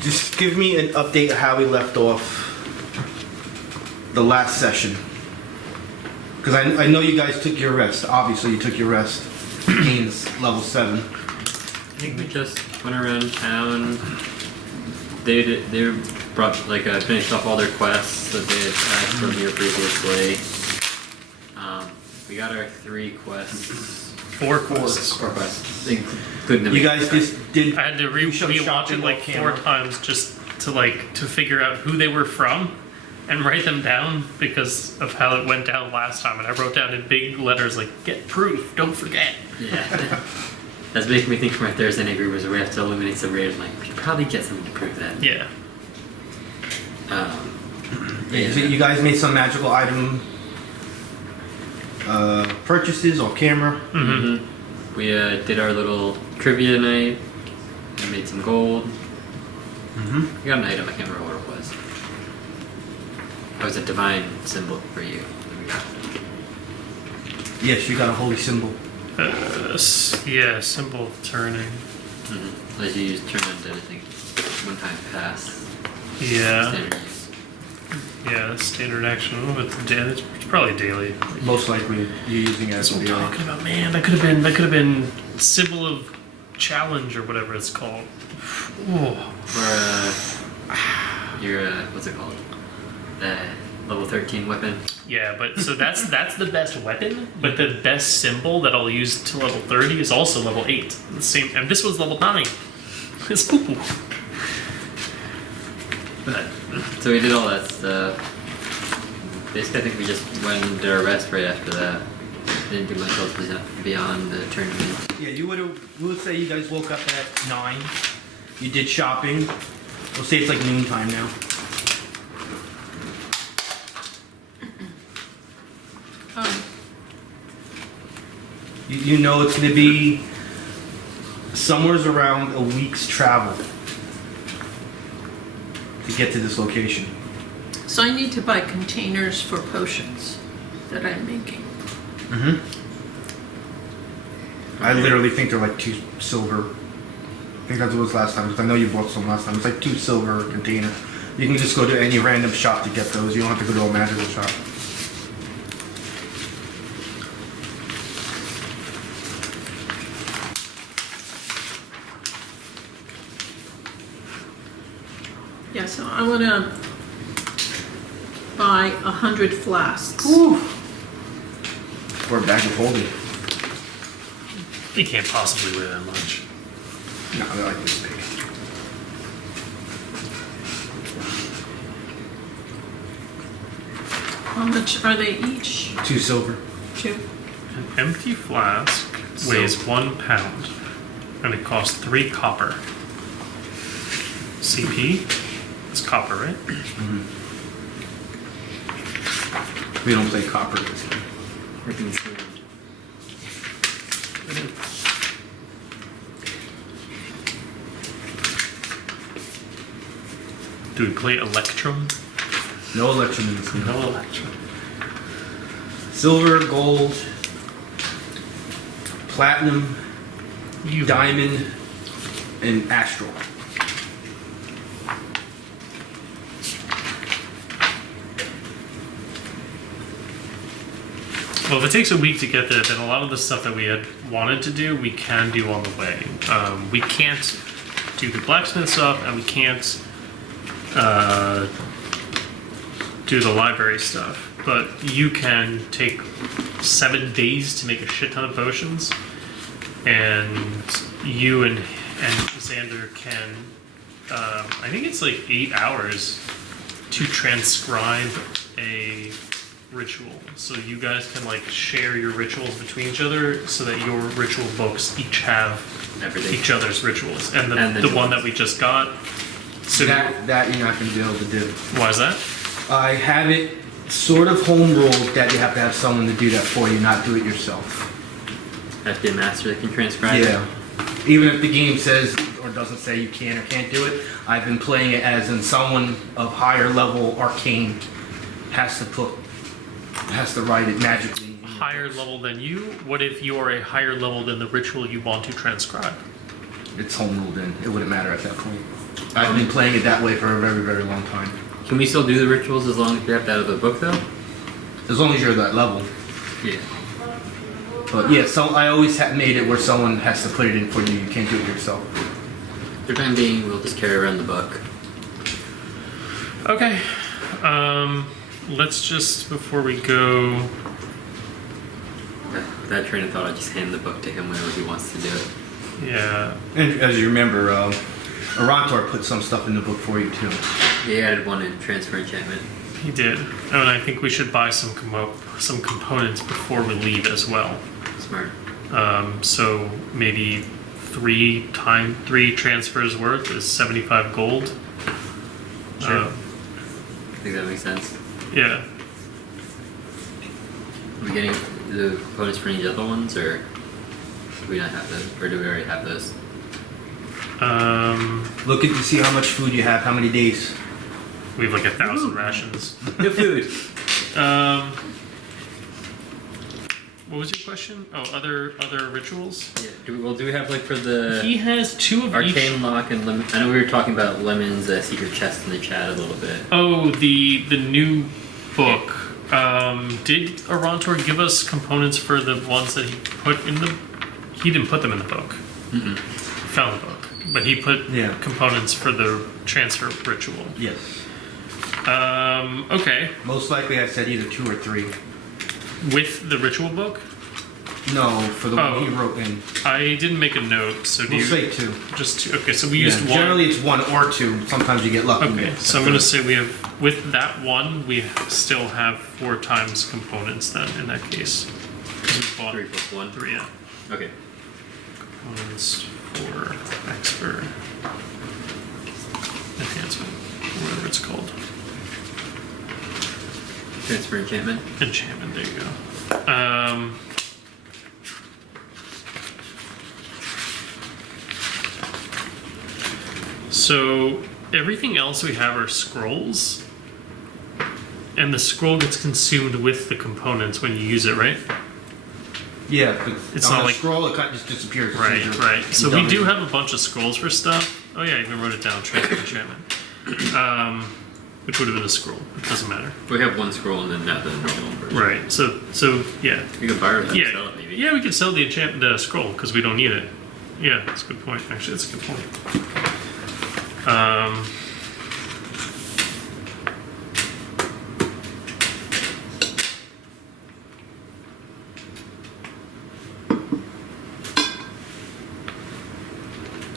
just give me an update of how we left off the last session. Because I know you guys took your rest. Obviously, you took your rest. Gains level 7. I think we just went around town. They brought finished off all their quests that they had had from here previously. We got our 3 quests. 4 quests. 4 quests. Including the You guys just did. I had to rewatch it like 4 times just to figure out who they were from and write them down because of how it went down last time. And I wrote down in big letters like, get proof, don't forget. Yeah. That's making me think for my Thursday night group is where we have to illuminate some raiders. Like, we should probably get something to prove that. Yeah. You guys made some magical item purchases off camera. Mm-hmm. We did our little trivia night. We made some gold. Mm-hmm. We got an item, I can't remember what it was. It was a divine symbol for you. Yes, you got a holy symbol. Yeah, symbol of turning. Mm-hmm. As you use turn undead, I think, one time pass. Yeah. Standard use. Yeah, standard action. Oh, it's probably daily. Most likely you're using it as That's what I'm daily. talking about, man. That could have been symbol of challenge or whatever it's called. Oh. Or your what's it called? The level 13 weapon. Yeah, but so that's the best weapon, but the best symbol that I'll use to level 30 is also level 8. The same, and this was level 9. It's poo poo. But so we did all that stuff. Basically, I think we just went and did our rest right after that. Didn't do much else beyond the tournament. Yeah, we would say you guys woke up at 9. You did shopping. We'll say it's like noontime now. You know it's going to be somewhere around a week's travel to get to this location. So I need to buy containers for potions that I'm making. Mm-hmm. I literally think they're like 2 silver. I think that's what it was last time, because I know you bought some last time. It's like 2 silver container. You can just go to any random shop to get those. You don't have to go to a magical shop. Yeah, so I want to buy 100 flasks. Ooh. Or a bag of holding. You can't possibly weigh that much. No, they're like this big. How much are they each? 2 silver. 2. An empty flask weighs 1 pound, and it costs 3 copper. CP? It's copper, right? Mm-hmm. We don't play copper this game. Everything's good. Do we play Electrum? No electrum in this game. No Electrum. Silver, gold, platinum, diamond, and astral. Well, if it takes a week to get there, then a lot of the stuff that we had wanted to do, we can do on the way. We can't do the blacksmith stuff, and we can't do the library stuff. But you can take 7 days to make a shit ton of potions, and you and Xander can, I think it's like 8 hours to transcribe a ritual. So you guys can like share your rituals between each other so that your ritual books each have each other's rituals. And the one that we just got. So that you're not going to be able to do. Why is that? I have it sort of home ruled that you have to have someone to do that for you, not do it yourself. Have to be a master that can transcribe Yeah. Even if the game says or doesn't say you can or can't do it, I've been playing it as in someone of higher level arcane has to write it magically. Higher level than you? What if you're a higher level than the ritual you want to transcribe? It's home ruled in. It wouldn't matter at that point. I've been playing it that way for a very, very long time. Can we still do the rituals as long as we have that out of the book, though? As long as you're that level. Yeah. But yeah, so I always made it where someone has to put it in for you. You can't do it yourself. For the time being, we'll just carry around the book. Okay. Let's just, before we go... That train of thought, I just hand the book to him whenever he wants to do it. Yeah. And as you remember, Arantor put some stuff in the book for you too. He added one in transfer enchantment. He did. Oh, and I think we should buy some components before we leave as well. Smart. So maybe 3 transfers worth is 75 gold. Sure. I think that makes sense. Yeah. Are we getting the components for any other ones, or do we not have those? Or do we already have those? Look to see how much food you have, how many days. We have like 1,000 rations. No food. What was your question? Oh, other rituals? Yeah. Do we have like for the He has 2 of each. arcane lock and lemon? I know we were talking about Lemon's secret chest in the chat a little bit. Oh, the new book. Did Arantor give us components for the ones that he put in the... He didn't put them in the book. Mm-mm. Found the book. But he put Yeah. components for the transfer ritual. Yes. Okay. Most likely I said either 2 or 3. With the ritual book? No, for the Oh. one he wrote in. I didn't make a note, so do We'll you... say 2. Just 2. Okay, so we Yeah, used 1. generally it's 1 or 2. Sometimes you get lucky. Okay, so I'm going to say we have... With that 1, we still have 4 times components then, in that case. 'Cause we bought 3 plus 1. 3, yeah. Okay. Components for expert enhancement, or whatever it's called. Transfer enchantment. Enchantment, there you go. So everything else we have are scrolls, and the scroll gets consumed with the components when you use it, right? Yeah, but It's on not a like- scroll it kind of just disappears. Right, It's right. So we done. do have a bunch of scrolls for stuff. Oh yeah, I even wrote it down, transfer enchantment. Which would have been a scroll. It doesn't matter. We have 1 scroll and then not the normal version. Right. So yeah. We could borrow that and Yeah, sell it maybe. yeah, we could sell the scroll because we don't need it. Yeah, that's a good point. Actually, that's a good point.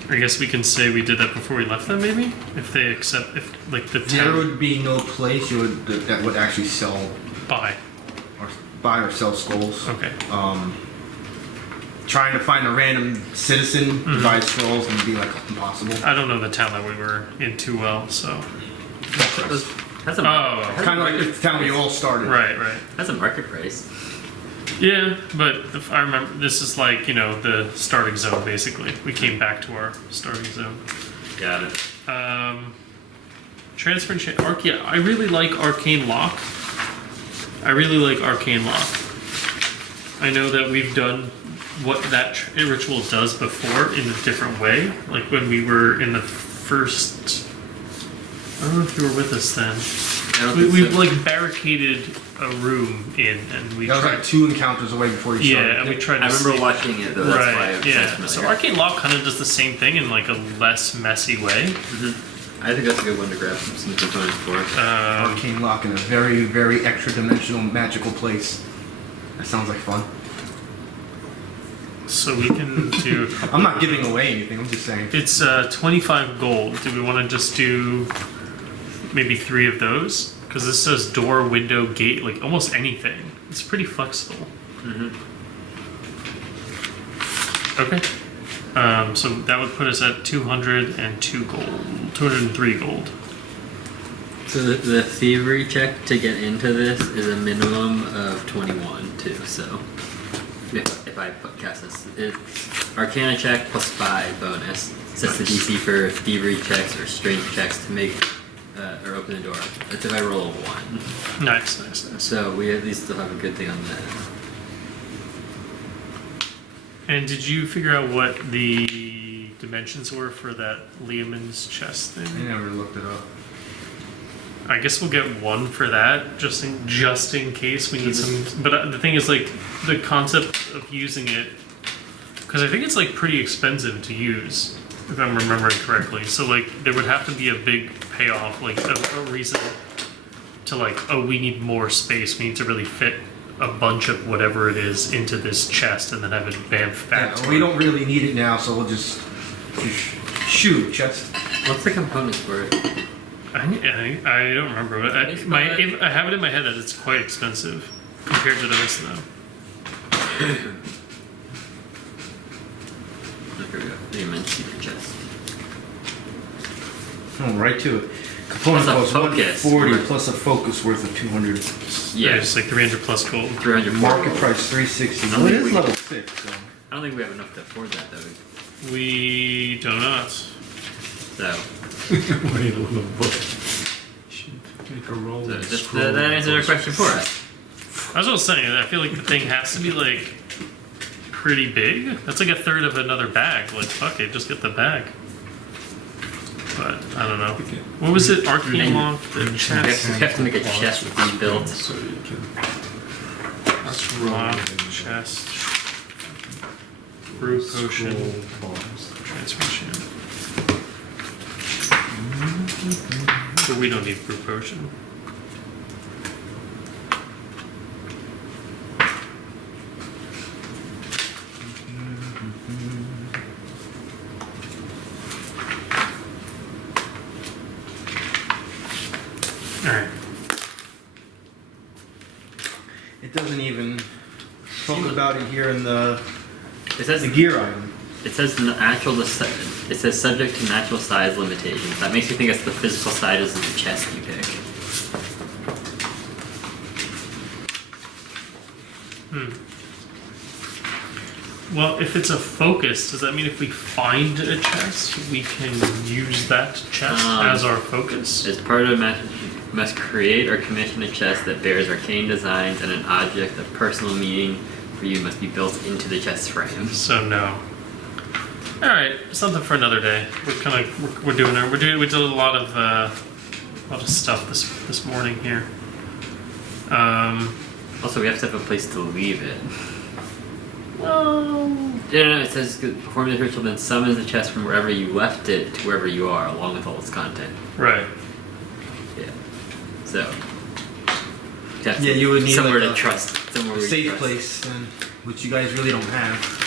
I guess we can say we did that before we left them, maybe? If they accept, if like the There town would be no place you would that would actually sell buy. or buy or sell scrolls. Okay. Trying to find a random citizen Mm-hmm. to buy scrolls would be like impossible. I don't know the town that we were in too well, so. That's a Kind of like the town we all started. Right. That's a market price. Yeah, but if I remember, this is like, the starting zone, basically. We came back to our starting zone. Got it. Transfer and yeah, I really like Arcane Lock. I know that we've done what that ritual does before in a different way. Like when we were in the first... I don't know if you were with us then. We like barricaded a room in, and we That was tried... like 2 encounters away before you started. Yeah, and we tried to I remember sneak- watching it though. That's why I Right, was yeah. familiar. So Arcane Lock kind of does the same thing in like a less messy way. I think that's a good one to grab some components for. Arcane Lock in a very, very extra dimensional magical place. That sounds like fun. So we can do... I'm not giving away anything, I'm just saying. It's 25 gold. Do we want to just do maybe 3 of those? Because this says door, window, gate, like almost anything. It's pretty flexible. Okay. So that would put us at 202 gold. 203 gold. So the thievery check to get into this is a minimum of 21 too. So if I cast this, it's Arcana check plus 5 bonus. Sets the DC for thievery checks or strength checks to make or open the door. That's if I roll a 1. Nice. So we at least still have a good thing on that. And did you figure out what the dimensions were for that Leomund's chest I thing. never looked it up. I guess we'll get one for that, just in case we need some. But the thing is, like, the concept of using it, because I think it's like pretty expensive to use, if I'm remembering correctly. So like, there would have to be a big payoff, like a reason to like, oh, we need more space. We need to really fit a bunch of whatever it is into this chest, and then have it bamf back. Yeah, we don't really need it now, so we'll just shoot chest. What's the components for it? I don't remember. I have it in my head that it's quite expensive compared to the rest of them. Here we go. The immense secret chest. Oh, right to it. Component Plus cost a focus. 140 plus a focus worth of 200. Yeah, it's like 300 plus gold. 300 Market price 360. I don't Well, it think is we- level 6, so. I don't think we have enough to afford that though. We do not. So, Wait a little bit. Should make a roll. so and just, scroll that answers our those. question for us. I was just saying, I feel like the thing has to be like pretty big. That's like a third of another bag. Like, fuck it, just get the bag. But I don't know. Okay. What was it? Arcane And- Loft, the We have, chest, to, we have to make a chest being built. So you can loft, chest, brew potion, scroll bars. transmission. But we don't need brew potion. Alright. It doesn't even talk about it here in the It says gear item. It says it says subject to natural size limitations. That makes me think it's the physical size of the chest you pick. Well, if it's a focus, does that mean if we find a chest, we can use that chest as our focus? As part of a match, you must create or commission a chest that bears arcane designs, and an object of personal meaning for you must be built into the chest's frame. So no. All right, something for another day. We're kind of we're doing our we did a lot of stuff this morning here. Also, we have to have a place to leave it. Well, No, it says perform this ritual, then summons the chest from wherever you left it to wherever you are, along with all its content. right. Yeah. So. have Yeah, you would need somewhere like to trust. Somewhere A we safe trust. place, and, which you guys really don't have.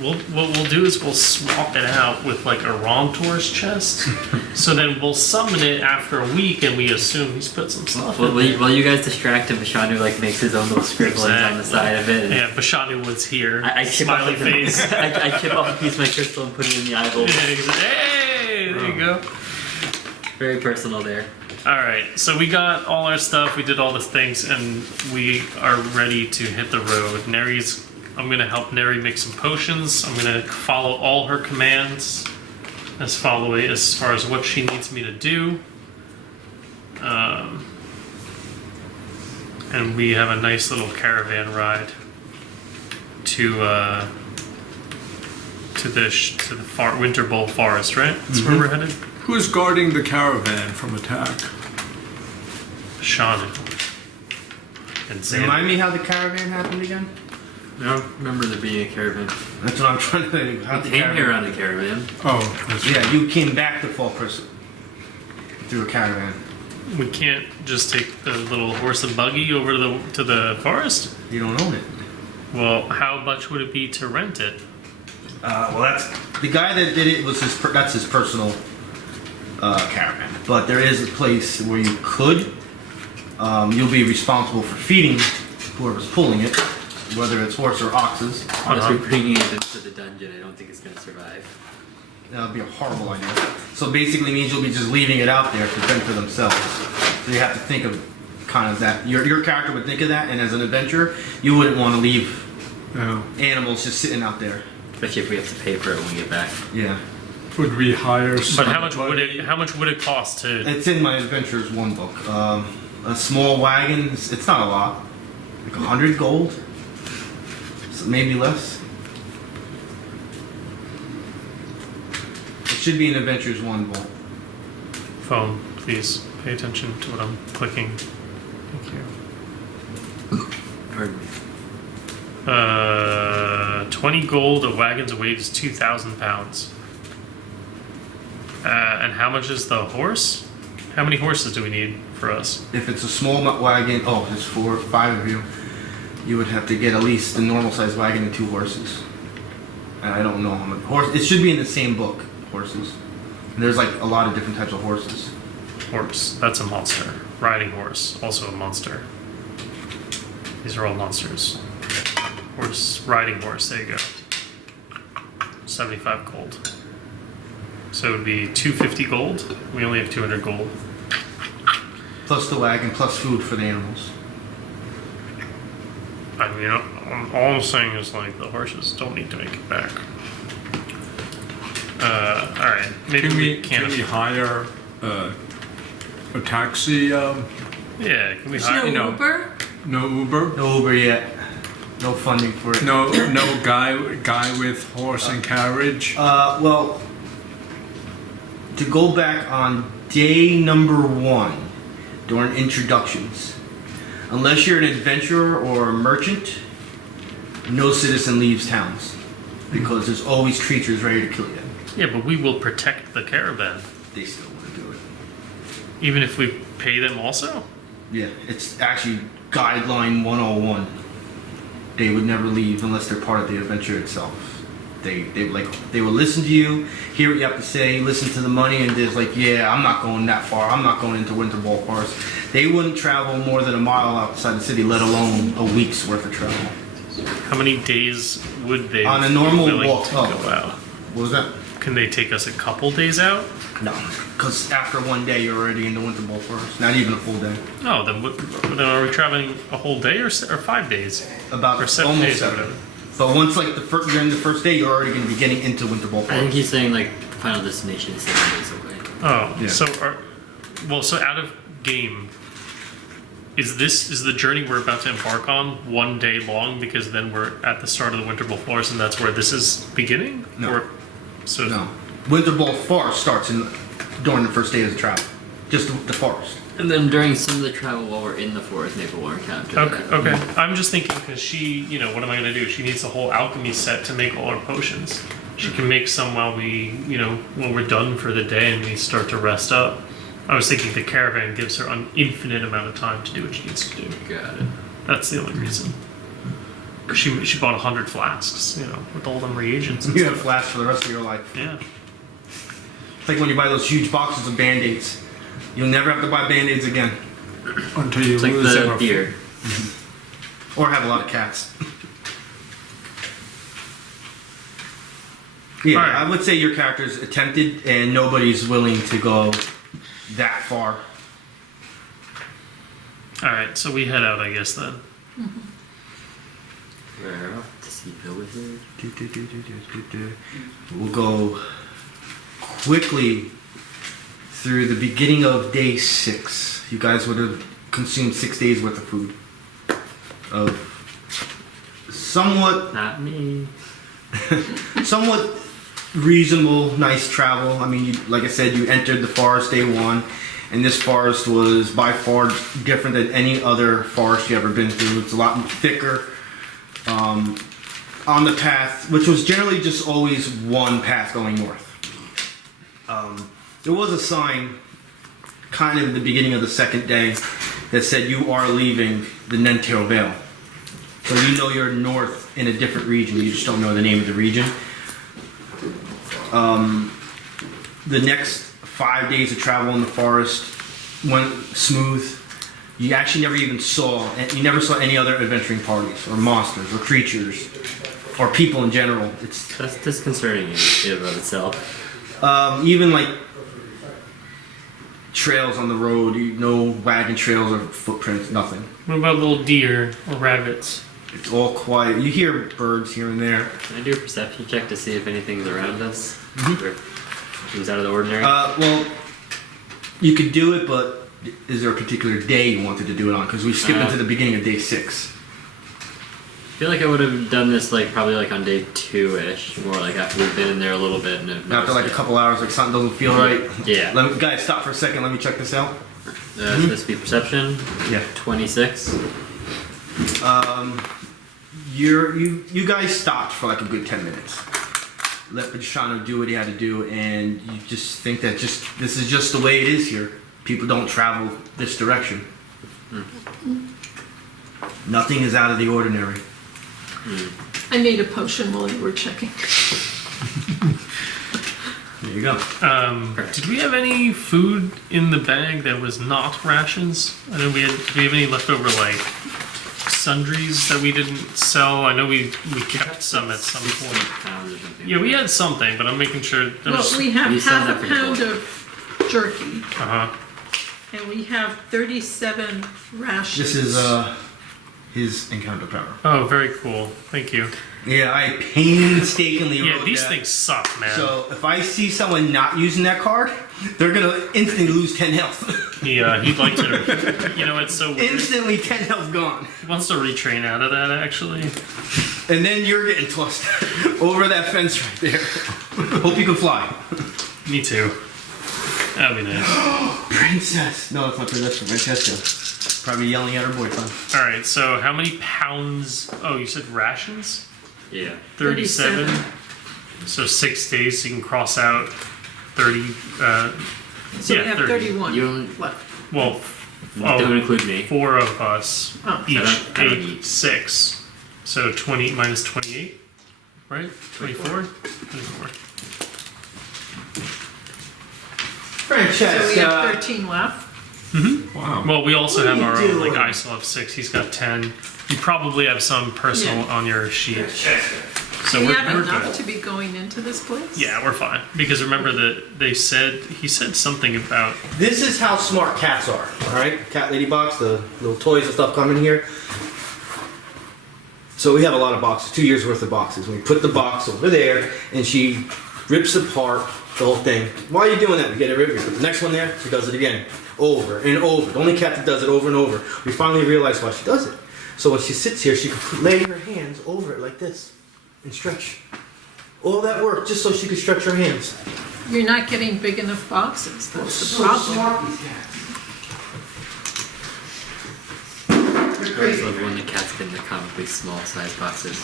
What we'll do is we'll swap it out with like a Rontor's chest. So then we'll summon it after a week, and we assume he's put some stuff in there. While you guys distract him, Bashanu like makes his own little scribblings on the side of it. And Yeah, Bashanu was here. I chip Smiley off a- face. I chip off a piece of my crystal and put it in the eye hole. Yeah, he's like, hey, there you go. Very personal there. All right, so we got all our stuff. We did all the things, and we are ready to hit the road. Neri's. I'm gonna help Neri make some potions. I'm gonna follow all her commands as far as what she needs me to do. And we have a nice little caravan ride to the Winterbole Forest, right? That's where we're headed. Who's guarding the caravan from attack? Bashanu and Xander. Remind me how the caravan happened again? I don't remember there being a caravan. That's what I'm trying to think. How We the came caravan- here on a caravan. Oh, that's Yeah, you came back to Fall Crystal through a caravan. We can't just take the little horse and buggy over to the forest? You don't own it. Well, how much would it be to rent it? Well, that's the guy that did it was that's his personal caravan. But there is a place where you could. You'll be responsible for feeding whoever's pulling it, whether it's horse or oxes. Unless we're bringing it into the dungeon, I don't think it's going to survive. That would be a horrible idea. So basically means you'll be just leaving it out there to fend for themselves. So you have to think of kind of that. Your character would think of that, and as an adventurer, you wouldn't want to leave no. animals just sitting out there. Especially if we have to pay for it when we get back. Yeah. Would we hire But some- how much would it cost to? It's in my Adventures 1 book. A small wagon, it's not a lot. Like 100 gold? So maybe less. should be an Adventures 1 bolt. Phone, please pay attention to what I'm clicking. Thank you. Pardon me. 20 gold, a wagon's weight is 2,000 pounds. And how much is the horse? How many horses do we need for us? If it's a small wagon, there's 4 or 5 of you, you would have to get at least the normal size wagon and 2 horses. And I don't know how many horses. It should be in the same book, horses. And there's like a lot of different types of horses. Horse, that's a monster. Riding horse, also a monster. These are all monsters. Horse, riding horse, there you go. 75 gold. So it would be 250 gold. We only have 200 gold. Plus the wagon, plus food for the animals. I mean, all I'm saying is like the horses don't need to make it back. Alright, maybe we Can we hire a taxi? Yeah, can we There's hire? no Uber? No Uber? No Uber yet. No funding for it. No guy with horse and carriage. Well, to go back on day number 1 during introductions, unless you're an adventurer or a merchant, no citizen leaves towns because there's always creatures ready to kill you. Yeah, but we will protect the caravan. They still want to do it. Even if we pay them also? Yeah, it's actually guideline 101. They would never leave unless they're part of the adventure itself. They will listen to you, hear what you have to say, listen to the money, and there's like, yeah, I'm not going that far. I'm not going into Winterbole Forest. They wouldn't travel more than a mile outside the city, let alone a week's worth of travel. How many days would they On a normal be willing walk, to go out? What was that? Can they take us a couple days out? No, because after one day you're already in the Winterbole Forest. Not even a full day. Oh, then are we traveling a whole day or 5 days? About Or 7 almost days or 7. whatever. But once like during the first day, you're already going to be getting into Winterbole I think Forest. he's saying like final destination is 7 days away. Oh, Yeah. so out of game, is the journey we're about to embark on 1 day long because then we're at the start of the Winterbole Forest and that's where this is beginning? No. Or, so No, Winterbole Forest starts during the first day of the travel. Just the forest. And then during some of the travel while we're in the forest, maybe we'll encounter Okay, that. okay. I'm just thinking because she, what am I going to do? She needs a whole alchemy set to make all our potions. She can make some while when we're done for the day and we start to rest up. I was thinking the caravan gives her an infinite amount of time to do what she needs to do. Got it. That's the only reason. 'Cause she bought 100 flasks, with all them reagents and You have stuff. flash for the rest of your life. Yeah. It's like when you buy those huge boxes of Band-Aids. You'll never have to buy Band-Aids again. Until you It's like lose the them. deer. Or have a lot of cats. Yeah, Alright. I would say your character's attempted and nobody's willing to go that far. Alright, so we head out, I guess, then. We're off to see villagers. We'll go quickly through the beginning of day 6. You guys would have consumed 6 days worth of food. Of somewhat Not me. reasonable, nice travel. I mean, like I said, you entered the forest day 1, and this forest was by far different than any other forest you've ever been through. It's a lot thicker. On the path, which was generally just always one path going north. There was a sign kind of at the beginning of the second day that said you are leaving the Nentero Vale. So you know you're north in a different region, you just don't know the name of the region. The next 5 days of travel in the forest went smooth. You actually never saw any other adventuring parties or monsters or creatures or people in general. That's disconcerting in and of itself. Even like trails on the road, no wagon trails or footprints, nothing. What about little deer or rabbits? It's all quiet. You hear birds here and there. Can I do a perception check to see if anything's around us? Or things out of the ordinary? Well, you could do it, but is there a particular day you wanted to do it on? Because we skipped into the beginning of day 6. feel like I would have done this like probably like on day 2-ish, more like after we've been in there a little bit and have After noticed like a it. couple hours, like something doesn't feel right. Yeah. Guys, stop for a second. Let me check this out. So this be perception. Yeah. 26. You guys stopped for like a good 10 minutes. Let Bashanu do what he had to do, and you just think that this is just the way it is here. People don't travel this direction. Nothing is out of the ordinary. I made a potion while you were checking. There you go. Did we have any food in the bag that was not rations? I know did we have any leftover like sundries that we didn't sell? I know we kept some at some point. Pounds or something. Yeah, we had something, but I'm making sure. Well, we have You said half that a for pound before. of jerky, and we have 37 rations. This is his encounter power. Oh, very cool. Thank you. Yeah, I painstakingly Yeah, wrote these that. things suck, man. So if I see someone not using that card, they're gonna instantly lose 10 health. He'd like to. You know, it's so weird. Instantly 10 health gone. He wants to retrain out of that, actually. And then you're getting tossed over that fence right there. Hope you can fly. Me too. That'd be nice. Princess. No, it's not that's for Francesca. Probably yelling at her boyfriend. All right, so how many pounds? Oh, you said rations? Yeah. 37. So 6 days, so you can cross out 30. So yeah, we have 30. 31 You only- left. Well, Don't include me. 4 of us Oh. each I don't ate eat. 6. So 20 minus 28, right? 24? 24. So we have Francesca. 13 left. Wow. Well, we also What have are our you own. Like, doing? I still have 6. He's got 10. You probably have some personal on your sheet. So Do we we're have enough good. to be going into this place? Yeah, we're fine. Because remember that he said something about. This is how smart cats are, alright? Cat lady box, the little toys and stuff come in here. So we have a lot of boxes, 2 years worth of boxes. We put the box over there, and she rips apart the whole thing. Why are you doing that? We get it ripped. We put the next one there, she does it again. Over and over. The only cat that does it over and over. We finally realized why she does it. So when she sits here, she can lay her hands over it like this and stretch. All that work just so she could stretch her hands. You're not getting big enough boxes. That's the So problem. smart, these cats. I always love when the cats get in the comically small size boxes.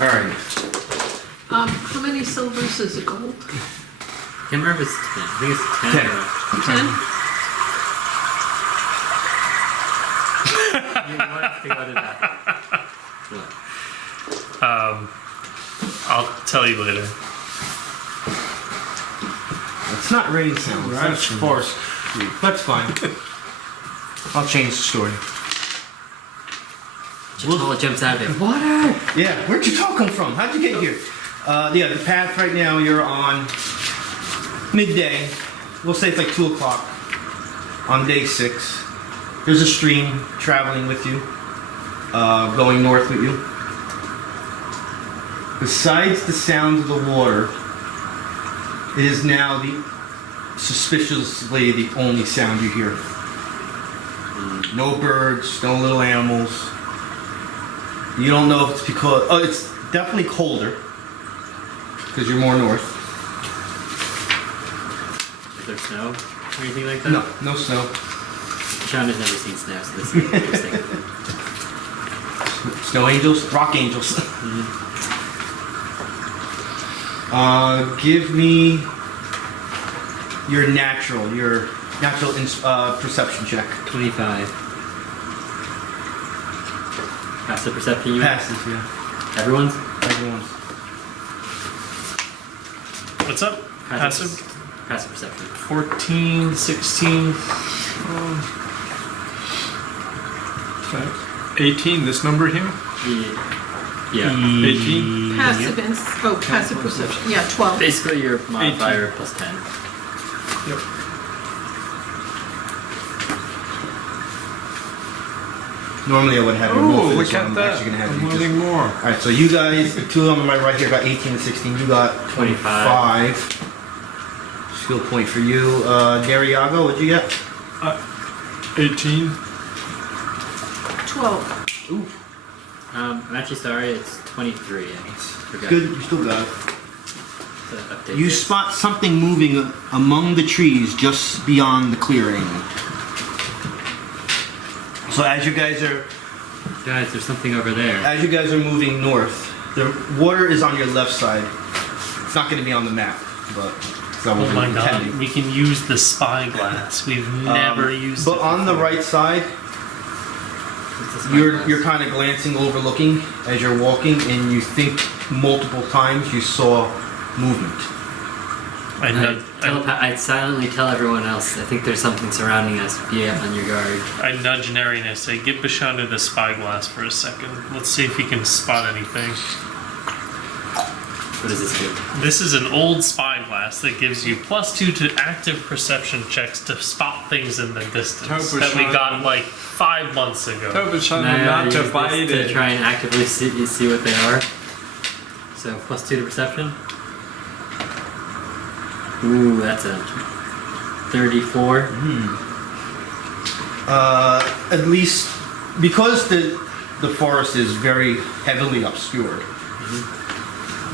Alright. How many silvers is a gold? I can't remember if it's 10. I think it's 10. 10. 10? You want to go to that. What? I'll tell you later. It's not rain sounds. That's forest. That's fine. I'll change the story. Chipotle jumps out of it. What? Yeah, where'd your talk come from? How'd you get here? Yeah, the path right now you're on midday. We'll say it's like 2 o'clock on day 6. There's a stream traveling with you, going north with you. Besides the sound of the water, it is now suspiciously the only sound you hear. No birds, no little animals. You don't know if it's because... Oh, it's definitely colder. Because you're more north. Is there snow or anything like that? No, no snow. Sean has never seen snow, so this is interesting. Snow angels? Rock angels. Give me your natural perception check. 25. Passive perception, you mean? Passes, yeah. Everyone's? Everyone's. What's up? Passive? Passive perception. 14, 16. Okay. 18, this number here? Yeah. 18? Passive passive perception. Yeah, 12. Basically your modifier plus 10. Yep. Normally I would have you roll Oh, for look this one. at I'm that. actually gonna have I'm you just... learning more. Alright, so you guys, 2 of them on my right here got 18 and 16. You got 25. Skill point for you. Neri, Yago, what'd you get? 18. 12. Ooh. I'm actually sorry, it's 23. I forgot Good, you still got it. to update You this. spot something moving among the trees just beyond the clearing. So as you guys are Guys, there's something over there. moving north, the water is on your left side. It's not going to be on the map, but that Oh was my intended. god, we can use the spyglass. We've never used But it. on the before. right side, It's a you're spyglass. kind of glancing, overlooking as you're walking, and you think multiple times you saw movement. I'd silently tell everyone else. I think there's something surrounding us. Be on your guard. I nudge Neri and I say, "Give Bashanu the spyglass for a second. Let's see if he can spot anything." What does this do? This is an old spyglass that gives you +2 to active perception checks to spot things in the distance that we got like 5 months ago. Tell Bashanu Can I, not to use bite this it. to try and actively see what they are. So +2 to perception. Ooh, that's a 34. At least because the forest is very heavily obscured,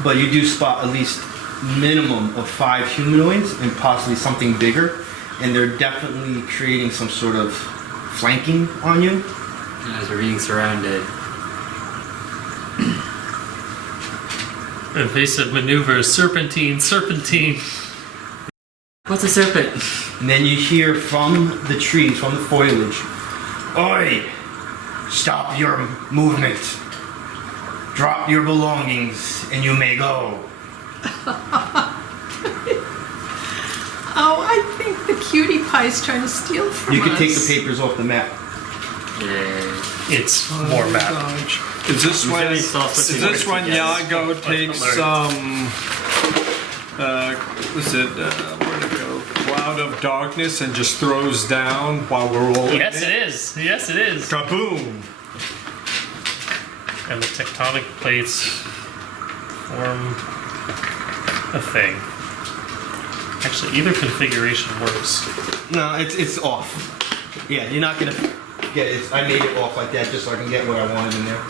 but you do spot at least minimum of 5 humanoids and possibly something bigger, and they're definitely creating some sort of flanking on you. Guys are being surrounded. Evasive maneuvers, serpentine, serpentine. What's a serpent? And then you hear from the trees, from the foliage, "Oi! Stop your movement. Drop your belongings and you may go." Oh, I think the cutie pie's trying to steal from You us. can take the papers off the map. Yeah. It's more map. Is this when? Usually it's all Is switching this when words Yago takes what's it? Where'd it go? Cloud of darkness and just throws down while we're rolling. Yes, it is. Yes, it is. Kaboom! And the tectonic plates form a thing. Actually, either configuration works. No, it's off. Yeah, you're not gonna get it. I made it off like that just so I can get what I wanted in there.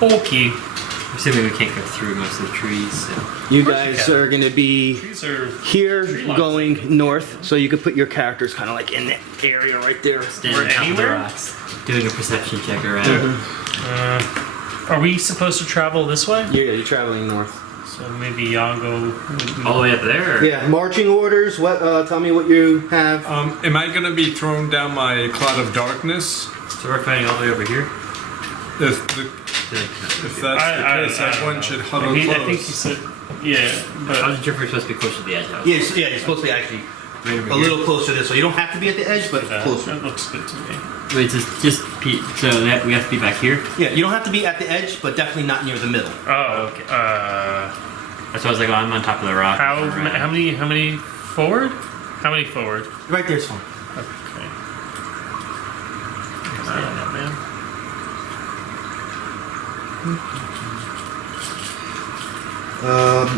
Okay. I'm assuming we can't go through most of the trees. So. You course you guys can. are gonna be These are here Tree lines. going north, so you could put your characters kind of like in that area right there. Standing on top of the anywhere? rocks, doing a perception check around. Are we supposed to travel this way? Yeah, you're traveling north. So maybe Yago. All the way up there. Yeah, marching orders. What? Tell me what you have. Am I gonna be thrown down my cloud of darkness? So we're fighting all the way over here. If that's the case, everyone should huddle close. I think he said, yeah, I but wasn't sure if we were supposed to be close to the edge. Yes, yeah, you're supposed to be actually Right over a here. little closer to this, so you don't have to be at the edge, but closer. that looks good to me. Wait, so that we have to be back here. Yeah, you don't have to be at the edge, but definitely not near the middle. Oh, Okay. uh, So I was like, oh, I'm on top of the rock. how many forward? How many forward? Right there's fine. Okay. I don't know, man.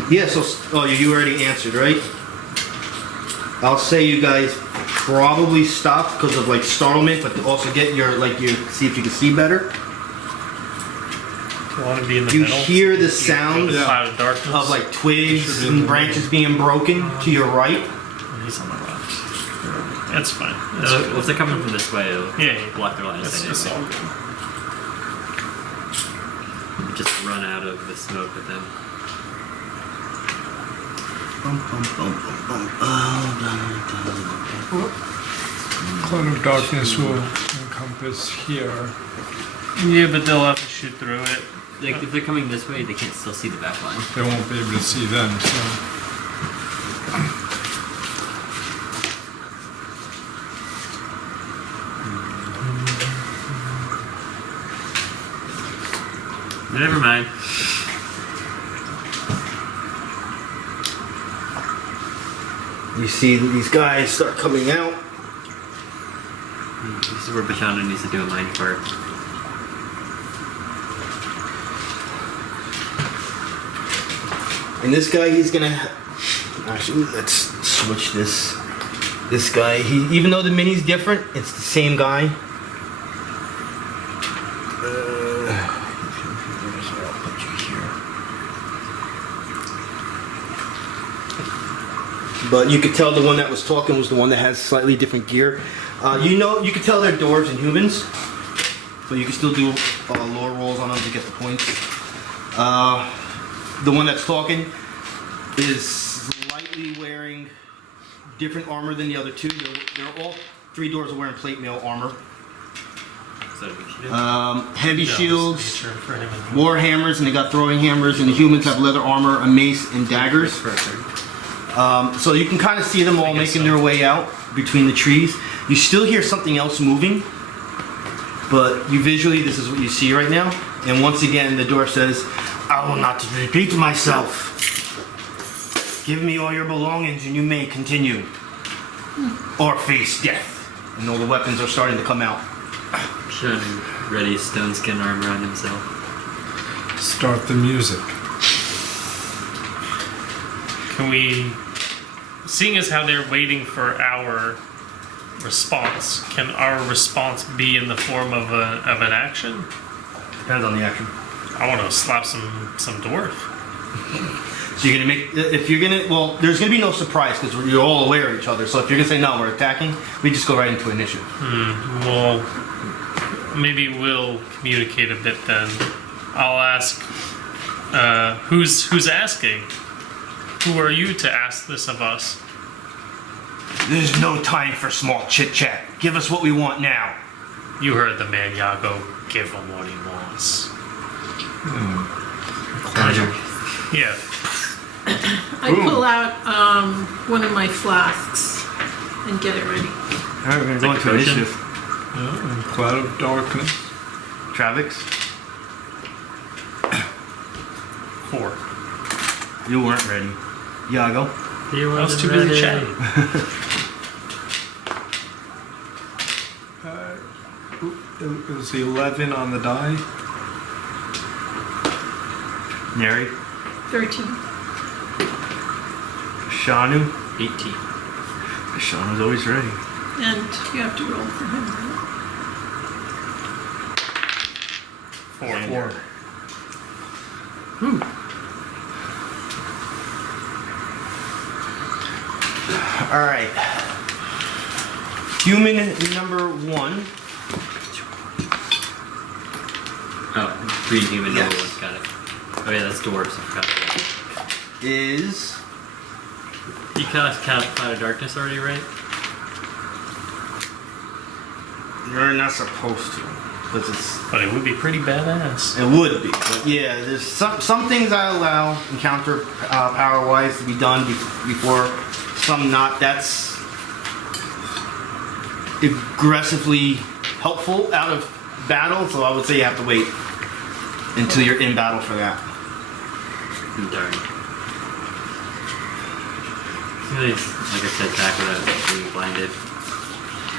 Yeah, so you already answered, right? I'll say you guys probably stopped because of like startlement, but to also get your see if you can see better. You want to be in the You middle? hear the You sound go cloud of darkness. of like twigs and branches being broken to your right. He's on the rocks. That's fine. That's Well, if they're coming from this way, it'll Yeah, yeah. block their line of It's, sight. it's all anyway. good. Just run out of the smoke with them. Cloud of darkness will encompass here. Yeah, but they'll have to shoot through it. Like, if they're coming this way, they can't still see the back line. They won't be able to see them. So. Never mind. You see these guys start coming out. This is where Bashanu needs to do a mind fart. And this guy, he's gonna. Actually, let's switch this. This guy, even though the mini's different, it's the same guy. but you could tell the one that was talking was the one that has slightly different gear. You could tell they're dwarves and humans, but you can still do lore rolls on them to get the points. The one that's talking is slightly wearing different armor than the other two. They're all three dwarves are wearing plate mail armor. Heavy shields, war hammers, and they got throwing hammers, and the humans have leather armor, a mace, and daggers. So you can kind of see them all making their way out between the trees. You still hear something else moving, but you visually, this is what you see right now. And once again, the dwarf says, "I will not repeat myself. Give me all your belongings and you may continue. Or face death." And all the weapons are starting to come out. Shining ready stone skin armor on himself. Start the music. Can we, seeing as how they're waiting for our response, can our response be in the form of an action? Depends on the action. I want to slap some dwarf. So you're gonna well, there's gonna be no surprise because you're all aware of each other. So if you're gonna say no, we're attacking, we just go right into initiative. Well, maybe we'll communicate a bit then. I'll ask, who's asking? Who are you to ask this of us? There's no time for small chit chat. Give us what we want now. You heard the man, Yago. Give him what he wants. Yeah. I pull out one of my flasks and get it ready. Alright, we're gonna go into initiative. Cloud of darkness. Travex, 4. you weren't ready. Yago, He I was too busy ready. chatting. It was 11 on the die. Neri, 13. Bashanu. 18. Bashanu's always ready. And you have to roll for him, right? 4. Alright. Human number 1 Oh, green human Yes. noble one's got it. Oh yeah, that's dwarves. I forgot that. is You cast Cloud of Darkness already, right? you're not supposed to. Because it's But it would be pretty badass. it would be. But yeah, there's some things I allow encounter power wise to be done before, some not. That's aggressively helpful out of battle, so I would say you have to wait until you're in battle for that. Darn. Really, like I said, attack without being blinded.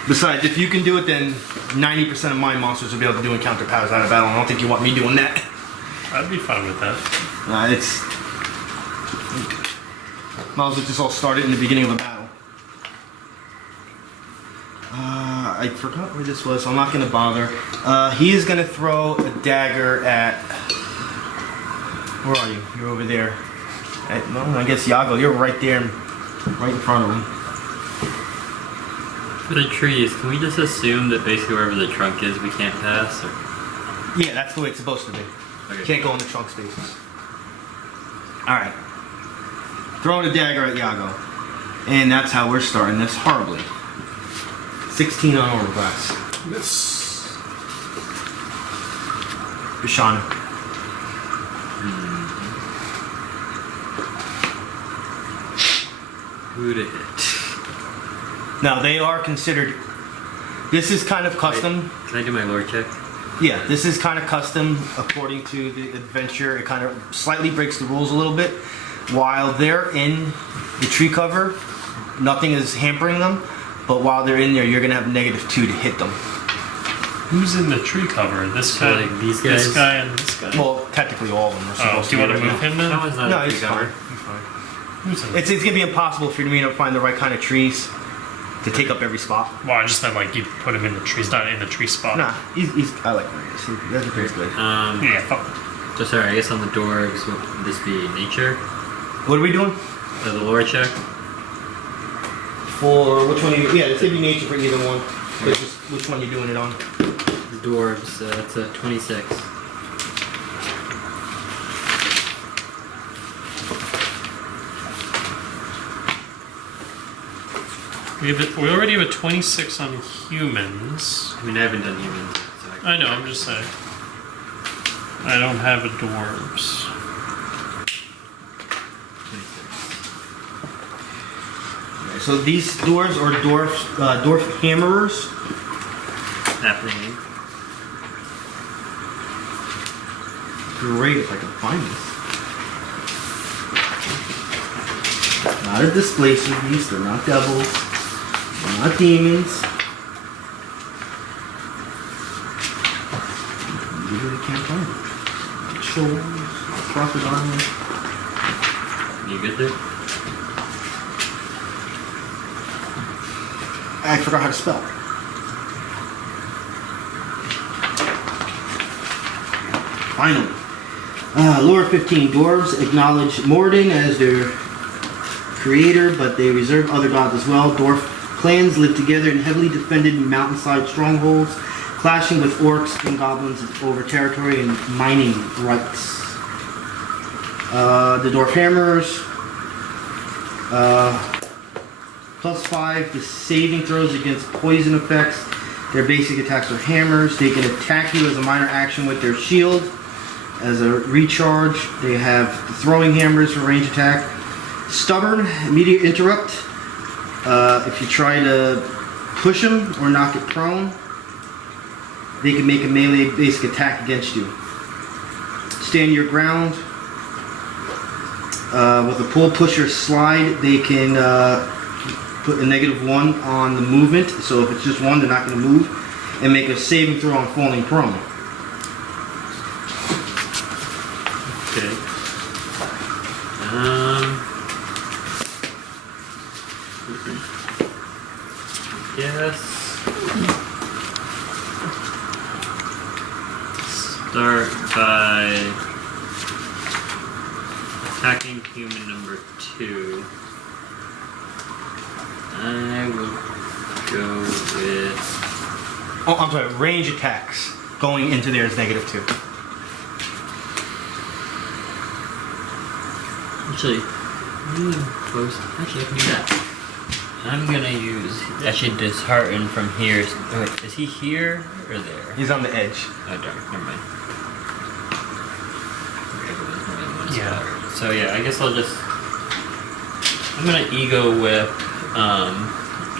Besides, if you can do it, then 90% of my monsters will be able to do encounter powers out of battle. I don't think you want me doing that. I'd be fine with that. It's might as well just all start it in the beginning of a battle. I forgot where this was, so I'm not going to bother. He is going to throw a dagger at... Where are you? You're over there. Well, I guess Yago, you're right there, right in front of him. For the trees, can we just assume that basically wherever the trunk is, we can't pass? Or? Yeah, that's the way it's supposed to be. Okay. Can't go in the trunk spaces. Alright. Throwing a dagger at Yago. And that's how we're starting this horribly. 16 on armor class. Miss. Bashanu. Who to hit? Now, they are considered... This is kind of custom. Can I do my lore check? Yeah, this is kind of custom according to the adventure. It kind of slightly breaks the rules a little bit. While they're in the tree cover, nothing is hampering them. But while they're in there, you're going to have -2 to hit them. Who's in the tree cover? This So, guy, like, these this guys? guy, and this guy. Well, technically all of them are Oh, supposed do you to want be to right move now. him That then? one's not No, a it's tree fine. cover. It's fine. Who's in It's going to be impossible for you to find the right kind of trees to take up every spot. Well, I just meant like you put him in the trees, not in the tree spot. Nah, he's I like where he is. That's pretty good. Yeah, fuck. So sorry, I guess on the dwarves, would this be nature? What are we doing? The lore check? For which one? Yeah, it's gonna be nature for either one. But just which one you doing it on? Dwarves, it's a 26. We already have a 26 on humans. I mean, I haven't done humans, so I know, I'm just saying. I don't have a dwarves. 26. So these dwarves are dwarf hammerers. Hafling. Great if I can find this. Not a displacer beast, they're not devils, they're not demons. Usually can't find it. Shoals, crocodile. You good there? I forgot how to spell. Finally. Lore 15. Dwarves acknowledge Morden as their creator, but they reserve other gods as well. Dwarf clans live together in heavily defended mountainside strongholds, clashing with orcs and goblins over territory and mining rights. The dwarf hammers. +5 to saving throws against poison effects. Their basic attacks are hammers. They can attack you as a minor action with their shield. As a recharge, they have throwing hammers for range attack. Stubborn, immediate interrupt. If you try to push them or knock it prone, they can make a melee basic attack against you. Stand your ground. With a pull, push, or slide, they can put a -1 on the movement. So if it's just one, they're not going to move. And make a saving throw on falling prone. Okay. Yes. Start by attacking human number 2. I will go with. Oh, I'm sorry. Range attacks going into there is -2. Actually, close. Actually, I can do that. I'm gonna use. Actually, dishearten from here. Oh, wait, is he here or there? He's on the edge. Oh, darn. Never mind. Yeah. So yeah, I guess I'll just. I'm gonna ego whip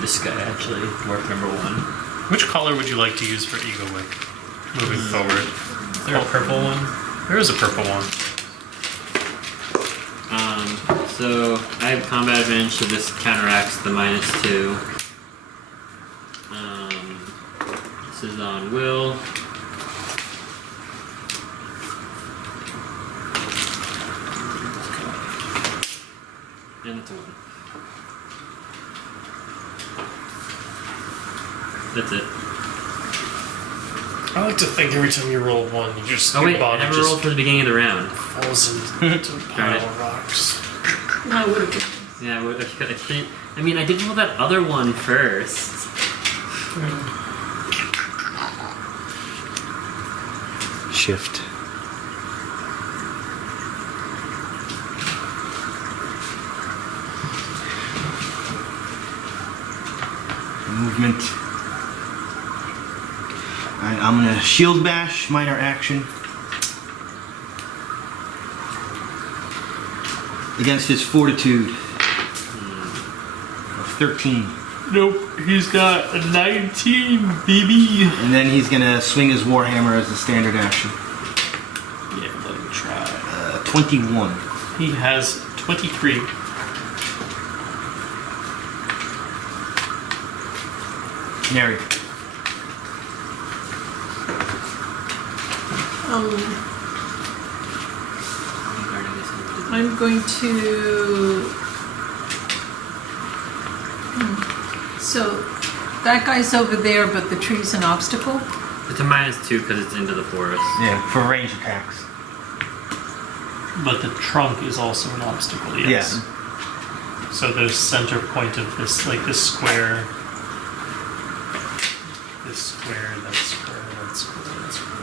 this guy actually, dwarf number 1. Which color would you like to use for Eagle Whip moving forward? Is there a purple one? There is a purple one. So I have combat advantage, so this counteracts the -2. This is on will. And it's a 1. That's it. I like to think every time you roll 1, you just Oh your wait, I body never just rolled for the beginning of the round. falls into a pile of rocks. I would have been. Yeah, I mean, I did roll that other one first. Shift. Movement. Alright, I'm gonna shield bash, minor action. Against his fortitude of 13. Nope, he's got a 19, baby. And then he's gonna swing his warhammer as a standard action. Yeah, let him try. 21. He has 23. Neri. I'm going to. So that guy's over there, but the tree's an obstacle. It's a -2 because it's into the forest. Yeah, for range attacks. But the trunk is also an obstacle, yes. Yeah. So the center point of this, like this square, that square, that square, that square,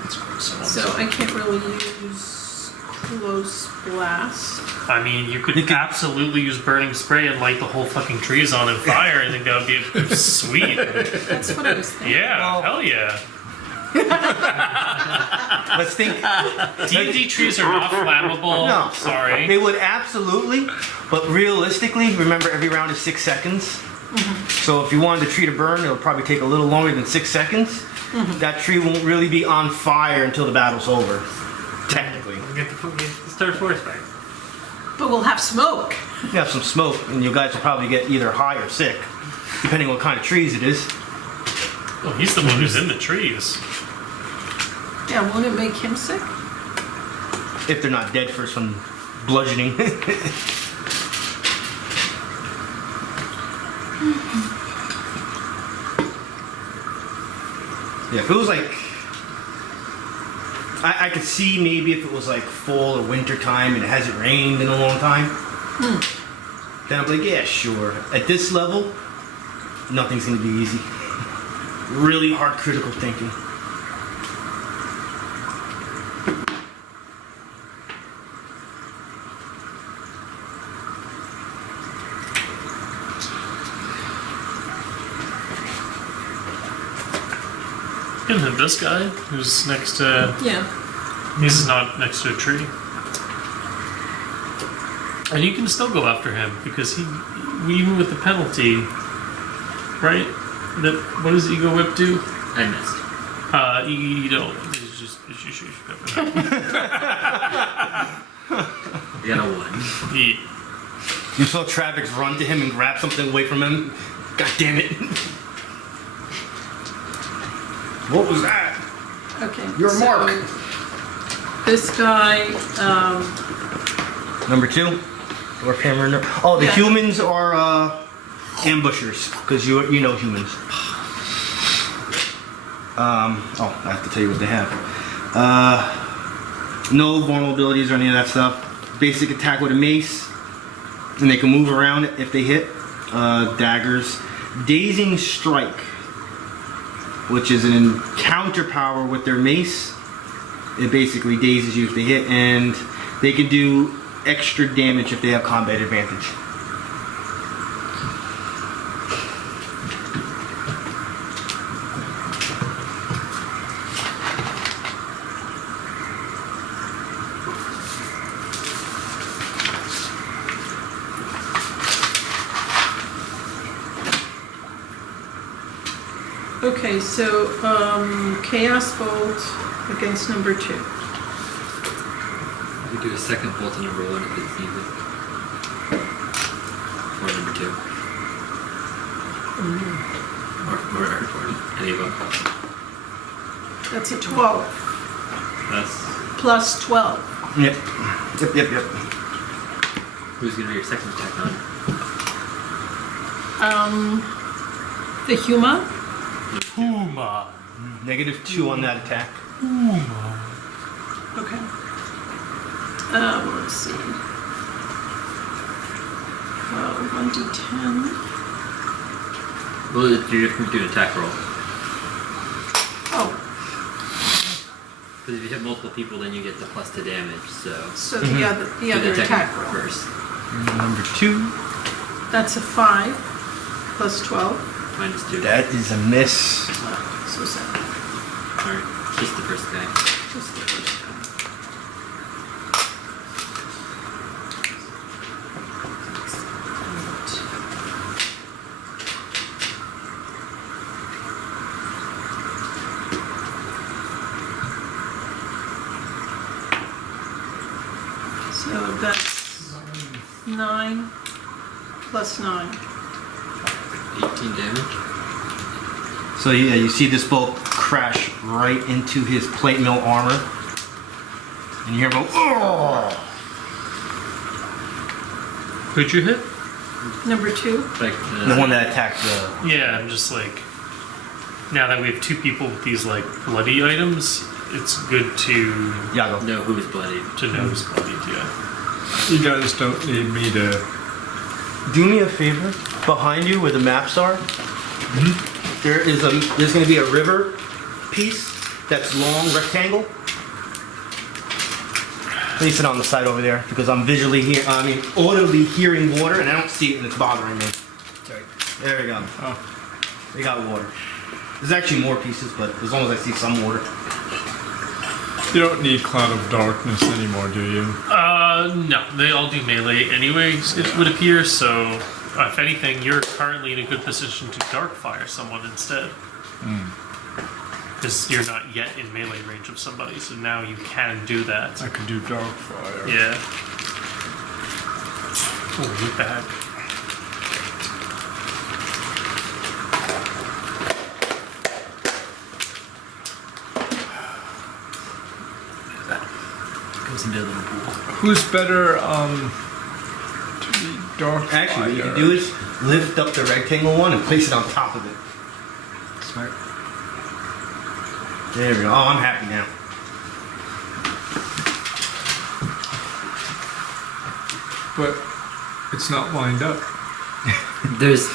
that square, so on. So I can't really use close blast. I mean, you could absolutely use burning spray and light the whole fucking trees on fire. I think that would be sweet. That's what I was thinking. Yeah, Well- hell yeah. Let's think. D&D trees are not flammable. No. Sorry. They would absolutely, but realistically, remember every round is 6 seconds. So if you wanted the tree to burn, it'll probably take a little longer than 6 seconds. That tree won't really be on fire until the battle's over. Technically. Start a forest fire. But we'll have smoke. You have some smoke, and you guys will probably get either high or sick, depending on what kind of trees it is. Well, he's the one who's in the trees. Yeah, won't it make him sick? If they're not dead first from bludgeoning. Yeah, if it was like... I could see maybe if it was like fall or winter time and it hasn't rained in a long time. Then I'm like, yeah, sure. At this level, nothing's going to be easy. Really hard critical thinking. And then this guy, who's next to... Yeah. He's not next to a tree. And you can still go after him, because he... Even with the penalty... Right? That, what does Ego Whip do? I missed. You don't... It's just... You got a 1. Yeah. You saw Travex run to him and grab something away from him. God damn it. What was that? Okay. Your mark. This guy, Number 2? Dwarf hammer. Oh, the Yeah. humans are ambushers, because you know humans. Oh, I have to tell you what they have. No vulnerabilities or any of that stuff. Basic attack with a mace, and they can move around if they hit. Daggers. Dazing strike, which is an counter power with their mace. It basically dazes you if they hit, and they can do extra damage if they have combat advantage. okay, so, Chaos Bolt against number 2. We do a second bolt to number 1 if it's needed. Or number 2. Or any of them. That's a 12. That's... Plus 12. Yep. Who's gonna be your second attack on? The Huma. Puma. -2 on that attack. Okay. Let's see. 1d10. Well, you're going to do an attack roll. Oh, Because if you hit multiple people, then you get the +2 damage, so... so the other do the attack roll. first. Number 2. That's a 5 plus 12. -2. That is a miss. So 7. Alright, just the first guy. Just the first time. So that's 9 plus 9. 18 damage. So yeah, you see this bolt crash right into his plate mill armor, and you hear him go, "Oh!" Who'd you hit? Number 2. Like, The one that attacked the. Yeah, I'm just like... Now that we have 2 people with these, like, bloody items, it's good to Yago. know who's bloodied. know who's bloodied, yeah. You guys don't need me to do me a favor. Behind you, where the maps are, there's going to be a river piece that's long rectangle. Place it on the side over there because I'm audibly hearing water and I don't see it and it's bothering me. Sorry. There we go. Oh, they got water. There's actually more pieces, but as long as I see some water. You don't need Cloud of Darkness anymore, do you? No, they all do melee anyways, it would appear, so if anything, you're currently in a good position to Darkfire someone instead. Because you're not yet in melee range of somebody, so now you can do that. I could do Darkfire. Yeah. Oh, look at that. Goes into a little pool. Who's better to be Darkfire? Actually, what you can do is lift up the rectangle one and place it on top of it. Smart. There we go. Oh, I'm happy now. But it's not lined up. There's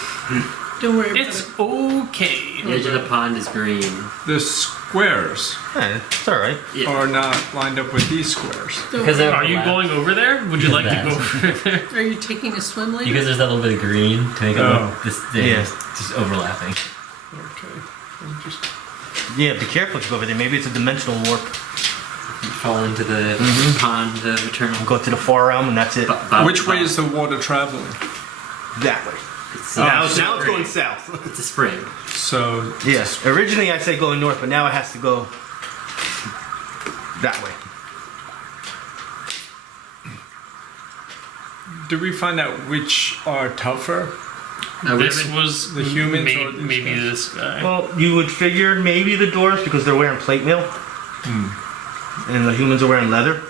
Don't worry about It's it. okay. the edge of the pond is green. The squares Yeah, it's alright. Yeah. are not lined up with these squares. Don't Because worry. they're- Are you going over there? Would you like to go over there? Are you taking a swim later? Because there's that little bit of green to make it Oh. look this thing Yeah. is just overlapping. Okay. I'm just... Yeah, be careful if you go over there. Maybe it's a dimensional warp. You fall into the pond of eternal. Go to the far realm and that's it. Which way is the water traveling? That way. It's, Now it's going south. it's a spring. So Yeah. Originally I said going north, but now it has to go that way. did we find out which are tougher? This was The humans or these maybe guys? this guy. Well, you would figure maybe the dwarves because they're wearing plate mail. And the humans are wearing leather.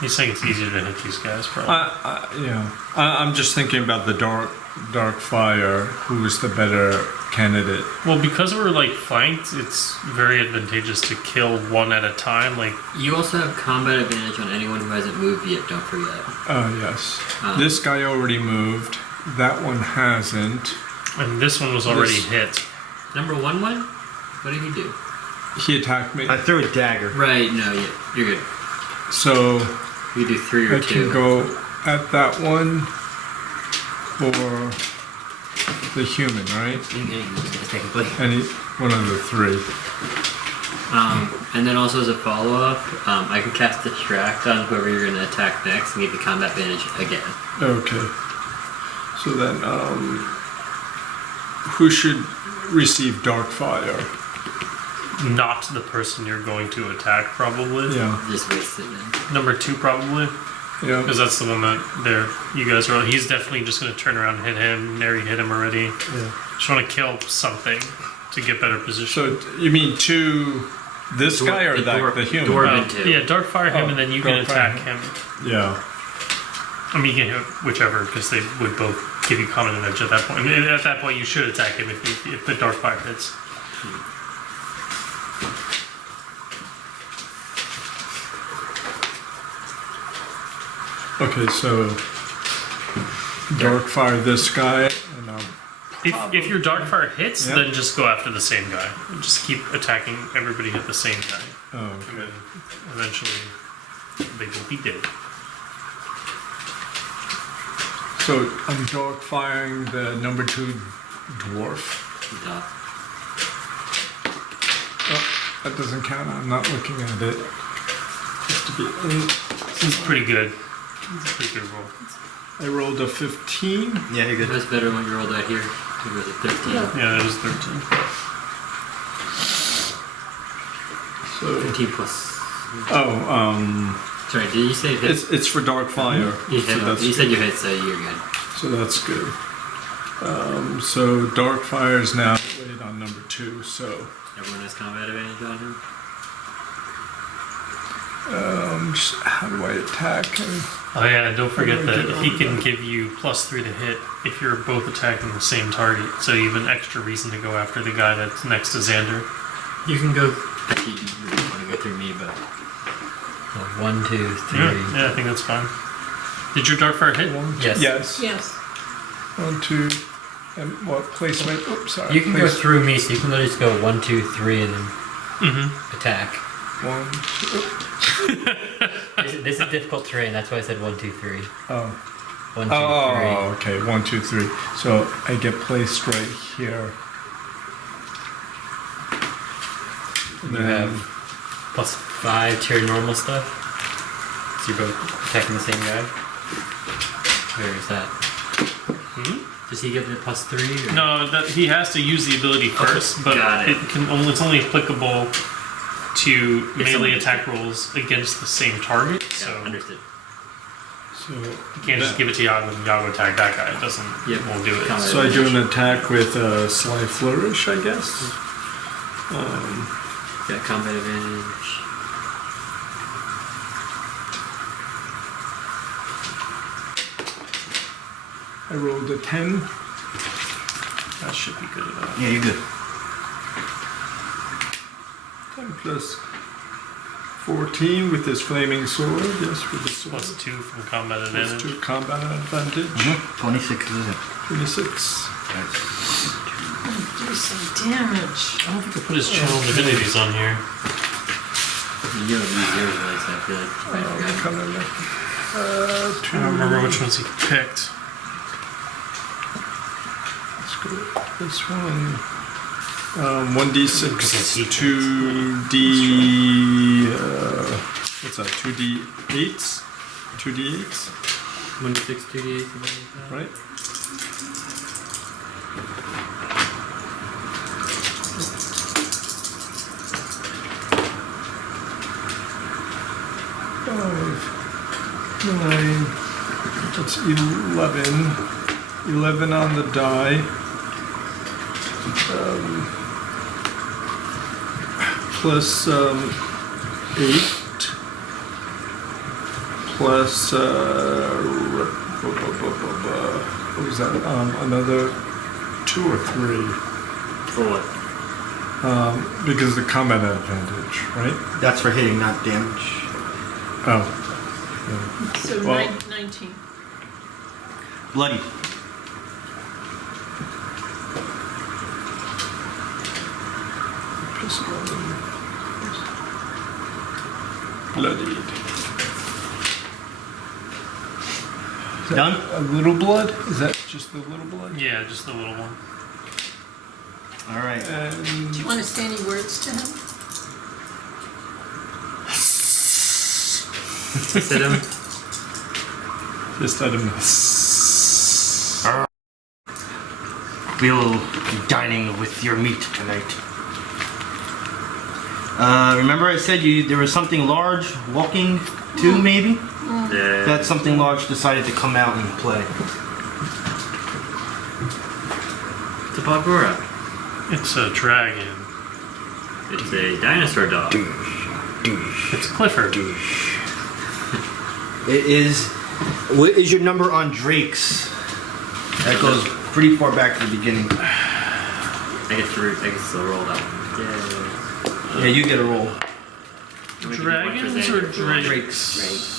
He's saying it's easier to hit these guys, probably. I'm just thinking about the dark fire. Who's the better candidate? Well, because we're like flanked, it's very advantageous to kill one at a time. Like, You also have combat advantage on anyone who hasn't moved yet, don't forget. Oh yes, Ah. this guy already moved. That one hasn't. and this one was already This- hit. Number one? What did he do? He attacked me. I threw a dagger. Right, no, you're good. So You do 3 or I 2. can go at that one or the human, right? Technically. Any one of the three. And then also as a follow-up, I can cast Distract on whoever you're going to attack next and get the combat advantage again. Okay. So then, who should receive dark fire? Not the person you're going to attack, probably. Yeah. Just waste it then. Number 2, probably. Yeah. Because that's the one that you guys are on. He's definitely just going to turn around and hit him. Neri hit him already. Yeah. Just want to kill something to get better position. So you mean to this guy or the human? Dwarven too. Yeah, Darkfire him, Oh, and then you can Darkfire attack him. Yeah. I mean, you can hit whichever, because they would both give you common advantage at that point. I mean, at that point, you should attack him if the Darkfire hits. Okay, so dark fire this guy, and If your Darkfire hits, Yep. then just go after the same guy. Just keep attacking everybody at the same time. oh, And okay. then eventually, they will be dead. So I'm dark firing the number 2 dwarf. Duh. Oh, that doesn't count. I'm not looking at it. Just to be, This is pretty good. It's a pretty good roll. I rolled a 15. Yeah, you're It good. was better when you rolled out here. It was a 13. Yeah. Yeah, that was 13. So 13 plus. Sorry, did you say hit? it's for dark fire. You, So hit, that's you said you hit, so you're good. So that's good. So dark fire is now laid on number 2. So Everyone has combat advantage on him. just how do I attack him? Oh yeah, and don't forget that he can give you +3 to hit if you're both attacking the same target. So you have an extra reason to go after the guy that's next to Xander. You can go. Actually, you really want to go through me, but. 1, 2, 3. Yeah, I think that's fine. Did your Darkfire hit? Yes. Yes. Yes. 1, 2, and what placement? Oops, sorry. You can go Place- through me, so you can literally just go 1, 2, 3, and then Mm-hmm. attack. 1, 2. This is difficult terrain. That's why I said 1, 2, 3. Oh. 1, 2, 3. Oh, okay. 1, 2, 3. So I get placed right here. You have +5 to your normal stuff. So you're both attacking the same guy. Where is that? Does he get the +3? Or? No, that he has to use the ability first, but got it. it's only applicable to melee someone- attack rolls against the same target. Yeah, So understood. So you can't just give it to Yago and Yago attack that guy. It doesn't. Yep. Won't do it. Combat. So I do an attack with a sly flourish, I guess. Got combat advantage. I rolled a 10. That should be good enough. Yeah, you're good. 10 plus 14 with this flaming sword. Yes, with the sword. +2 from combat Plus advantage. 2 combat advantage. 26 is it? 26. Do some damage. I don't think I put his channel divinities on here. You don't use yours, I feel like. Come in there. I don't remember which ones he picked. Let's go with this one. 1d6, 2d. What's that? 2d8s? 2d8s, 1, 6, 2, 8, something like that. right? Five, 9. That's 11. 11 on the die. Plus 8. Plus what was that? Another 2 or 3. For what? Because of the combat advantage, right? That's for hitting, not damage. Oh. So Well- 19. Bloody. Plus 11. Bloodied. Is that Done? a little blood? Is that just the little blood? Yeah, just the little one. All right. And Do you want to say any words to him? Hit him. just let him. We will be dining with your meat tonight. Remember I said there was something large walking too, maybe? Yeah. That something large decided to come out and play. It's a Bagora. It's a dragon. It's a dinosaur dog. It's Clifford. It is. What is your number on Drakes? That goes pretty far back to the beginning. I get to roll that one. Yeah, you get a roll. Yeah. Dragons or drakes? Drakes.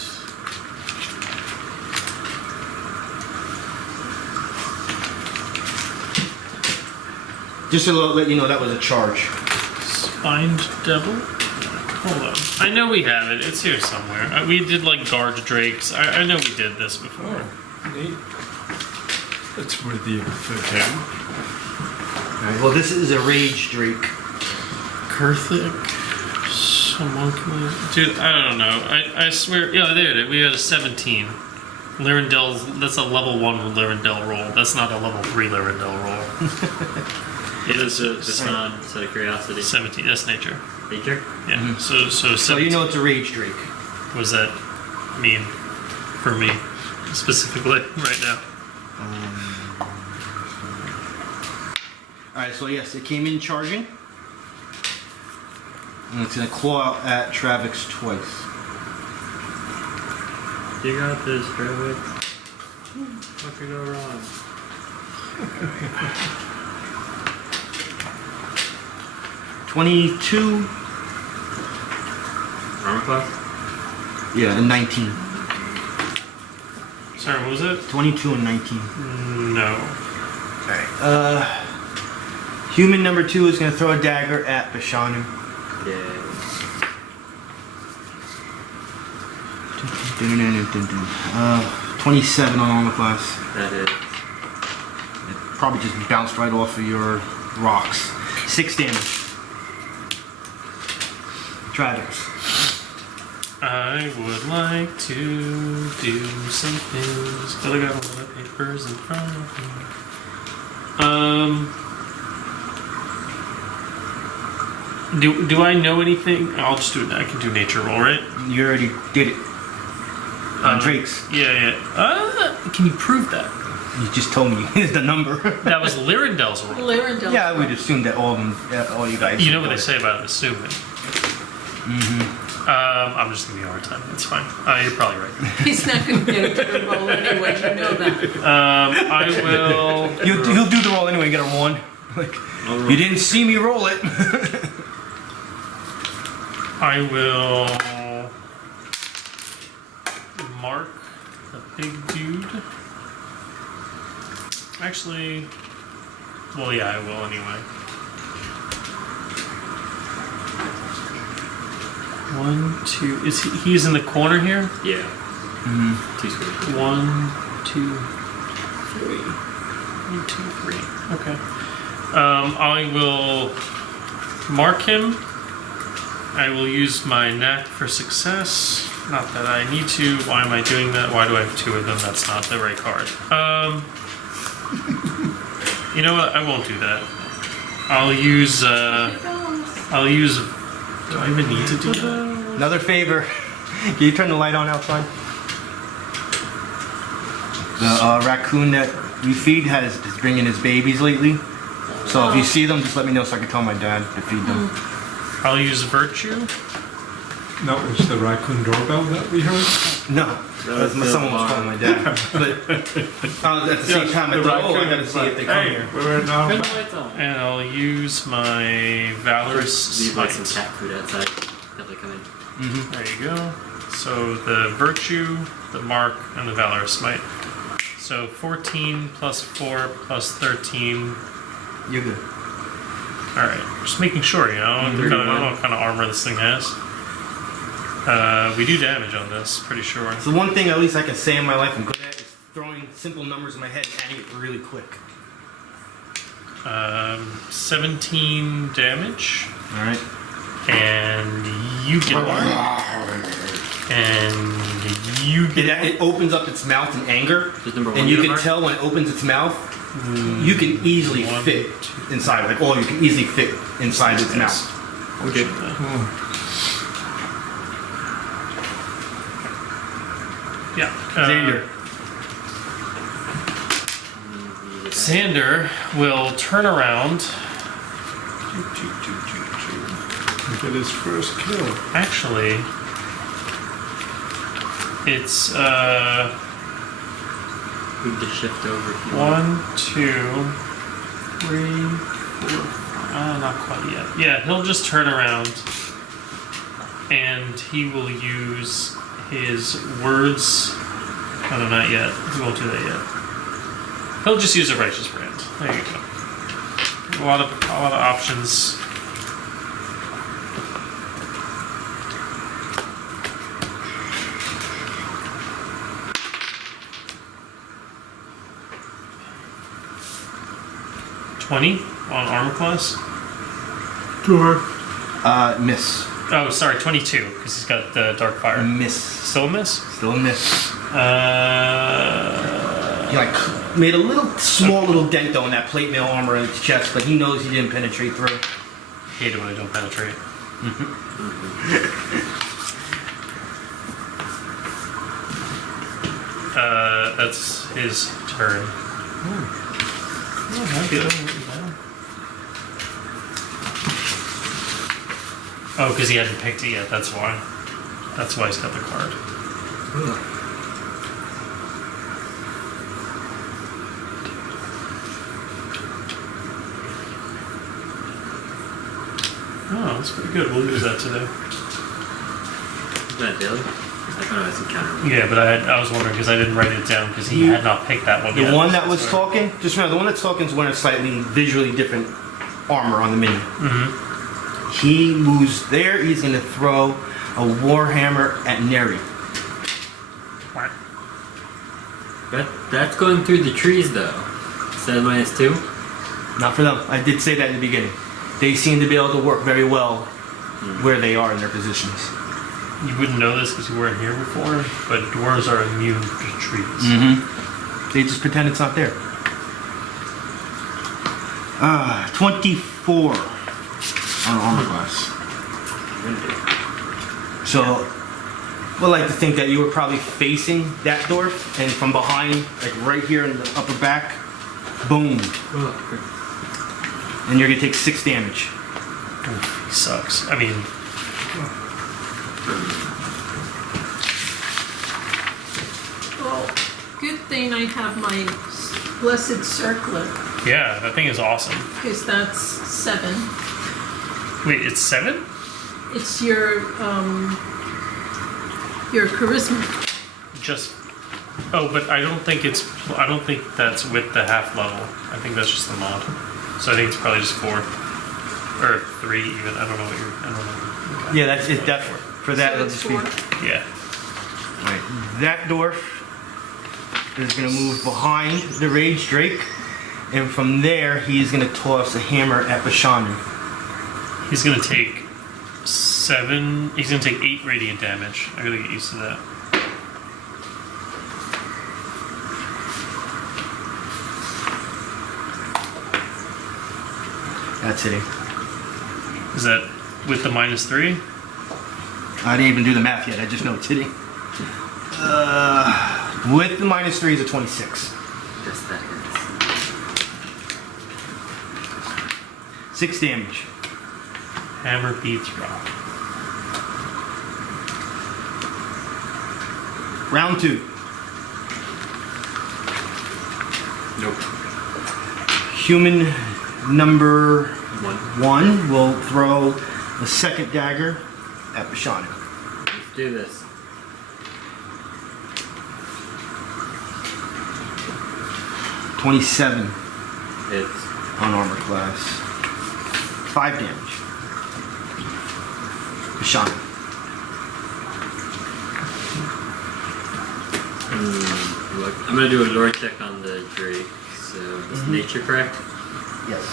Just to let you know, that was a charge. Spined devil? Hold on. I know we have it. It's here somewhere. We did like guard drakes. I know we did this before. Neat. That's worthy of a him. Alright, well, this is a Rage Drake. Kurthic. Homunculus. Dude, I don't know. I swear. Yeah, there it is. We had a 17. Lyrandel's. That's a level 1 Lyrandel roll. That's not a level 3 Lyrandel roll. It is just on set of curiosity. 17. That's nature. Nature? Yeah. So So 17. you know it's a Rage Drake. What does that mean for me specifically right now? Alright, so yes, it came in charging. And it's gonna claw out at Travex twice. You got this, Travex. What could go wrong? 22. Armor class? Yeah, and 19. Sorry, what was it? 22 and 19. No. Alright. Human number 2 is going to throw a dagger at Bashanu. Yeah. 27 on armor class. That is. It probably just bounced right off of your rocks. 6 damage. Travex. I would like to do some things, but I got a lot of papers in front of me. Do I know anything? I'll just do it. I can do nature roll, right? You already did it. Drake's. Yeah. Can you prove that? You just told me the number. That was Lyrindel's roll. Lyrindel. Yeah, I would assume that all of them, all you guys. You know what they say about assuming. I'm just giving you a hard time. That's fine. You're probably right. He's not going to get a good roll anyway. You know that. I will. He'll do the roll anyway and get a 1. Like, you didn't see me roll it. I will mark the big dude. Actually, well, yeah, I will anyway. 1, 2. Is he's in the corner here? Yeah. 2 squares. 1, 2, 3. 1, 2, 3. Okay. I will mark him. I will use my knack for success. Not that I need to. Why am I doing that? Why do I have 2 of them? That's not the right card. You know what? I won't do that. I'll use. Do I even need to do that? Another favor. Can you turn the light on outside? The raccoon that we feed is bringing his babies lately. So if you see them, just let me know so I can tell my dad to feed them. I'll use virtue. That was the raccoon doorbell that we heard? No, someone was calling my dad. But at the same time, I thought, I gotta see if they come here. We're now. Turn the lights on. And I'll use my Valorous Leave like some Smite. cat food outside. Have they come in? There you go. So the Virtue, the Mark, and the Valorous Smite. So 14 plus 4 plus 13. You're good. Alright, just making sure, you know. I don't know what kind of armor this thing has. We do damage on this, pretty sure. So one thing at least I can say in my life I'm good at is throwing simple numbers in my head and adding it really quick. 17 damage. Alright. And you get one. And you get It opens up its mouth in anger, Does number 1 and you get a can mark? tell when it opens its mouth, you can easily One, fit inside. Like, you can easily fit inside its mouth. Okay. Yeah. Xander. Xander will turn around. Get his first kill. Actually, it's We can just shift over if you 1, 2, 3, 4, 5. Not quite yet. Yeah, he'll just turn around and he will use his words. Oh, no, not yet. He won't do that yet. He'll just use a righteous brand. There you go. A lot of options. $20 on armor class. Dwarf. Miss. Oh, sorry, 22 because he's got the dark fire. Miss. Still a miss. Still a miss. He Uh, made a small little dent though in that plate mail armor in his chest, but he knows he didn't penetrate through. hate it when I don't penetrate. That's his turn. Oh, because he hadn't picked it yet. That's why. That's why he's got the card. Oh, that's pretty good. We'll use that today. Is that daily? I thought I was encountering. Yeah, but I was wondering because I didn't write it down because he had not picked that one yet. The one that was talking, just remember, the one that's talking is wearing a slightly visually different armor on the mini. He moves there, he's going to throw a warhammer at Neri. What? That's going through the trees though. Instead of -2? Not for them. I did say that in the beginning. They seem to be able to work very well where they are in their positions. You wouldn't know this because you weren't here before, but dwarves are immune to trees. They just pretend it's not there. 24 on armor class. So, we'd like to think that you were probably facing that dwarf, and from behind, like right here in the upper back, boom. And you're gonna take 6 damage. Oof, he sucks. I mean, Well, good thing I have my blessed circlet, yeah, that thing is awesome. because that's 7. Wait, it's 7? It's your charisma. Just. Oh, but I don't think it's. I don't think that's with the half level. I think that's just the mod. So I think it's probably just 4 or 3 even. I don't know what you're. I don't know. Okay. Yeah, that's it. That for that, So it'll it's just be. 4. Yeah. Right. That dwarf is gonna move behind the Rage Drake, and from there he's gonna toss a hammer at Bashanu. He's gonna take 7. He's gonna take 8 radiant damage. I gotta get used to that. That's hitting. Is that with the -3? I didn't even do the math yet. I just know it's hitting. With the -3 is a 26. Just that hits. 6 damage. Hammer beats rock. Round 2. Nope. Human number 1. 1 will throw a second dagger at Bashanu. Let's do this. 27 Hits. on armor class. 5 damage. Bashanu. Look, I'm gonna do a lore check on the Drake. So, is nature correct? Yes.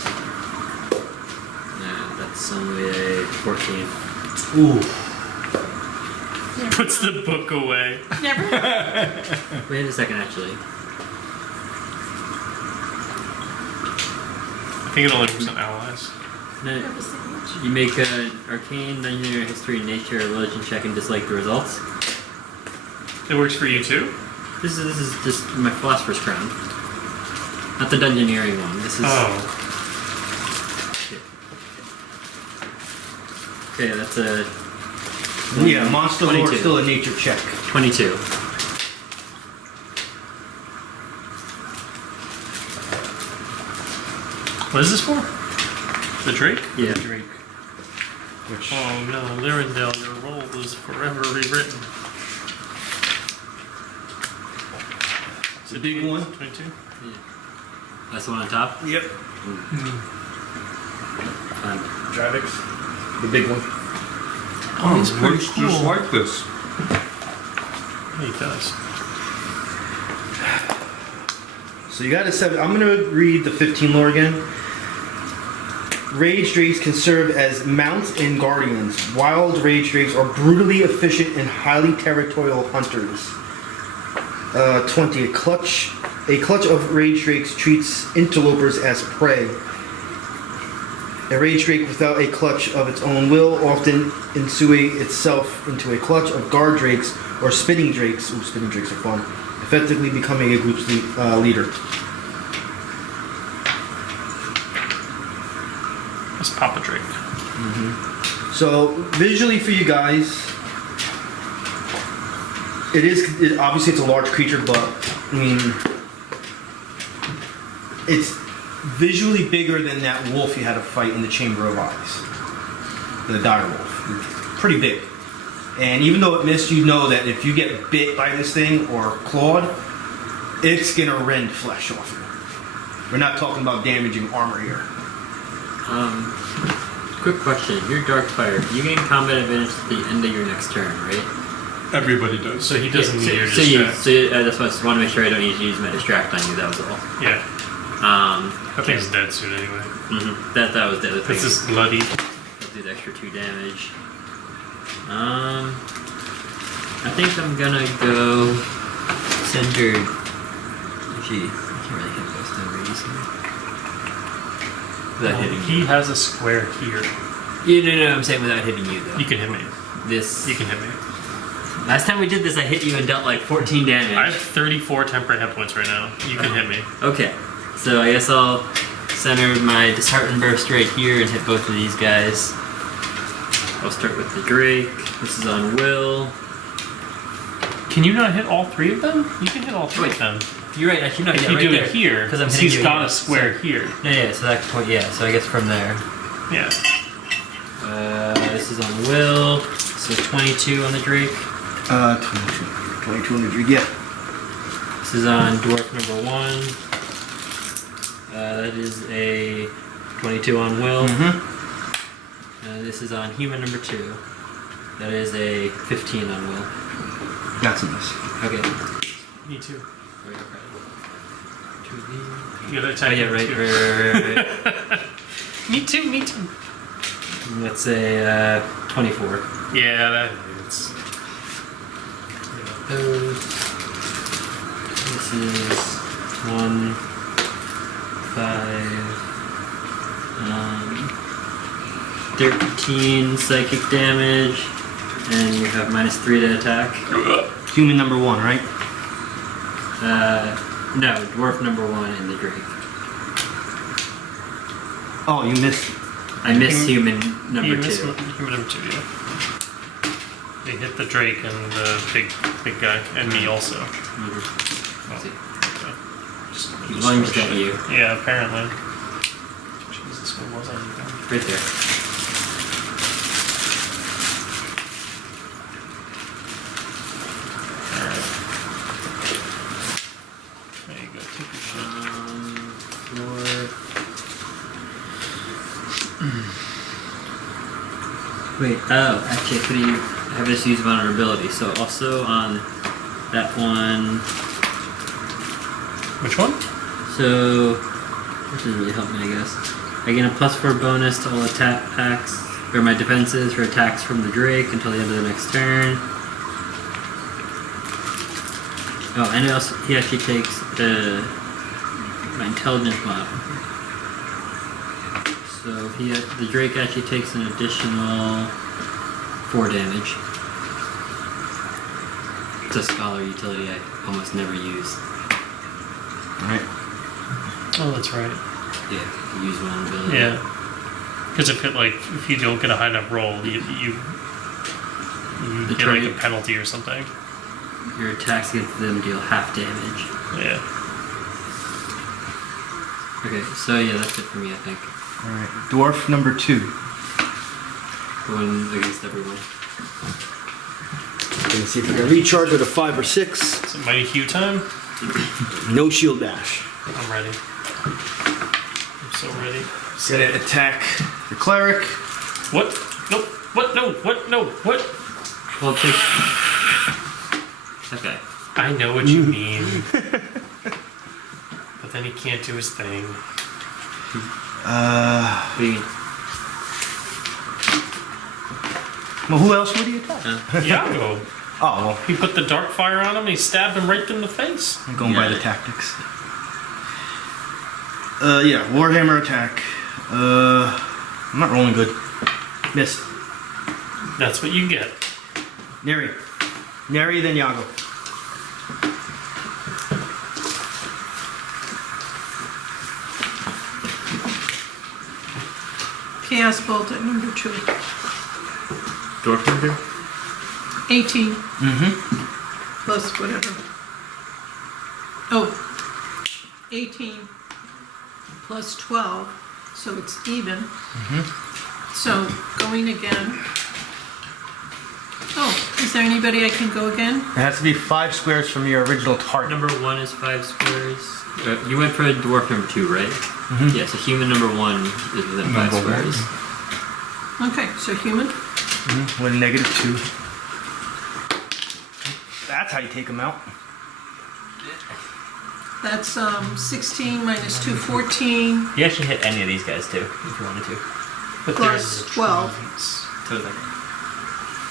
Yeah, that's only a 14. Ooh. Puts the book away. Never. Wait a second, actually. I think it only works on allies. No, Never seen it. you make an arcane, linear, history, nature, or religion check and dislike the results. It works for you too? This is just my philosopher's crown. Not the dungeoneering one. This is. Oh. Okay, that's a. Yeah, monster lore 22. is still a nature check. 22. What is this for? The Drake? Yeah. Drake. Which Oh no, Lyrindale, your role is forever rewritten. the big one. 22? That's the one on top? Yep. Travex. The big one. Oh, he's pretty Looks cool. just like this. Yeah, he does. So you got a 7. I'm gonna read the 15 lore again. Rage Drakes can serve as mounts and guardians. Wild Rage Drakes are brutally efficient and highly territorial hunters. 20. A clutch of Rage Drakes treats interlopers as prey. A Rage Drake without a clutch of its own will often ensue itself into a clutch of Guard Drakes or Spitting Drakes. Ooh, Spitting Drakes are fun. Effectively becoming a group's leader. Let's pop a Drake. So visually for you guys, obviously it's a large creature, but I mean, it's visually bigger than that wolf you had to fight in the Chamber of Eyes, the dire wolf. It's pretty big, And even though it missed, you know that if you get bit by this thing or clawed, it's gonna rend flesh off you. We're not talking about damaging armor here. Quick question. Your Darkfire, you gain combat advantage at the end of your next turn, right? Everybody does. So he doesn't need your so distract. that's why I just want to make sure I don't need to use my distract on you. That was all. Yeah. That thing's dead soon anyway. That was the other thing. This is bloody. I'll do the extra 2 damage. I think I'm gonna go centered. Actually, I can't really hit those numbers easily. Without hitting He you. has a square here. Yeah, no, I'm saying without hitting you though. You can hit me. This. You can hit me. Last time we did this, I hit you and dealt like 14 damage. I have 34 temporary hit points right now. You can hit me. Okay, so I guess I'll center my Dishearten Burst right here and hit both of these guys. I'll start with the Drake. This is on Will. Can you not hit all 3 of them? You can hit all 3 of them. You're right, actually no, If yeah, you right do there. it here, Because I'm because hitting he's you got again. a square here. Yeah, so that point, yeah, so I guess from there. Yeah. This is on Will, so 22 on the Drake. 22. 22 on the Drake, yeah. This is on Dwarf number 1. That is a 22 on Will. This is on Human number 2. That is a 15 on Will. That's a miss. Okay. Me too. Wait, okay. 2 of these. You gotta Oh attack yeah, him right, too. right. Me too, me too. And that's a 24. Yeah, that hits. Those. This is 1, 5, 13 psychic damage, and you have -3 to attack. Human number 1, right? No, dwarf number 1 and the Drake. Oh, you missed. I missed human number You 2. missed human number 2, yeah. They hit the Drake and the big guy, and me also. Mhm. Well, okay. Just- He just lunged switch. at you. Yeah, apparently. Jesus, where was I even? Right there. Alright. There you go, take your shit. Wait, oh, actually, I could have just used vulnerability. So also on that one. Which one? So this doesn't really help me, I guess. I gain a +4 bonus to all attacks or my defenses for attacks from the Drake until the end of the next turn. Oh, and also he actually takes my intelligence mod. So the Drake actually takes an additional 4 damage. It's a scholar utility I almost never use. Alright. Oh, that's right. Yeah, you use vulnerability. Yeah. Because if you don't get a high enough roll, you The get like a trait. penalty or something. Your attacks against them deal half damage. Yeah. Okay, so yeah, that's it for me, I think. Alright. Dwarf number 2. Going against everyone. Gonna see if I can recharge with a 5 or 6. Is it Mighty Hue time? No shield dash. I'm ready. I'm so ready. Gonna attack the cleric. What? Nope. What? No. What? No. What? Well, take. Okay. I know what you mean. But then he can't do his thing. What do you mean? Well, who else would he attack? Yago. Oh, well, He put the dark fire on him and he stabbed him right in the face. I'm going by Yeah. the tactics. Yeah, Warhammer attack. I'm not rolling good. Missed. That's what you get. Neri. Neri, then Yago. Chaos Bolt at number 2. Dwarf number? 18 Mm-hmm. plus whatever. Oh, 18 plus 12, so it's even. So going again. Oh, Is there anybody I can go again? It has to be 5 squares from your original target. Number 1 is 5 squares. You went for dwarf number 2, right? Mm-hmm. Yeah, so human number 1 is within 5 squares. Okay, so human. With -2. That's how you take them out. That's 16 minus 2, 14, You actually hit any of these guys too, if you wanted to. But plus 12. So it's like,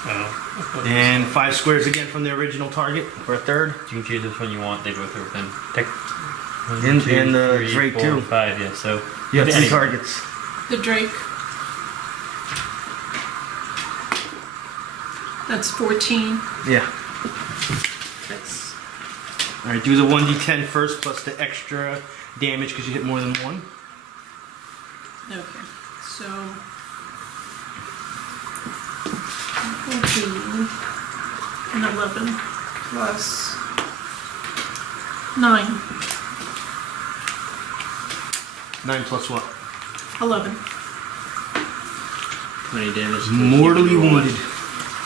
Oh. And 5 squares again from the original target for a third. you can choose which one you want. They both are within. Take And the Drake too. 5, yeah. So You have 3 any- targets. The Drake. That's 14. Yeah. That's Alright, do the 1d10 first plus the extra damage because you hit more than 1. Okay, so 14 and 11 plus 9, 9 plus what? 11. 20 damage. to Mortally human number one. wounded.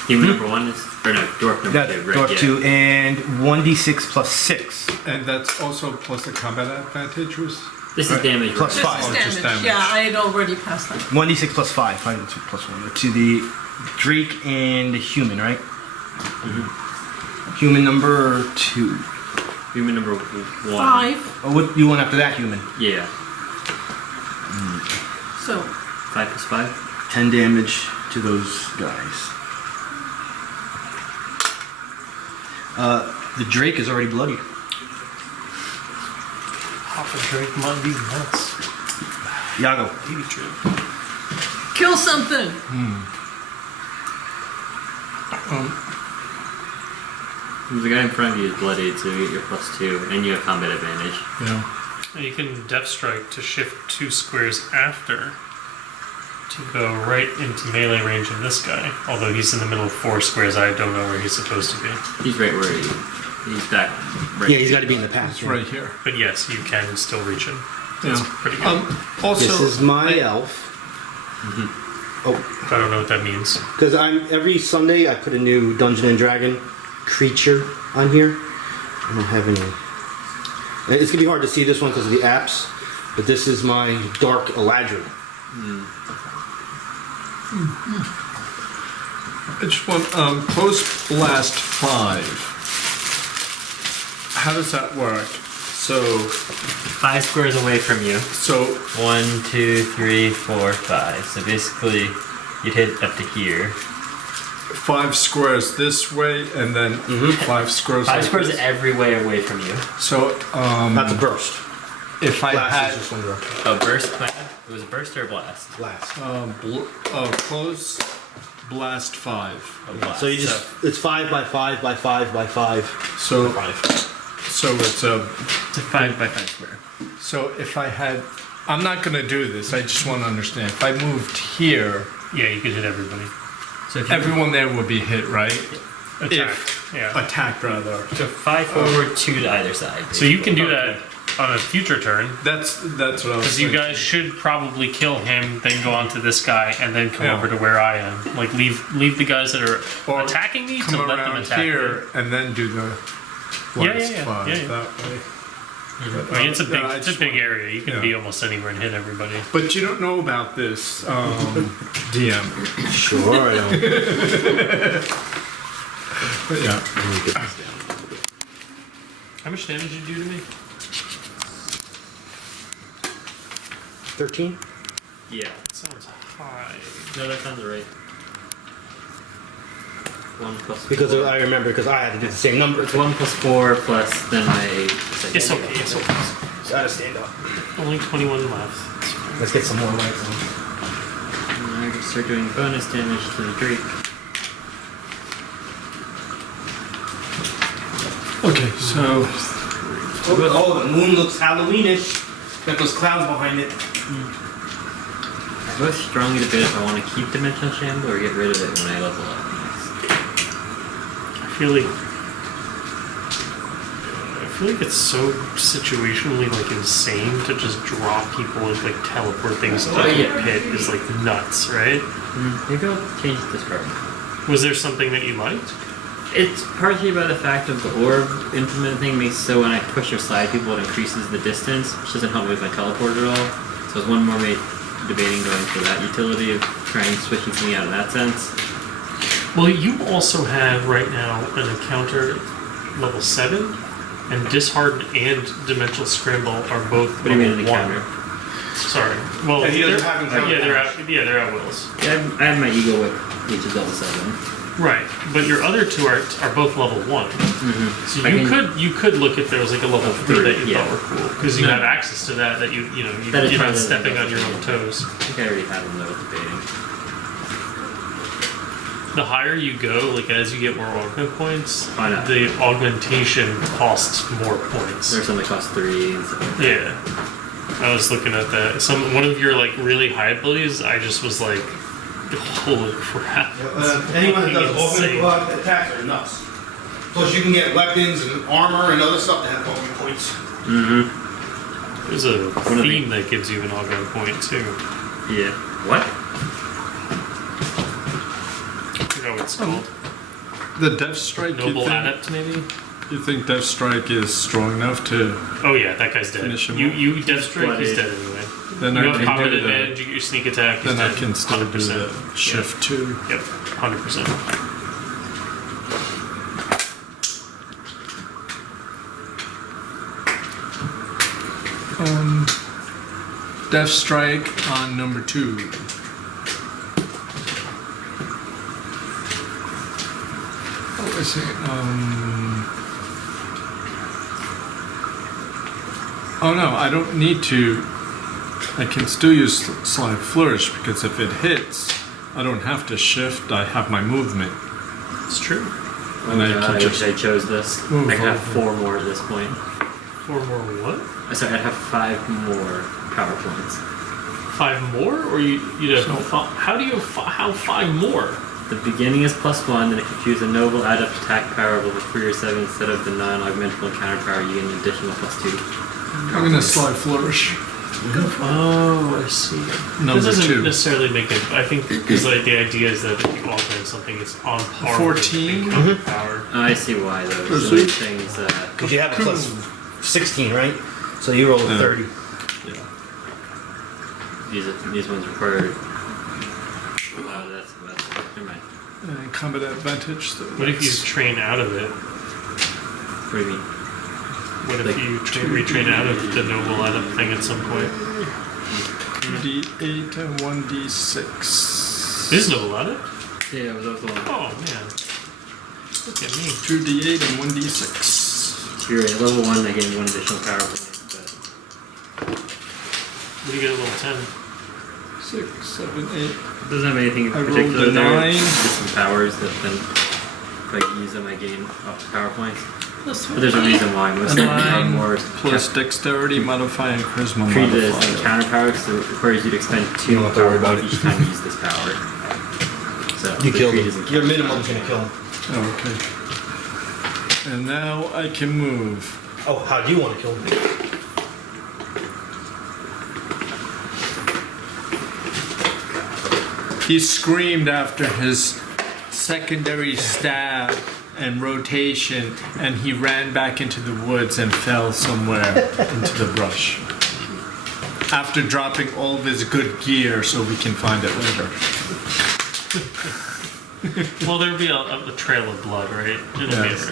Human number 1 is, or no, dwarf number That's 2, right? dwarf Yeah. 2 and 1d6 plus 6. And that's also plus the combat advantage was? This Right. is damage. Plus right? five. This Oh, is just damage. damage. Yeah, I had already passed that. 1d6 plus 5. 5 and 2 plus 1. To the Drake and the human, right? Human number 2. Human number 1. 5, Oh, what you want after that human? Yeah. so 5 plus 5. 10 damage to those guys. The Drake is already bloody. Papa Drake might be nuts. Yago. Baby Drake. kill something. The guy in front of you is bloodied, so you get your +2, and you have combat advantage. Yeah. And you can Depth Strike to shift 2 squares after to go right into melee range of this guy. Although he's in the middle of 4 squares, I don't know where he's supposed to be. He's right where he's back. Right. Yeah, he's got to be in the path. It's right here. But yes, you can still reach him. That's Yeah. pretty good. Also, This is my elf. Oh, I don't know what that means. because every Sunday I put a new Dungeon and Dragon creature on here. I don't have any. And it's gonna be hard to see this one because of the apps, but this is my Dark Eladrin. I just want close blast 5. How does that work? So 5 squares away from you. 1, 2, 3, 4, 5. So basically, you'd hit up to here. 5 squares this way, and then 5 squares. 5 like squares this. every way away from you. So That's a burst. if I Blast had is just one direction. A burst plan? It was a burst or a blast? Blast. close blast 5. A blast. So you just it's 5 by 5 by 5 by 5. So 5. so it's a. It's a 5 by 5 square. So if I had, I'm not gonna do this. I just want to understand. If I moved here, Yeah, you could hit everybody. So if you everyone there would be hit, right? Attack. Yeah. Attacked rather. so 5 forward, 2 to either side. So you can do Okay. that on a future turn. That's what I was. Because you thinking. guys should probably kill him, then go on to this guy, and then come Yeah. over to where I am. Like leave the guys that are Or attacking me to come let them around attack me. here and then do the Yeah, blast yeah. 5 Yeah, yeah. that way. I mean, it's a big, Yeah, I it's a just big want- area. You can yeah. be almost anywhere and hit everybody. But you don't know about this, DM. Sure, I don't. But yeah. Let me get this down. How much damage did you do to me? 13? Yeah. Sounds high. No, that sounds right. 1 plus. Because 4. I remember, because I had to do the same number. It's 1 plus 4 plus then my. It's okay. It's okay. Gotta stand up. Only 21 left. Let's get some more lights on. And I can start doing bonus damage to the Drake. Okay, so Oh, the moon looks Halloweenish. Got those clouds behind it. I both strongly debate if I want to keep Dimensional Shamble or get rid of it when I level up. I feel like it's so situationally like insane to just drop people and like teleport things to Oh, the yeah. pit is like nuts, right? Maybe I'll change this card. Was there something that you liked? It's partially by the fact of the orb implement thing makes so when I push or slide people, it increases the distance, which doesn't help me with my teleport at all. So it's one more debating going for that utility of trying switching something out in that sense. Well, you also have right now an encounter level 7, and Dishearten and Dimensional Scramble are both What do you mean an level 1. encounter? Sorry. Well, Yeah, he doesn't they're- have encounter they're powers. they're at wills. Yeah, I have my ego whip, which is level 7. Right, but your other two are both level 1. So you could look if there was like a level 3 that you Yeah. thought were cool because you No. have access to that you That is you're part not of the stepping on level your own three. toes. I think I already had them though with debating. The higher you go, like as you get more augment points, I know. the augmentation costs more points. There's some that cost 3 and stuff like that. Yeah, I was looking at that. One of your like really high abilities, I just was like, holy crap! Anyone that does Insane. augmented attacks are nuts. Plus, you can get weapons and armor and other stuff that have augment points. There's a One of theme that gives you an augment point too. Yeah. What? I forgot what it's called. The Death Strike, Noble Adept, maybe? you think Death Strike is strong enough to... Oh yeah, that guy's dead. Finish him You off. you Death Strike, he's Bloodied. dead anyway. Then You I have can combat do advantage, the... you get your sneak attack, he's Then dead. I can still do 100%. the shift too. Yep, 100%. Death Strike on number 2. Oh, is it? Oh no, I don't need to. I can still use Slide Flourish because if it hits, I don't have to shift. I have my movement. It's true. Oh And I my god, can I just wish I chose this. move I could have over. 4 more at this point. 4 more what? Sorry, I'd have 5 more power points. 5 more? Or you'd have how do you have how 5 more? The beginning is +1, and if you choose a noble adept attack power of level 3 or 7 instead of the non-augmentable counter power, you get an additional +2. I'm gonna Slide Flourish. Oh, I see. Number this doesn't 2. necessarily make it. I think because like the idea is that if you augment something, it's on par 14? with the power. I see why, though. Proceed. Some of these things, Because you have a plus 16, right? So you roll a 30. these ones require... Oh, that's... Never mind. Combat advantage. So What if you that's train out of it? What do you mean? What if Like, you retrain out of the noble adept thing at some point? 2d8 and 1d6. This is noble adept? Yeah, it was also one. Oh man, look at me. 2d8 and 1d6. You're right, level 1, I gain 1 additional power point, but... What do you get at level 10? 6, 7, 8. It doesn't have anything in I rolled particular a there. 9. Just some powers that then, if I use them, I gain up to power points. Plus But there's a reason why. Most of them are 9 more plus dexterity modifier and charisma treated as modifier. counter powers, so it requires you to expend 2 don't have to worry power about points it. each time you use this power. So You the killed treat him. is a Your counter minimum's power. gonna kill him. Oh, okay. And now I can move. Oh, how do you want to kill him? He screamed after his secondary stab and rotation, and he ran back into the woods and fell somewhere into the brush. After dropping all of his good gear so we can find it later. Well, there'll be a trail of blood, right? It'll be Yes.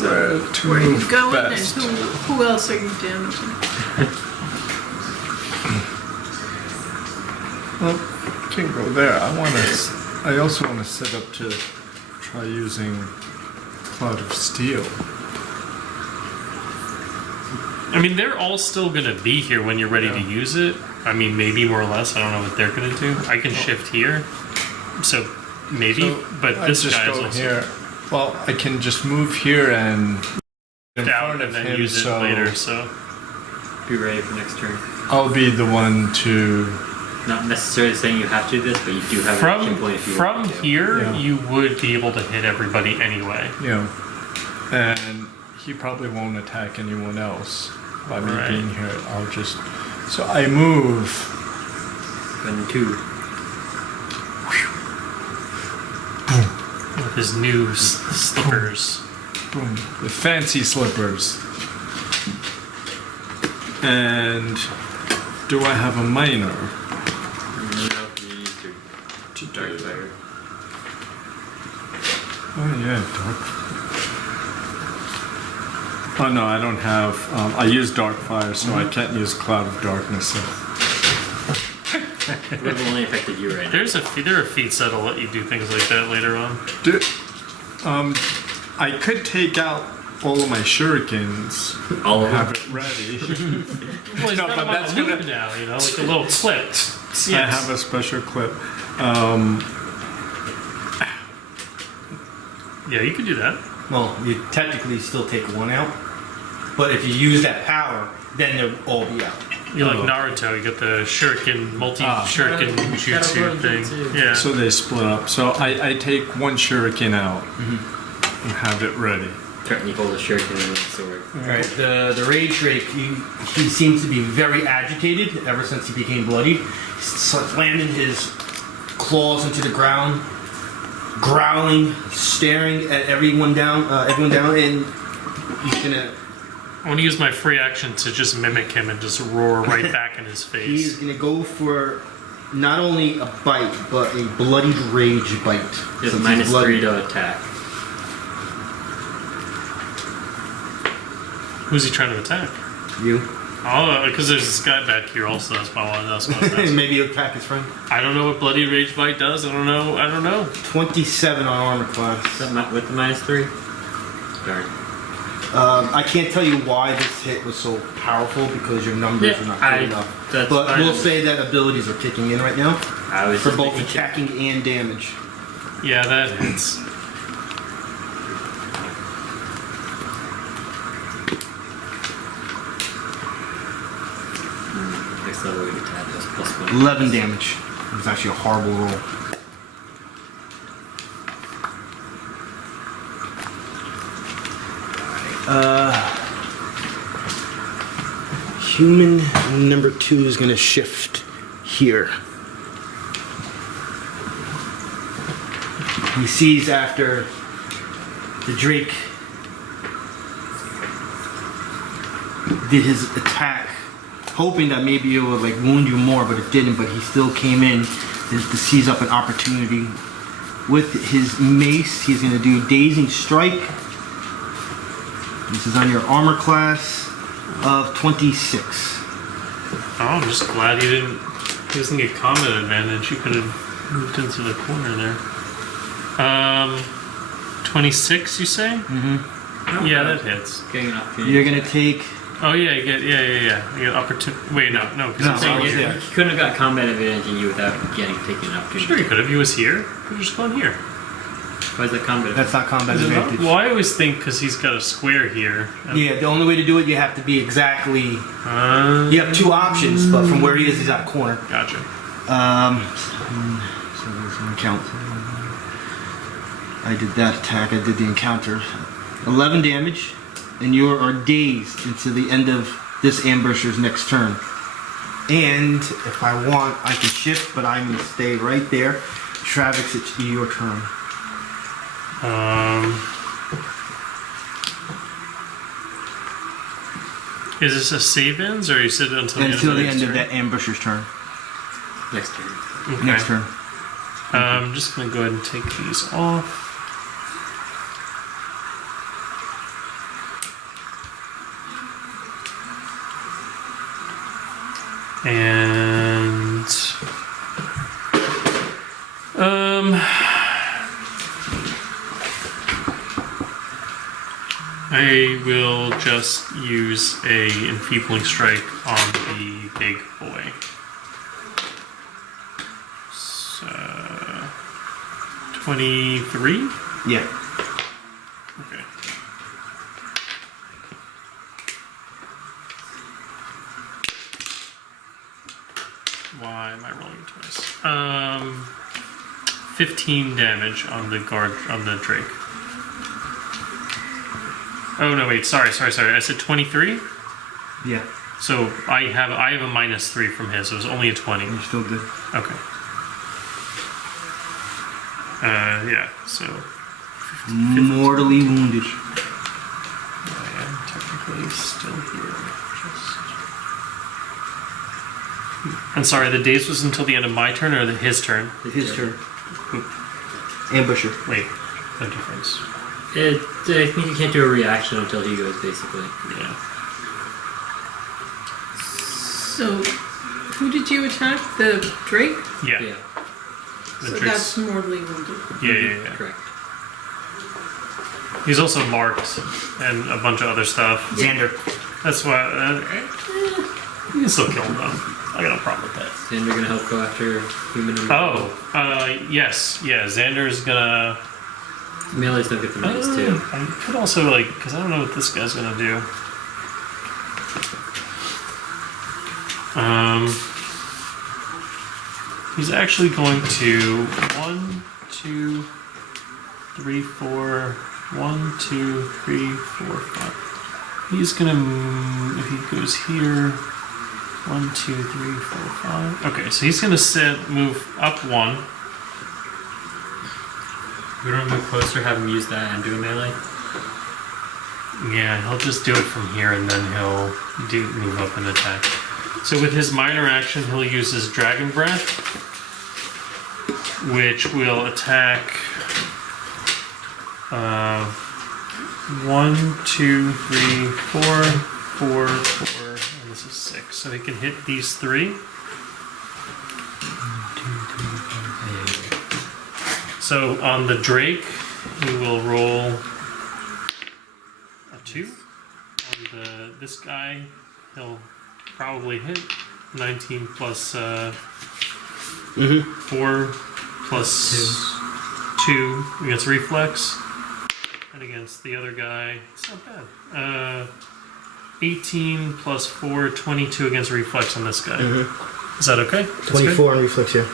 Where to where are you move going best. and who else are you damaging? Well, can't go there. I also want to set up to try using Cloud of Steel. I mean, they're all still gonna be here when you're ready to use it. I mean, maybe more or less. I don't know what they're gonna do. I can shift here, so maybe. So but I this just guy is go also here. Well, I can just move here and in down front and of then him, use it so later. So Be ready for next turn. I'll be the one to. Not necessarily saying you have to do this, but you do have an action from point if you want to. here, Yeah. you would be able to hit everybody anyway. You know, and he probably won't attack anyone else by me Right. being here. I'll just. So I move. And 2. his new slippers. Boom. The fancy slippers. And do I have a minor? No, you need to dark fire. Oh yeah, dark. Oh no, I don't have. I use dark fire, so I can't use cloud of darkness. So. It would have only affected you right now. There are feats that'll let you do things like that later on. I could take out all of my shurikens. All of Have them. it ready. Well, he's No, got but them on that's a loop gonna- now, you know, like a little clip. I have a special clip. Yeah, you can do that. Well, you technically still take one out, but if you use that power, then they'll all be out. You're like Naruto, you got the shuriken, multi-shuriken jutsu thing. Yeah. So they split up. So I take one shuriken out and have it ready. You hold a shuriken and a sword. Alright, the Rage Drake, he seems to be very agitated ever since he became bloodied. He's slamming his claws into the ground, growling, staring at everyone down, and he's gonna. I want to use my free action to just mimic him and just roar right back in his face. He's gonna go for not only a bite, but a bloodied rage bite. It's Since minus he's bloodied. 3 to attack. Who's he trying to attack? You. Oh, because there's this guy back here also. That's why I was asking. Maybe he'll attack his friend. I don't know what Bloody Rage Bite does. I don't know. 27 on armor class. Is that with the minus 3? Darn. I can't tell you why this hit was so powerful because your numbers are not good enough. That's But fine. we'll say that abilities are kicking in right now I was for just both making sure. attacking and damage. Yeah, that hits. Next level we get to have this plus 1. 11 damage. It was actually a horrible roll. Human number 2 is going to shift here. He sees after the Drake did his attack, hoping that maybe it would like wound you more, but it didn't. But he still came in to seize up an opportunity. With his mace, he's going to do Dazing Strike. This is on your armor class of 26. Oh, I'm just glad he doesn't get combat advantage. You could have moved into the corner there. 26, you say? Mm-hmm. Yeah, that hits. Getting an opportunity. You're going to take. Oh yeah, you get opportunity. Wait, no, No, because I was You there. couldn't have got combat advantage in you without taking an opportunity. sure you could have. He was here. Could have just gone here. Why is that combat That's not combat Is it not? advantage. Well, I always think because he's got a square here. Yeah, the only way to do it, you have to be exactly. You have 2 options, but from where he is, he's out of corner. Gotcha. So there's an count. I did that attack. I did the encounter. 11 damage, and you are dazed into the end of this ambusher's next turn. And if I want, I can shift, but I'm going to stay right there. Travex, it's your turn. Is this a save ends, or you said until Until the next end of turn? that ambusher's turn. next turn. Okay. Next turn. I'm just gonna go ahead and take these off. And I will just use a enfeebling strike on the big boy. So 23. Yeah. Okay. Why am I rolling twice? 15 damage on the Drake. Oh no, wait, sorry. I said 23? Yeah. So I have a -3 from his, so it was only a 20. You're still good. Okay. Yeah, so Mortally wounded. I am technically still here. I'm sorry, the daze was until the end of my turn or his turn? His turn. Ambusher. Wait, no difference. I think you can't do a reaction until he goes, basically. Yeah. So, who did you attack? The Drake? Yeah. Yeah, The So Drake's- that's mortally wounded. yeah. correct. He's also marked and a bunch of other stuff. Xander. That's why you can still kill him though. I got no problem with that. Xander gonna help go after human number Yes. Yeah, Xander's gonna... Melees don't get the minis too. I could also, like, because I don't know what this guy's gonna do. He's actually going to 1, 2, 3, 4. 1, 2, 3, 4, 5. He's gonna if he goes here. 1, 2, 3, 4, 5. Okay, so he's gonna move up 1. We don't move closer, have him use that and do a melee. Yeah, he'll just do it from here and then he'll move up and attack. So with his minor action, he'll use his Dragon Breath, which will attack 1, 2, 3, 4, 4, 4, and this is 6. So he can hit these 3. So on the Drake, he will roll a 2. On this guy, he'll probably hit 19 plus 4 plus 2 against reflex. And against the other guy, it's not bad. 18 plus 4, 22 against reflex on this guy. Is that okay? That's 24 on reflex, yeah.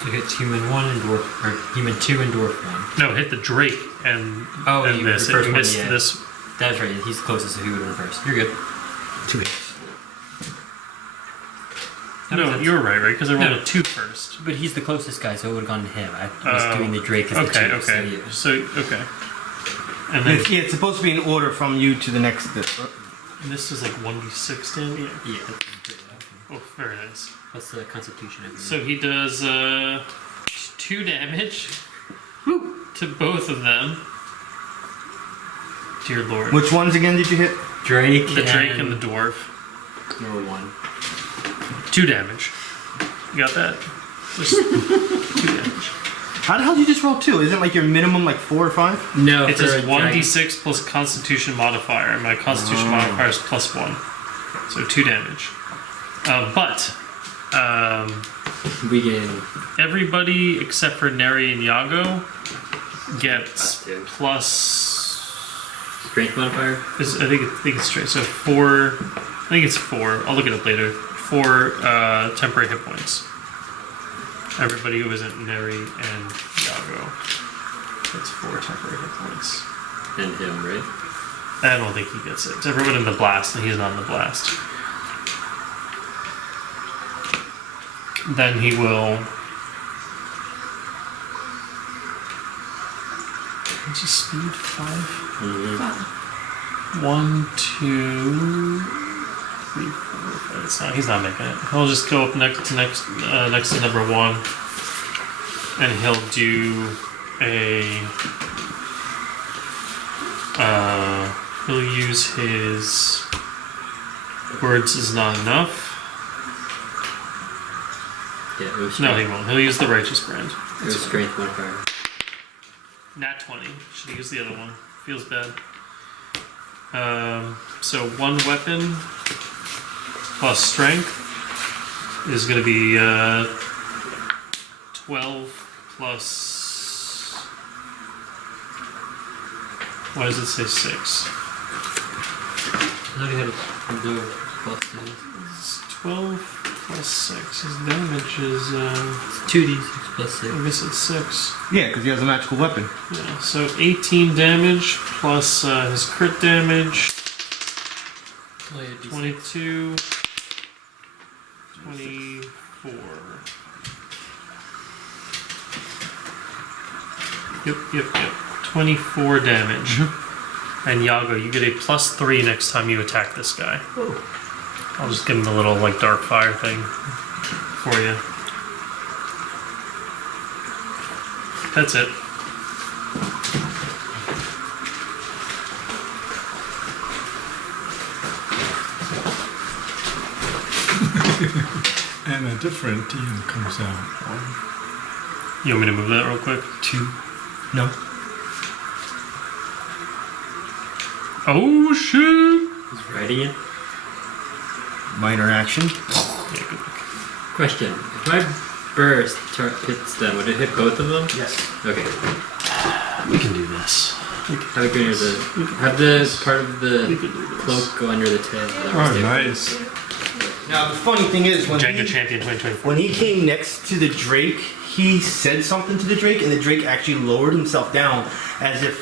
So hit human 1 and dwarf, or human 2 and dwarf 1. No, hit the Drake and, Oh, and you- this. the first It one, missed yeah. this. That's right, he's closest, so he would run first. You're good. 2 hits. That makes No, sense. you were right? Because I rolled No. a 2 first. But he's the closest guy, so it would have gone to him. I was doing the Drake as the Okay, 2. okay. So yeah. Okay. And then Yeah, it's supposed to be in order from you to the next. this is like 1d6 damage. Yeah. Oh, very nice. What's the constitution of So he does 2 damage to both of them. Dear Lord. Which ones again did you hit? Drake, The Drake and the Dwarf. number 1. 2 damage. You got that? Just 2 damage. How the hell did you just roll 2? Isn't like your minimum like 4 or 5? No, It for says a dragon. 1d6 plus Constitution modifier. And my Constitution modifier is plus 1. So 2 damage. But We gain everybody except for Neri and Yago gets +2. plus. Strength modifier. I think it's straight. So 4. I think it's 4. I'll look it up later. 4 temporary hit points. Everybody who isn't Neri and Yago gets 4 temporary hit points. And him, right? I don't think he gets it. It's everyone in the blast, and he's not in the blast. Then he will. What's his speed? 5? 1, 2, 3, 4, 5. It's not. He's not making it. He'll just go up next to number 1, and he'll do a. He'll use his words is not enough. Yeah, it was No, strength. he won't. He'll use the righteous brand. It was strength modifier. Nat 20. Should use the other one. Feels bad. So 1 weapon plus strength is going to be 12 plus. Why does it say 6? I thought he had a plus 2. It's 12 plus 6. His damage is. It's 2d6 plus 6. I guess it's 6. Yeah, because he has a magical weapon. Yeah, so 18 damage plus his crit damage. 22, 24. Yep. 24 damage. And Yago, you get a +3 next time you attack this guy. I'll just give him the little like dark fire thing for you. That's it. And a different team comes out. You want me to move that real quick? 2. No. Oh shit! He's ready. Minor action. Yeah, good. Question: if my burst hits them, would it hit both of them? Yes. Okay. We can do this. Have the part of the cloak go under the tail. Oh, nice. Now the funny thing is Django Champion 2024. when he came next to the Drake, he said something to the Drake, and the Drake actually lowered himself down as if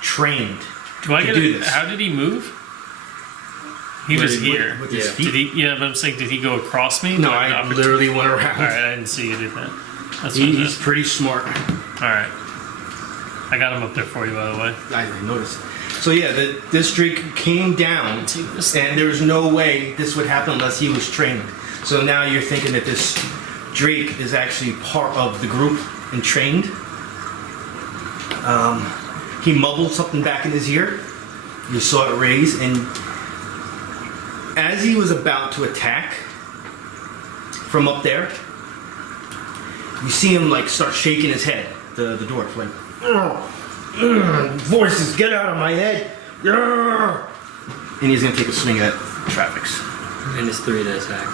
trained. Do I to get do it? this. How did he move? He was here. With his Yeah. feet. Did he? Yeah, but I'm saying, did he go across me? No, Do have an I opportunity? literally went around. All right, I didn't see you do that. That's He's pretty smart. all right. I got him up there for you, by the way. I noticed. So yeah, this Drake came down, Take this. and there's no way this would happen unless he was trained. So now you're thinking that this Drake is actually part of the group and trained. He mumbled something back in his ear. You saw it raise, and as he was about to attack from up there, you see him like start shaking his head. The dwarf like, voices, get out of my head! And he's gonna take a swing at Travex. -3 to attack.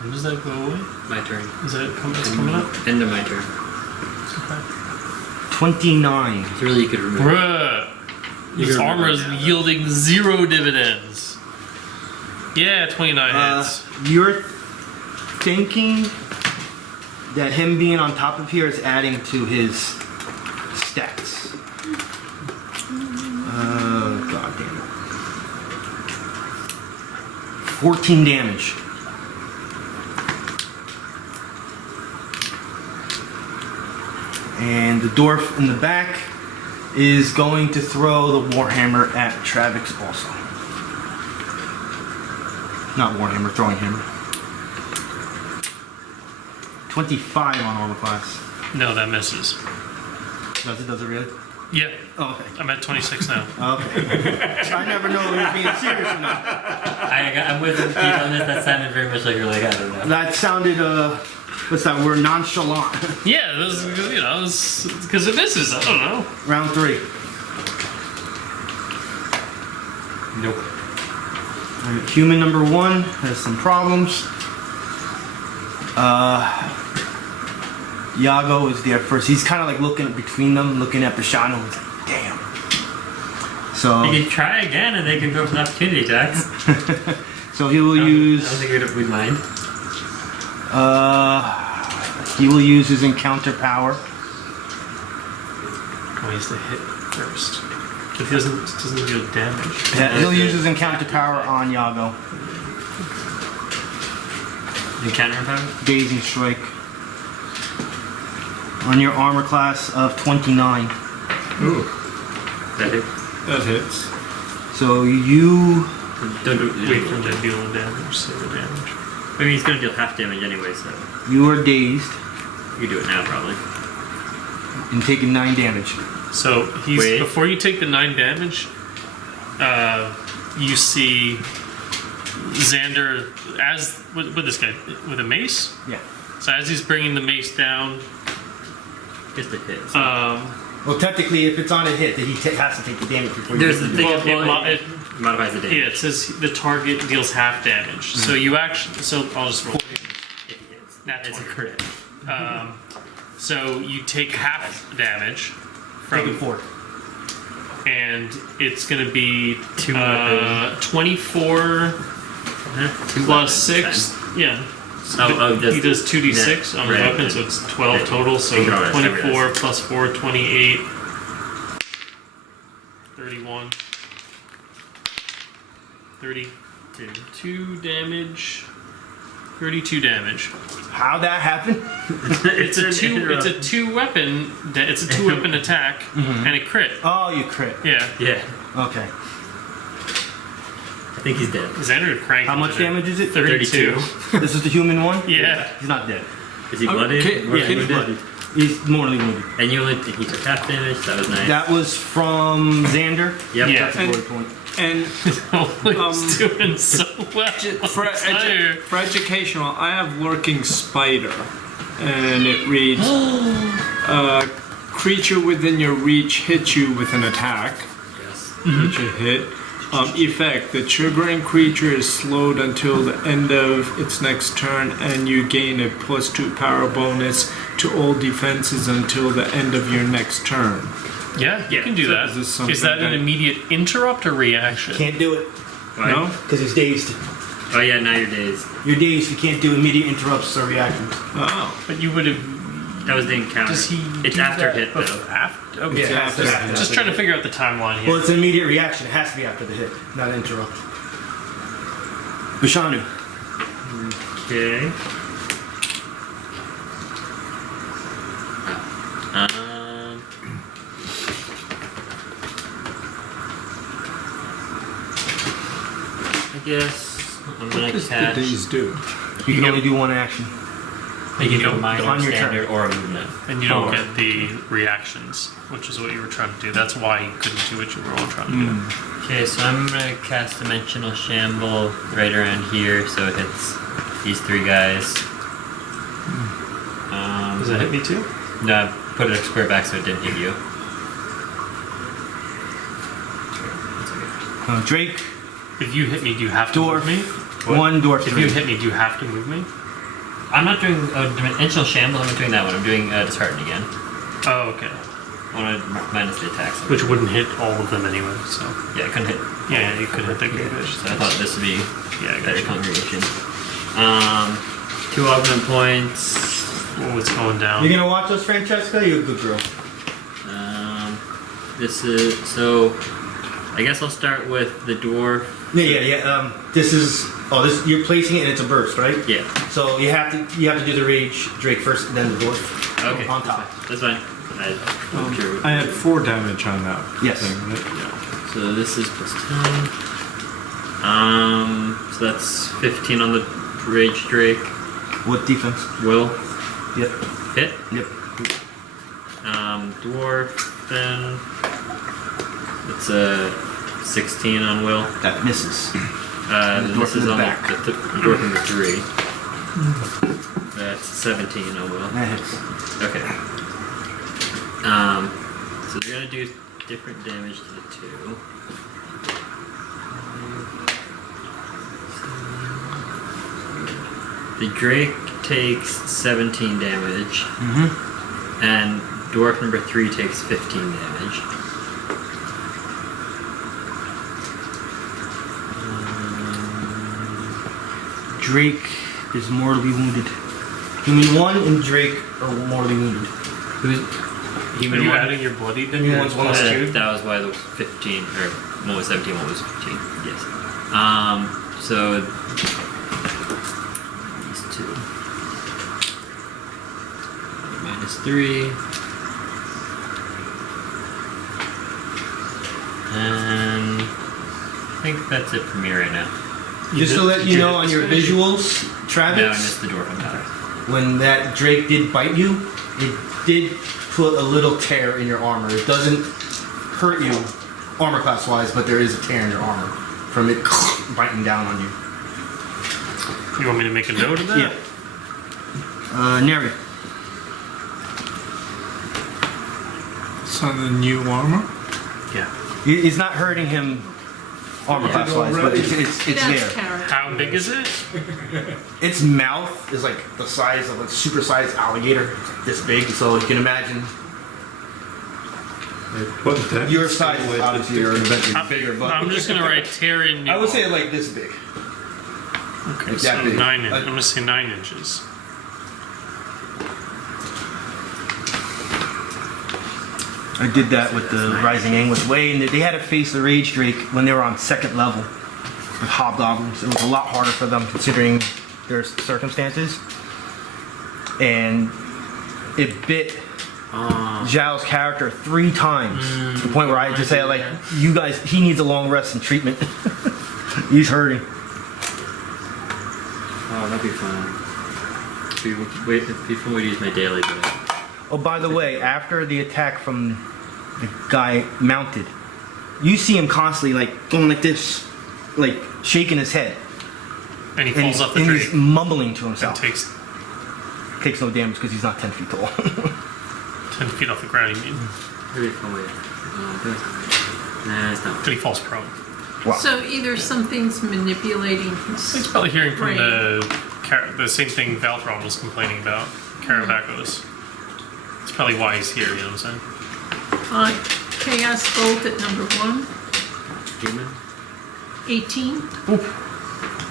When does that go away? My turn. Is that it's coming up? End of my turn. 29. So really, you could remove. Bruh! You This can armor is remove it now, yielding 0 dividends. Yeah, 29 hits. You're thinking that him being on top of here is adding to his stats. God damn it. 14 damage. And the dwarf in the back is going to throw the Warhammer at Travex also. Not Warhammer, throwing hammer. 25 on armor class. No, that misses. Does it really? Yeah, Oh, okay. I'm at 26 now. Okay. I never know if you're being serious or not. I'm with Pete on this. That sounded very much like you're like, I don't know. That sounded, what's that word? Nonchalant. Yeah, this is, because it misses. I don't know. Round 3. Nope. Alright, human number 1 has some problems. Yago is there first. He's kind of like looking between them, looking at Bashanu. He's like, damn. So, You can try again, and they can go for the opportunity attacks. so he will I don't use. think we'd mind. He will use his encounter power. Oh, he has to hit first. If he doesn't deal damage. Yeah, he'll use his encounter power on Yago. Encounter power? Dazing strike. On your armor class of 29. Ooh. That hit. That hits. So you. Don't do Wait for him to deal the damage, say the damage. I mean, he's gonna deal half damage anyway, so You are dazed you can do it now probably. and taking 9 damage. So he's Wait. before you take the 9 damage, you see Xander as with this guy with a mace. Yeah. So as he's bringing the mace down, Just a hit. Well, technically, if it's on a hit, then he has to take the damage before you. There's get the to thing. do it. it Modifies the damage. yeah, it says the target deals half damage. So you actually, so I'll just roll. If he hits. Nat It's a 20. crit. So you take half damage Taking from, 4. and it's going to be 2 24 plus 6. Yeah. He does 2d6 on the Right. weapon, so it's 12 Yeah. total. So You can always 24 plus 4, 28, 31, 32 damage. 32 damage. How that happened? It's a two weapon attack and a crit. Oh, you crit. Yeah. Yeah. Okay. I think he's dead. Xander cranked. How much damage is it? 32. This is the human one? Yeah. He's not dead. Is he blooded? Okay, Or Yeah, he's wounded? blooded. He's mortally wounded. And he took half damage. That was nice. That was from Xander. Yep. Yeah. That's a glory point. And He's doing so well. for, for educational, I have Lurking Spider, and it reads: creature within your reach hits you with an attack, Yes. which a hit. Effect: the triggering creature is slowed until the end of its next turn, and you gain a +2 power bonus to all defenses until the end of your next turn. Yeah, you can do that. Is this something Is that an that- immediate interrupt or reaction? Can't do it Why? No? because he's dazed. Oh yeah, now you're dazed. You're dazed. You can't do immediate interrupts or reactions. Oh. But you would have. That was the encounter. Does he? It's do after that hit though. After. Okay. Yeah, after that. Just trying to figure out the timeline here. Well, it's an immediate reaction. It has to be after the hit, not an interrupt. Bashanu. Okay. I guess I'm gonna What does the catch. days do? You can only do one action. You can do a minor, on your standard, turn. or a movement. And you don't get the reactions, which is what you were trying to do. That's why you couldn't do what you were all trying to do. Okay, so I'm gonna cast Dimensional Shamble right around here, so it hits these three guys. Does it hit me too? No, I put it a square back so it didn't hit you. Drake, If you hit me, do you have to dwarf, move me? one dwarf, If three. you hit me, do you have to move me? I'm not doing Dimensional Shamble, I'm not doing that one. I'm doing Dishearten again. Oh, okay. I want to minus the attacks. Which wouldn't hit all of them anyway, so. Yeah, I couldn't hit. Yeah, you could hit the good fish. So I thought this would be Yeah, I better got you. congregation. 2 augment points. What's going down? You gonna watch us, Francesca? You're a good girl. This is so. I guess I'll start with the dwarf. Yeah. This is. Oh, this you're placing it and it's a burst, right? Yeah. So you have to do the rage Drake first, and then the dwarf. Okay. On top. That's fine. I'm sure. I had 4 damage on that Yes. thing, right? Yeah. So this is +10. So that's 15 on the rage drake. What defense? Will Yep. hit. Yep. Dwarf then. It's a 16 on will. That misses. And dwarf this in is the on back. the dwarf number 3. That's 17 on will. That hits. Okay. So they're gonna do different damage to the 2. The Drake takes 17 damage, and dwarf number 3 takes 15 damage. Drake is mortally wounded. Human 1 and Drake are mortally wounded. Are Human you one. adding your bloody then? Human one's Plus one. two? That was why the 15, or one was 17, one was 15. Yes. So these 2 -3, and I think that's it for me right now. Just to let you know on your visuals, No, I Travis, missed the dwarf on top. when that Drake did bite you, it did put a little tear in your armor. It doesn't hurt you armor class wise, but there is a tear in your armor from it biting down on you. You want me to make a note of that? Yeah. Neri. It's on the new armor? Yeah. It's not hurting him armor class wise, but it's That's there. carrot. How big is it? Its mouth is like the size of a supersized alligator, this big, so you can imagine What that? your size. Obviously, you're eventually bigger, but I'm just gonna write tear in. I would say like this big. Okay, like so that big. 9 inches. Like- I'm gonna say 9 inches. I did that with the Rising Anguish Way, and they had to face the Rage Drake when they were on 2nd level with hobgoblins. It was a lot harder for them considering there's circumstances, and it bit Zhao's character 3 times. To the point where I had to say, like, you guys, he needs a long rest and treatment. He's hurting. Oh, that'd be fun. It'd be fun to use my daily, but Oh, by the way, after the attack from the guy mounted, you see him constantly, like, going like this, like, shaking his head. And he And falls he's, off the and tree. he's mumbling to And himself. takes Takes no damage because he's not 10 feet tall. 10 feet off the ground, you mean? that'd be fun. Nah, it's not. But he falls prone. Wow. So either something's manipulating He's his probably hearing from brain. the same thing Valthron was complaining about. Caravacos. That's probably why he's here, you know what I'm saying? Chaos Bolt at number 1, Human? 18.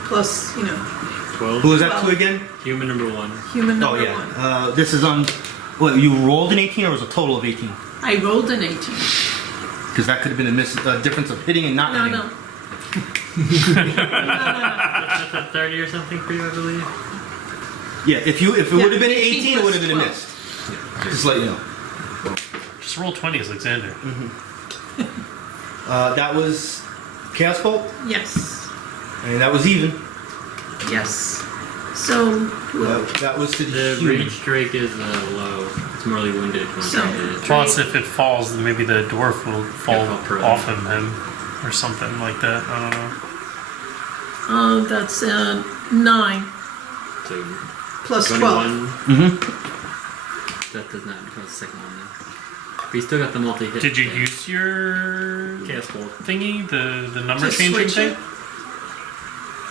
Plus, 12? Who was that to again? Human number 1. human Oh, number yeah. 1. This is on. What, you rolled an 18 or was it a total of 18? I rolled an 18. Because that could have been a difference of hitting and not No, hitting. no. That's a 30 or something for you, I believe. Yeah, if it would have been an 18 18, it would have been a plus miss. Just let you know. Just roll 20s, Alexander. That was Chaos Bolt, Yes. and that was even. Yes. So, That was to the The human. Rage Drake is low. It's mortally wounded when So- it's Plus, if it falls, then maybe the dwarf will fall fall prone. off of him. Or something like that. I don't know. that's 9 So, plus 12. 21. Mm-hmm. That does not count the second one then. But you still got the multi-hit. Did you thing. use your Chaos Bolt? thingy? The number To changing switch thing? it?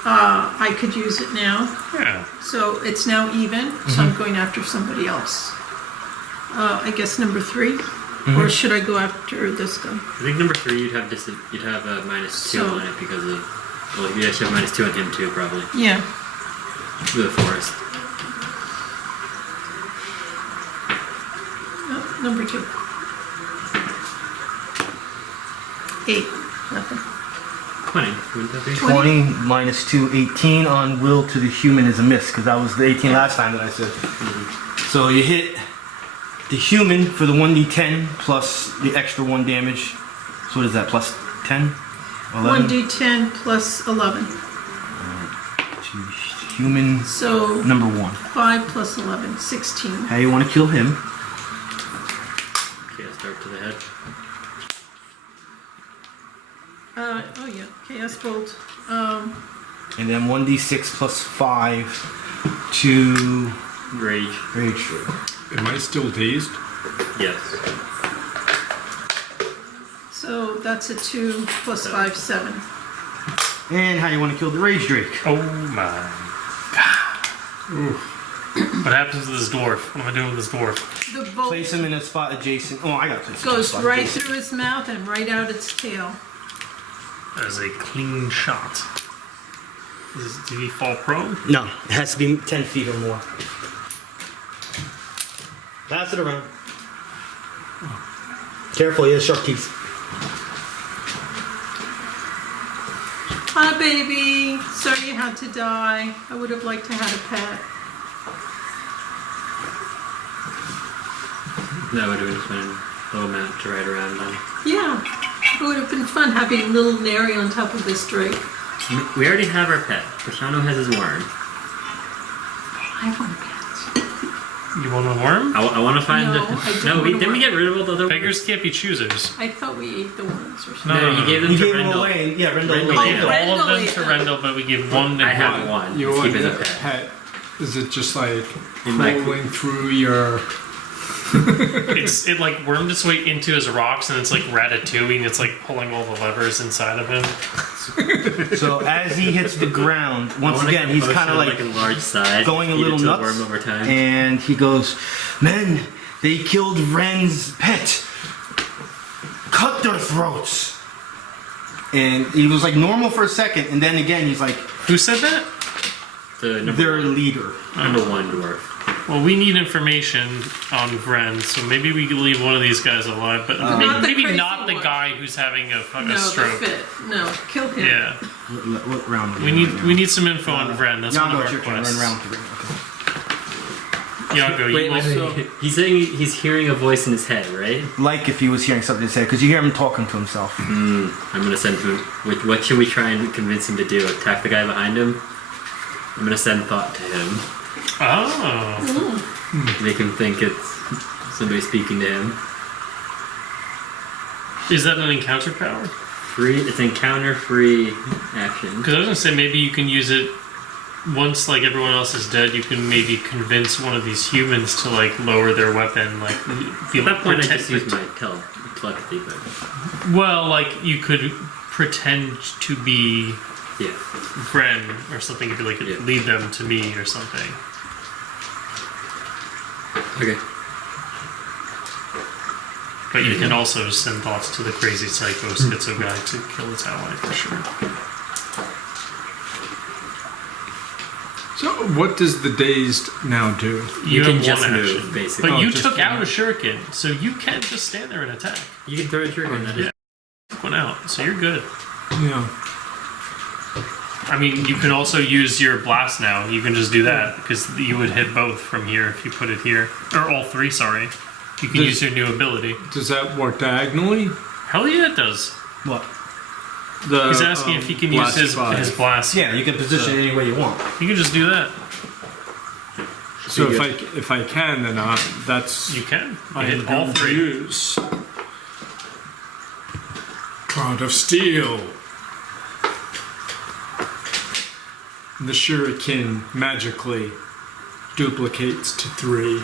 I could use it now. Yeah. So it's now even, so I'm going after somebody else. I guess number 3? Or should I go after this guy? I think number 3 you'd have -2 So- on it because of. Well, you actually have -2 on him too, probably. Yeah. With the forest. Number 2. 8. Nothing. 20. Wouldn't that be? 20 minus 2, 18 on will to the human is a miss, because that was the 18 last time that I said. So you hit the human for the 1d10 plus the extra 1 damage. So what is that, plus 10? 11? 1d10 plus 11. To human So number 1. 5 plus 11, 16. How you want to kill him? Chaos Dart to the head. Oh yeah, Chaos Bolt. And then 1d6 plus 5 to Rage. rage. Am I still dazed? Yes. So that's a 2 plus 5, 7. And how you want to kill the rage drake? Oh my god. What happens to this dwarf? What am I doing with this dwarf? The bolt Place him in a spot adjacent. Oh, I got to place him in a goes spot right adjacent. through his mouth and right out its tail. That is a clean shot. Did he fall prone? No, it has to be 10 feet or more. Pass it around. Careful, he has sharp teeth. Hi, baby. Sorry you had to die. I would have liked to have a pet. That would have been fun. Little map to ride around on. Yeah, it would have been fun having little Neri on top of this drake. We already have our pet. Bashanu has his worm. I want a pet. You want a worm? I want to find No, the. I don't No, want a didn't we worm. get rid of all the other Beggars can't be choosers. I thought we ate the ones or something. No, No, you gave them You to gave him Rendell. away. Yeah, Rendell. Rendell We Oh, gave all of Rendell them ate to them. Rendell, but we give one to I have him. one. You Let's want keep it as a the pet. pet? Is it just like In my- crawling through your? It like wormed its way into his rocks, and it's like Ratatouille, and it's like pulling all the levers inside of him. So as he hits the ground, once I wanna again, get he's Bashanu kind of like a large size. going a feed it little to the nuts, worm over time. and he goes, "Men, they killed Ren's pet. Cut their throats." And he was like normal for a second, and then again he's like Who said that? The their leader. number 1 dwarf. Well, we need information on Vren, so maybe we could leave one of these guys alive, but Not the maybe crazy not the one. guy who's having a No, the stroke. fit. No, kill him. Yeah. What round? are We in need right now? we need some info on Vren. That's one Yago, of it's our your turn. We're in quests. round 3. Okay. Yago, Wait, you wait, also. wait. He's saying he's hearing a voice in his head, right? Like if he was hearing something to say, because you hear him talking to himself. I'm gonna send him. What should we try and convince him to do? Attack the guy behind him? I'm gonna send thought to him. Oh. Make him think it's somebody speaking to him. Is that an encounter power? It's encounter free action. Because I was gonna say maybe you can use it once like everyone else is dead. You can maybe convince one of these humans to like lower their weapon. Like At that point, I just use my telepathy, but Well, like you could pretend to be yeah. Vren or something. You'd be like Yeah. lead them to me or something. Okay. But you can also send thoughts to the crazy psycho schizo guy to kill his ally for sure. So, what does the dazed now do? You have can just one move, action. basically. But Oh, you just took one out a shuriken, so you can just stand there and attack. You can throw a trigger in that. Yeah. Took one out, so you're good. Yeah. I mean, you can also use your blast now. You can just do that because you would hit both from here if you put it here, or all three. Sorry, you can Does- use your new ability. Does that work diagonally? Hell yeah, it does. What? He's asking if he can use his blast. Yeah, you can position it any way you want. You can just do that. So if I can, then that's You can. You I hit all don't three. use Cloud of Steel. The shuriken magically duplicates to 3.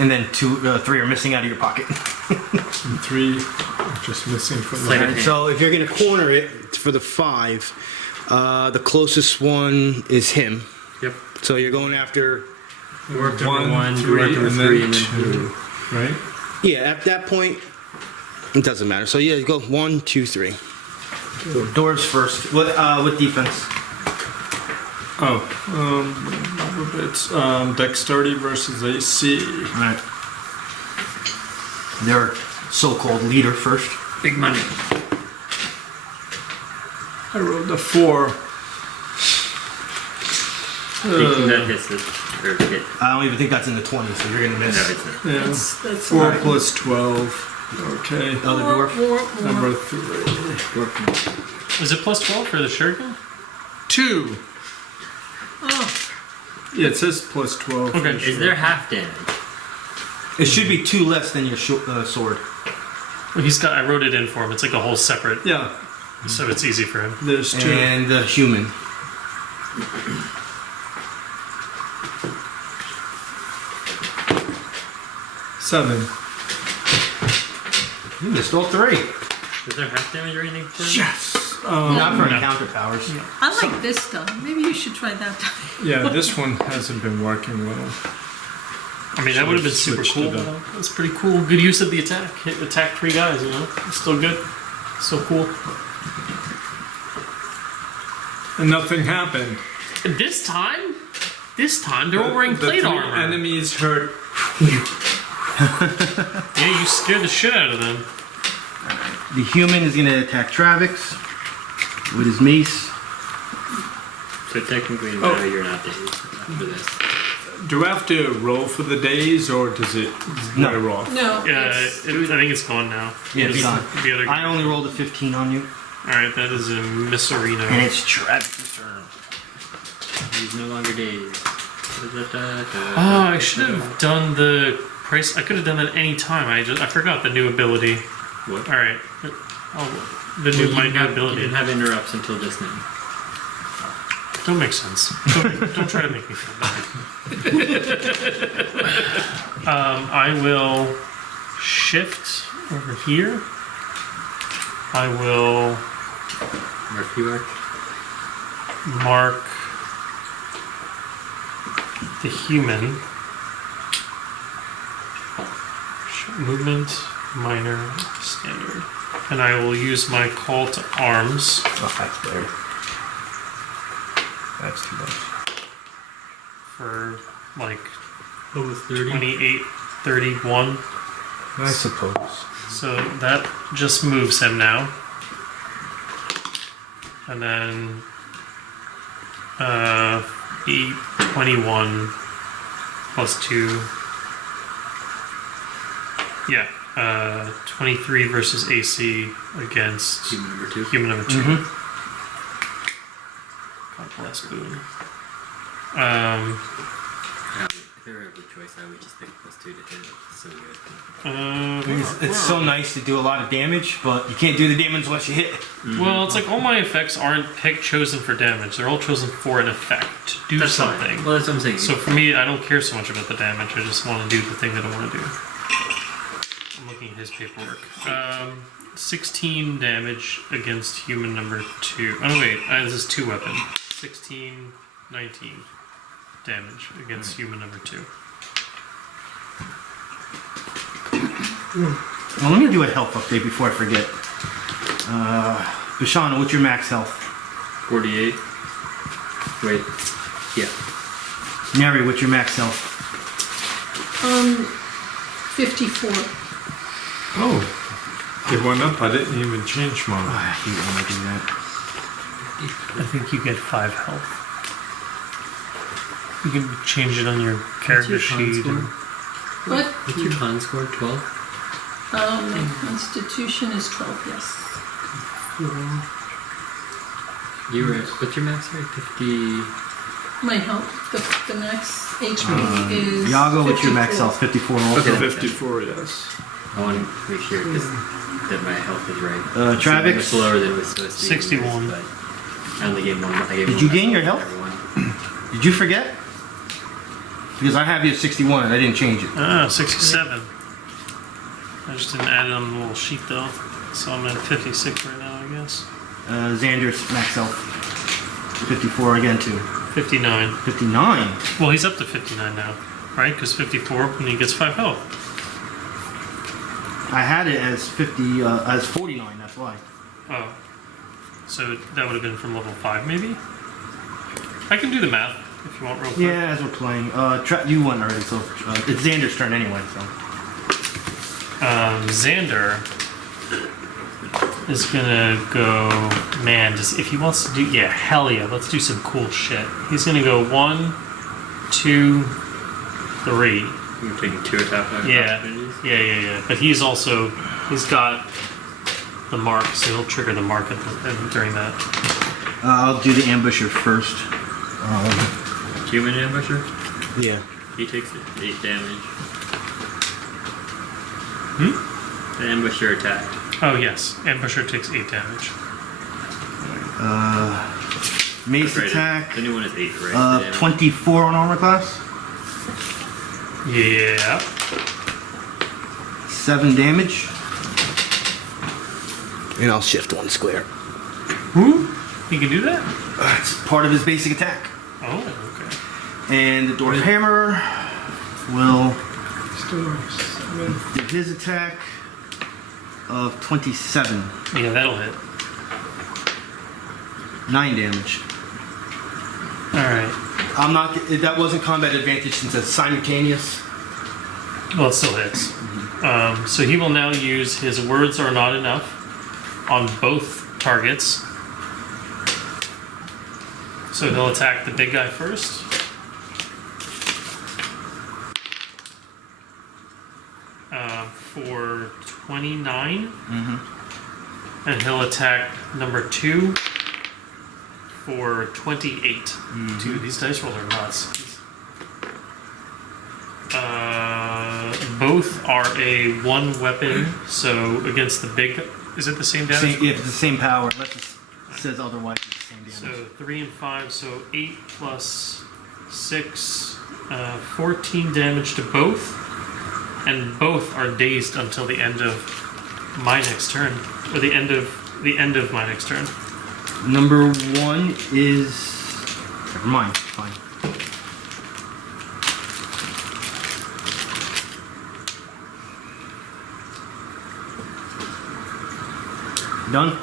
And then 3 are missing out of your pocket. And 3 are just missing from the Like hand. So if you're gonna corner it for the 5, the closest one is him. Yep. So you're going after. Dwarf One, number 1, three, dwarf number and 3, then and then 2. Right? Yeah, at that point, it doesn't matter. So yeah, you go 1, 2, 3. So dwarves first. With defense. Oh, it's dexterity versus AC. Alright. Their so-called leader first. big money. I rolled a 4. That hits it. Or hit. I don't even think that's in the 20, so you're gonna No, miss. it's not. Yeah. That's 4 fine. plus 12. Okay. Other dwarf. Number 3. Is it plus 12 for the shuriken? 2. Oh, Yeah, it says plus 12. Okay. Is there half damage? It should be 2 less than your sword. Well, he's got. I wrote it in for him. It's like a whole separate, Yeah, so it's easy for him. there's 2. And the human. Seven. You missed all 3. Is there half damage or anything? For him? Yes. Not for no. encounter powers. I like this done. Maybe you should try that done. Yeah, this one hasn't been working well. I mean, that would have been super Switched cool. it up. That's pretty cool. Good use of the attack. Attack 3 guys, you know? It's still good. So cool. And nothing happened. This time they're all wearing The plate 3 armor. enemies hurt. Yeah, you scared the shit out of them. The human is gonna attack Travex with his mace. So technically, now you're not dazed after this. Do I have to roll for the days or does it No. wear off? No. Yeah, it's- I think it's gone now. Yeah, it's Just gone. The other I only rolled a 15 on you. Alright, that is a And Misserino. it's Travex's turn. He's no longer dazed. Oh, I should have done the price. I could have done that any time. I forgot the new ability. What? Alright. Oh, the new, my new You ability. didn't have interrupts until just now. Don't make sense. Don't try to make me feel bad. I will shift over here. I will Mark you are. mark the human. Movement, minor, standard. And I will use my call to arms. Oh, that's better. That's too much. For like Almost 30. 28, 31. I suppose. So that just moves him now. And then 8, 21 plus 2. Yeah, 23 versus AC against Human number 2. human number 2. Mhm. God bless Boone. If there were every choice, I would just pick +2 to hit. It's so good. It's so nice to do a lot of damage, but you can't do the damage unless you hit. Well, it's like all my effects aren't chosen for damage. They're all chosen for an effect to do That's something. fine. Well, that's what I'm saying. So for me, I don't care so much about the damage. I just want to do the thing that I want to do. I'm looking at his paperwork. 16 damage against human number 2. Oh, no, wait. This is 2 weapon. 16, 19 damage against human number 2. Well, let me do a health update before I forget. Bashanu, what's your max health? 48. Wait. Yeah. Neri, what's your max health? 54. Oh, it went up. I didn't even change mine. I hate when I do that. I think you get 5 health. You can change it on your character What's your con sheet. score? What? What's your con score? 12? My constitution is 12, yes. You were at, what's your max rate? 50. My health, the max HP is. Yago, what's your max 54. health? 54 also. Okay. 54, yes. I want to make sure that my health is right. Travex? It's lower than it was supposed to be. 61. But I only gave one. Did you gain your health? Did you forget? Because I have you at 61 and I didn't change it. 67. I just didn't add it on the little sheet though. So I'm at 56 right now, I guess. Xander's max health. 54 again too. 59. 59? Well, he's up to 59 now, right? Because 54 and he gets 5 health. I had it as 49, that's why. Oh. So that would have been from level 5 maybe? I can do the math if you want real quick. Yeah, as we're playing. You won already, so it's Xander's turn anyway, so. Xander is gonna go, man, just if he wants to do, yeah, hell yeah, let's do some cool shit. He's gonna go 1, 2, 3. You're taking 2 attack Yeah, opportunities? yeah. But he's got the mark, so he'll trigger the mark during that. I'll do the ambusher first. Human ambusher? Yeah. He takes 8 damage. Hmm? The ambusher attacked. Oh yes, ambusher takes 8 damage. Mace Right, attack. The new one is 8, right? The damage. 24 on armor class. Yeah. 7 damage. And I'll shift 1 square. He can do that? It's part of his basic attack. Oh, okay. And the dwarf hammer will do his attack of 27. Yeah, that'll hit. 9 damage. Alright. I'm not. That wasn't combat advantage since it's simultaneous. Well, it still hits. So he will now use his words are not enough on both targets. So he'll attack the big guy first. For 29. And he'll attack number 2 for 28. Dude, these dice rolls are nuts. Both are a 1 weapon, so against the big... Is it the same damage? Yeah, it's the same power. Unless it says otherwise, it's the same damage. So 3 and 5, so 8 plus 6, 14 damage to both. And both are dazed until the end of my next turn. Or the end of my next turn. Number 1 is. Never mind. Fine. Done?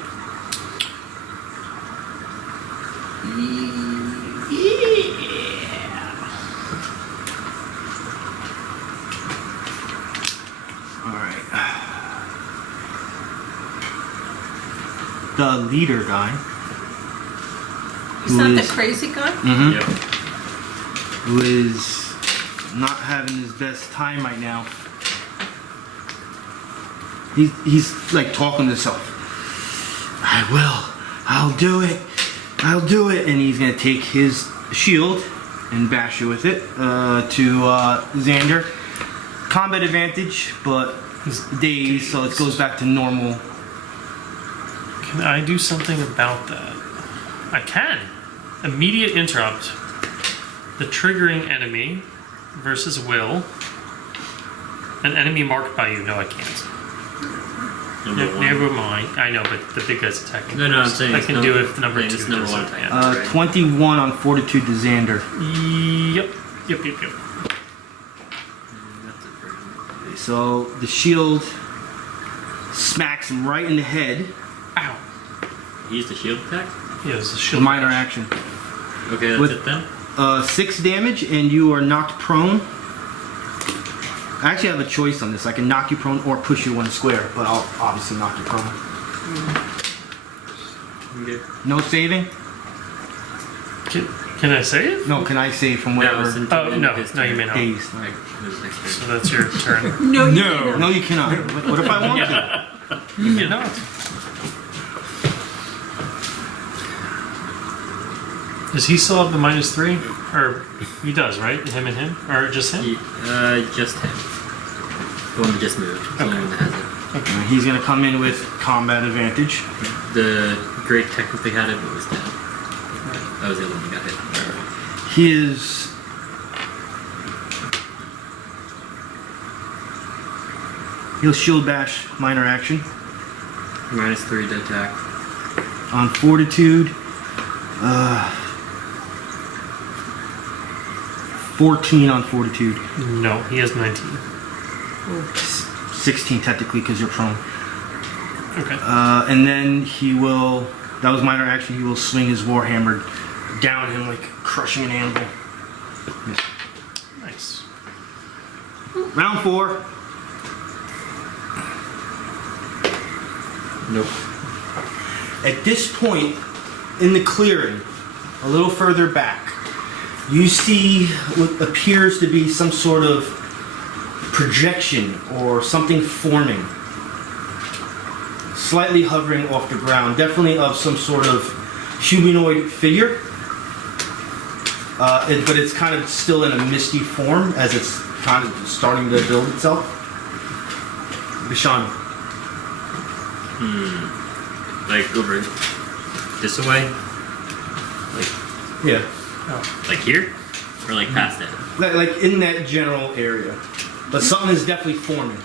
Alright. The leader guy Is that the crazy guy? Mm-hmm. Yep. Who is not having his best time right now. He's like talking to himself. I'll do it, and he's gonna take his shield and bash you with it to Xander. Combat advantage, but he's dazed, so it goes back to normal. Can I do something about that? I can. Immediate interrupt. The triggering enemy versus will. An enemy marked by you. No, I can't. Never mind. I know, but the big guy's attacking. No, I'm first. saying I it's can no- do it if number yeah, 2 it's number does one it. attack. Yeah. Right. 21 on fortitude to Xander. Yep. That's it for him. So the shield smacks him right in the head. Ow. He used a shield attack? Yeah, it's a A shield. minor action. Okay, that's With- it then. 6 damage, and you are knocked prone. I actually have a choice on this. I can knock you prone or push you 1 square, but I'll obviously knock you prone. Okay. No saving? Can I say it? No, can I save from No, whatever it's until Oh, the end no. of his No, you turn. may not. days? Right, his next turn. So that's your turn. No, you No. didn't. No, you cannot. What if I want to? You cannot. Does he still have the -3? Or he does, right? Him and him? Or just him? Just him. The one that just moved. He's the only one that has it. He's going to come in with combat advantage. The Great technically had it, but was dead. That was the other one that got hit. He is... He'll shield bash minor action. -3 to attack. On fortitude, 14 on fortitude. No, he has 19. 16 technically because you're prone. Okay. And then he will, that was minor action, he will swing his warhammer down him like crushing an anvil. Nice. Round 4. Nope. At this point in the clearing, a little further back, you see what appears to be some sort of projection or something forming. Slightly hovering off the ground, definitely of some sort of humanoid figure. But it's kind of still in a misty form as it's kind of starting to build itself. Bashanu. Like over this way? Yeah. Like here? Or like past it? Like in that general area. But something is definitely forming.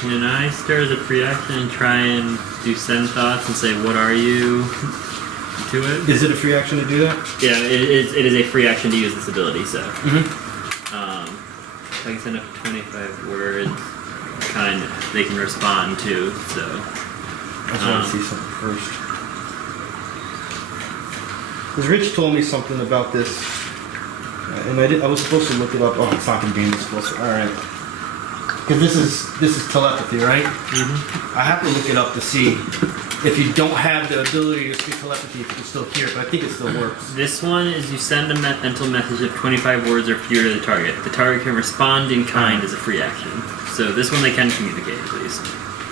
Can I start as a free action and try and do send thoughts and say, what are you to it? Is it a free action to do that? Yeah, it is a free action to use this ability, so. I can send up to 25 words, kind of, they can respond to, so. I just want to see something first. Because Rich told me something about this, and I was supposed to look it up. Oh, it's not going to be in this book. All right. Because this is telepathy, right? I have to look it up to see if you don't have the ability to speak telepathy, if you can still hear it. But I think it still works. This one is you send a mental message of 25 words or fewer to the target. The target can respond in kind as a free action. So this one they can communicate at least.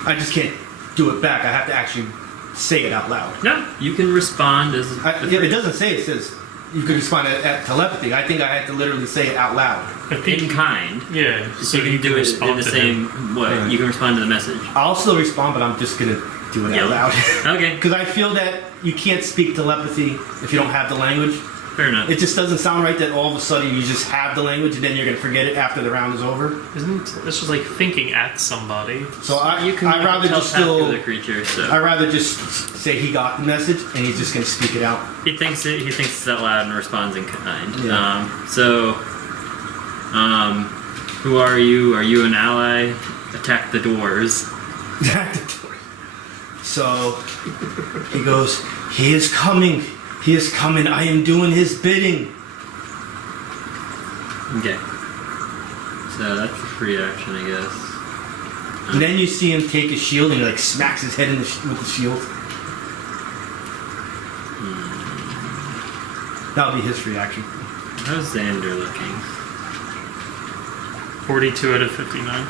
I just can't do it back. I have to actually say it out loud. No, you can respond as. It doesn't say it says you could respond at telepathy. I think I had to literally say it out loud. I think, in kind. yeah. So you can do it respond in the to same way. Right. You can respond to the message. I'll still respond, but I'm just gonna do it out loud. Okay, Because I feel that you can't speak telepathy if you don't have the language. fair enough. It just doesn't sound right that all of a sudden you just have the language and then you're gonna forget it after the round is over. Isn't this just like thinking at somebody? So I'd you can rather just telepathic still. with a creature. So I'd rather just say he got the message and he's just gonna speak it out. he thinks it's out loud and responds in kind. Yeah. Who are you? Are you an ally? Attack the dwarves. So he goes, he is coming. He is coming. I am doing his bidding. Okay. So that's a free action, I guess. And then you see him take his shield and he like smacks his head with the shield. That'll be his reaction. How's Xander looking? 42 out of 59.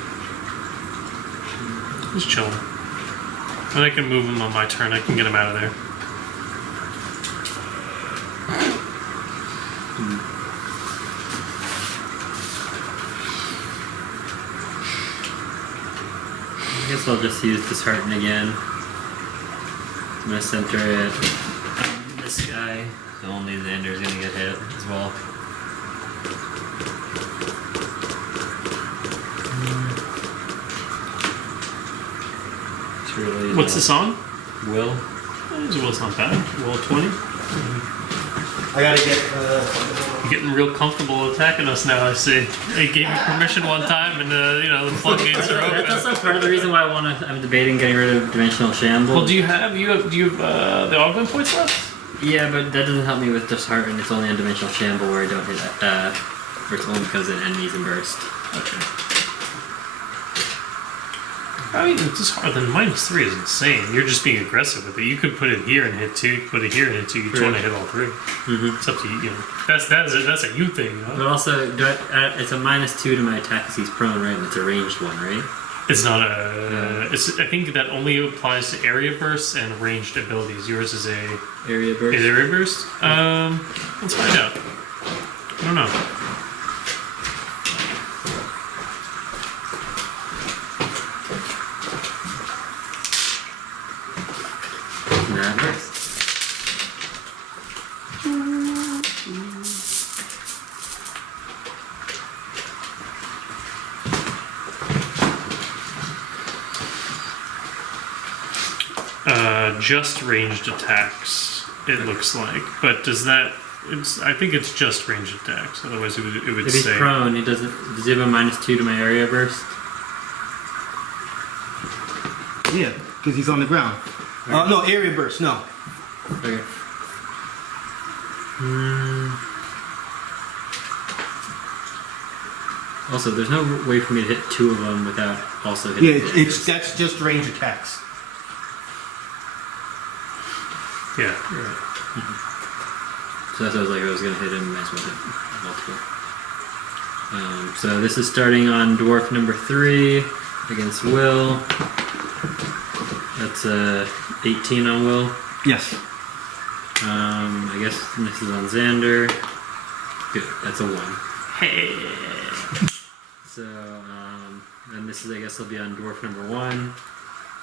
Just chilling. And I can move him on my turn. I can get him out of there. I guess I'll just use Dishearten again. I'm gonna center it on this guy. So only Xander's gonna get hit as well. It's really What's this on? Will. His will's not bad. Will 20. I gotta get. You're getting real comfortable attacking us now, I see. They gave you permission one time, and the floodgates are open. That's also part of the reason why I'm debating getting rid of Dimensional Shamble. Well, do you have the augment points left? Yeah, but that doesn't help me with Dishearten. It's only on Dimensional Shamble where I don't hit where it's only because of enemies and burst. Okay. I mean, it's just hard. Then -3 is insane. You're just being aggressive with it. You could put it here and hit 2. You could put it here and hit 2. You just want to hit all 3. It's up to you. That's a you thing. But also, it's a -2 to my attack because he's prone, right? And it's a ranged one, right? It's not a. I think that only applies to area bursts and ranged abilities. Yours is a Area burst. Is it area burst? Let's find out. I don't know. That hurts. Just ranged attacks, it looks like. But does that... I think it's just ranged attacks. Otherwise, it would If he's say... prone, he doesn't. Does he have a -2 to my area burst? Yeah, because he's on the ground. No, area burst. No. Okay. Also, there's no way for me to hit 2 of them without also hitting. Yeah, that's just range attacks. Yeah, you're right. So that's why I was like, I was gonna hit him as well hit multiple. So this is starting on dwarf number 3 against Will. That's 18 on Will. Yes. I guess this is on Xander. Good, that's a 1. Hey. So and this is, I guess, will be on dwarf number 1.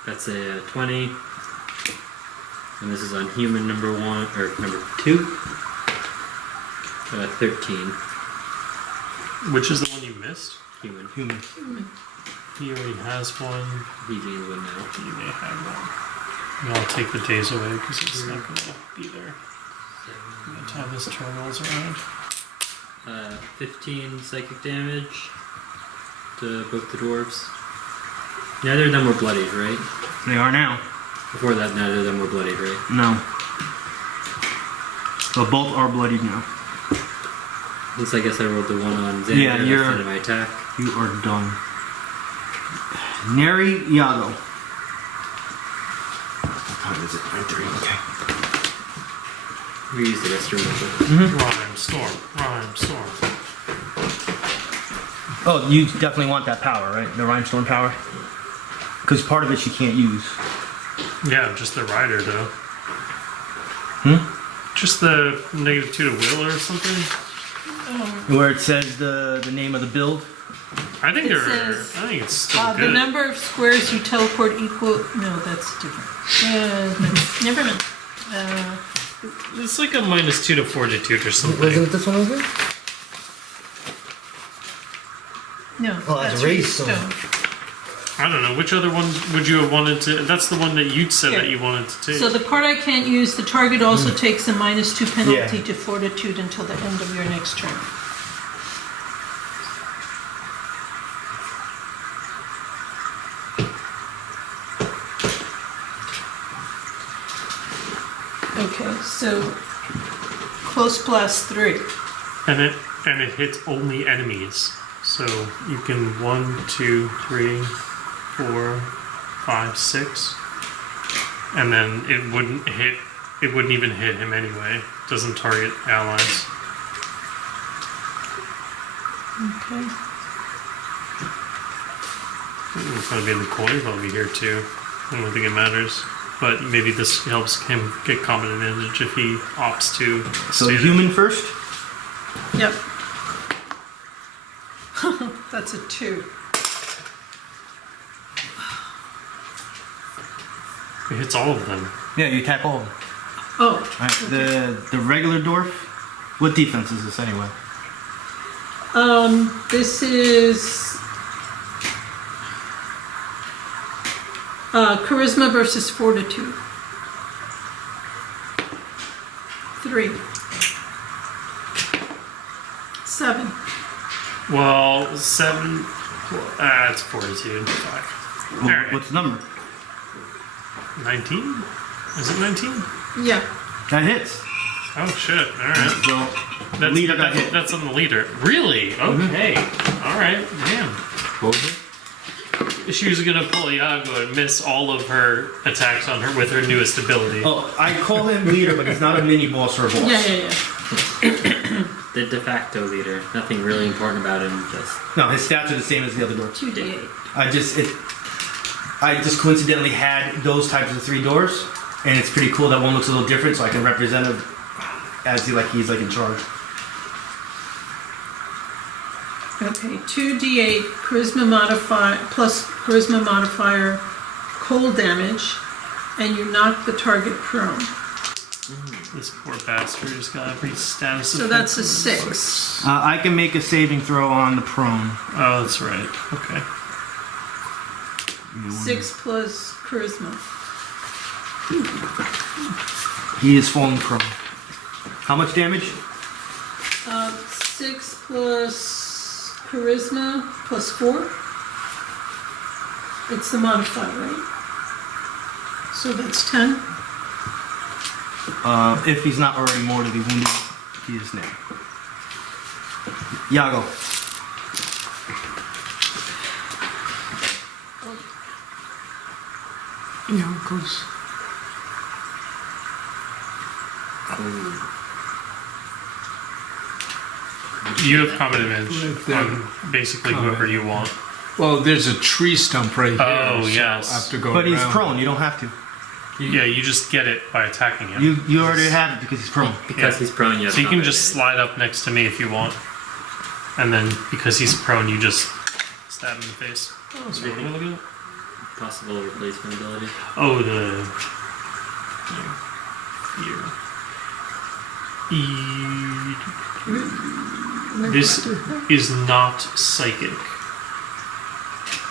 That's a 20. And this is on human number 1 or number 2. 13. Which is the one you missed? Human. He already has one. He gains 1 now. You may have one. And I'll take the days away because it's not going to be there by the time this turn rolls around. 15 psychic damage to both the dwarves. Neither of them were bloodied, right? They are now. Before that, neither of them were bloodied, right? No. But both are bloodied now. Since I guess I rolled the 1 on Xander. Yeah, you're- That's the end of my attack. You are done. Neri, Yago. What time is it? 9:30. Okay. We use the restroom. Rhyme storm. Oh, you definitely want that power, right? The Rhinestorm power? Because part of it she can't use. Yeah, just the rider though. Hmm? Just the -2 to will or something? Where it says the name of the build. I think It says, I think it's still the good. number of squares you teleport equal. No, that's different. Never mind. It's like a -2 to fortitude or something. Wasn't it this one over here? No, Oh, that's that's raised stone. stone. I don't know. Which other one would you have wanted to? That's the one that you said Here. that you wanted to take. So the part I can't use, the target also takes a -2 penalty Yeah. to fortitude until the end of your next turn. Okay, so close blast 3. and it hits only enemies. So you can 1, 2, 3, 4, 5, 6. And then it wouldn't hit. It wouldn't even hit him anyway. Doesn't target allies. Okay. It's gonna be in the corner. That'll be here too. I don't think it matters. But maybe this helps him get combat advantage if he opts to. So stay there. human first. Yep. That's a 2. It hits all of them. Yeah, you attack all of them. Oh. Alright, the regular dwarf. What defense is this anyway? This is charisma versus fortitude. 3. 7. Well, 7. It's fortitude. Fuck. Well, Alright. what's the number? 19? Is it 19? Yeah. That hits. Oh shit! All right. Well, That's, leader got that's, hit. that's on the leader. Really? Okay. All right. Damn. What was it? She was gonna pull Yago and miss all of her attacks on her with her newest ability. Oh, I call him leader, but he's not a mini boss or a boss. Yeah. The de facto leader. Nothing really important about him. Just No, his stats are the same as the other dwarves. 2d8. I just coincidentally had those types of 3 doors, and it's pretty cool that one looks a little different, so I can represent him as he's like in charge. Okay, 2d8 charisma modifier plus charisma modifier cold damage, and you knock the target prone. This poor bastard has got every status. So that's a 6. I can make a saving throw on the prone. Oh, that's right. Okay. 6 plus charisma. He is falling prone. How much damage? 6 plus charisma plus 4. It's the modifier, right? So that's 10. If he's not already mortally wounded, he is now. Yago. Yago's. You have combat advantage on basically whoever you want. Well, there's a tree stump right here. Oh, so yes. I have to go But he's around. prone, you don't have to. Yeah, you just get it by attacking him. You already have it because he's prone. because he's prone. You have So you can combat just advantage. slide up next to me if you want. And then because he's prone, you just stab him in the face. Oh, so what am I looking at? Possible replacement ability. Oh, the This is not psychic.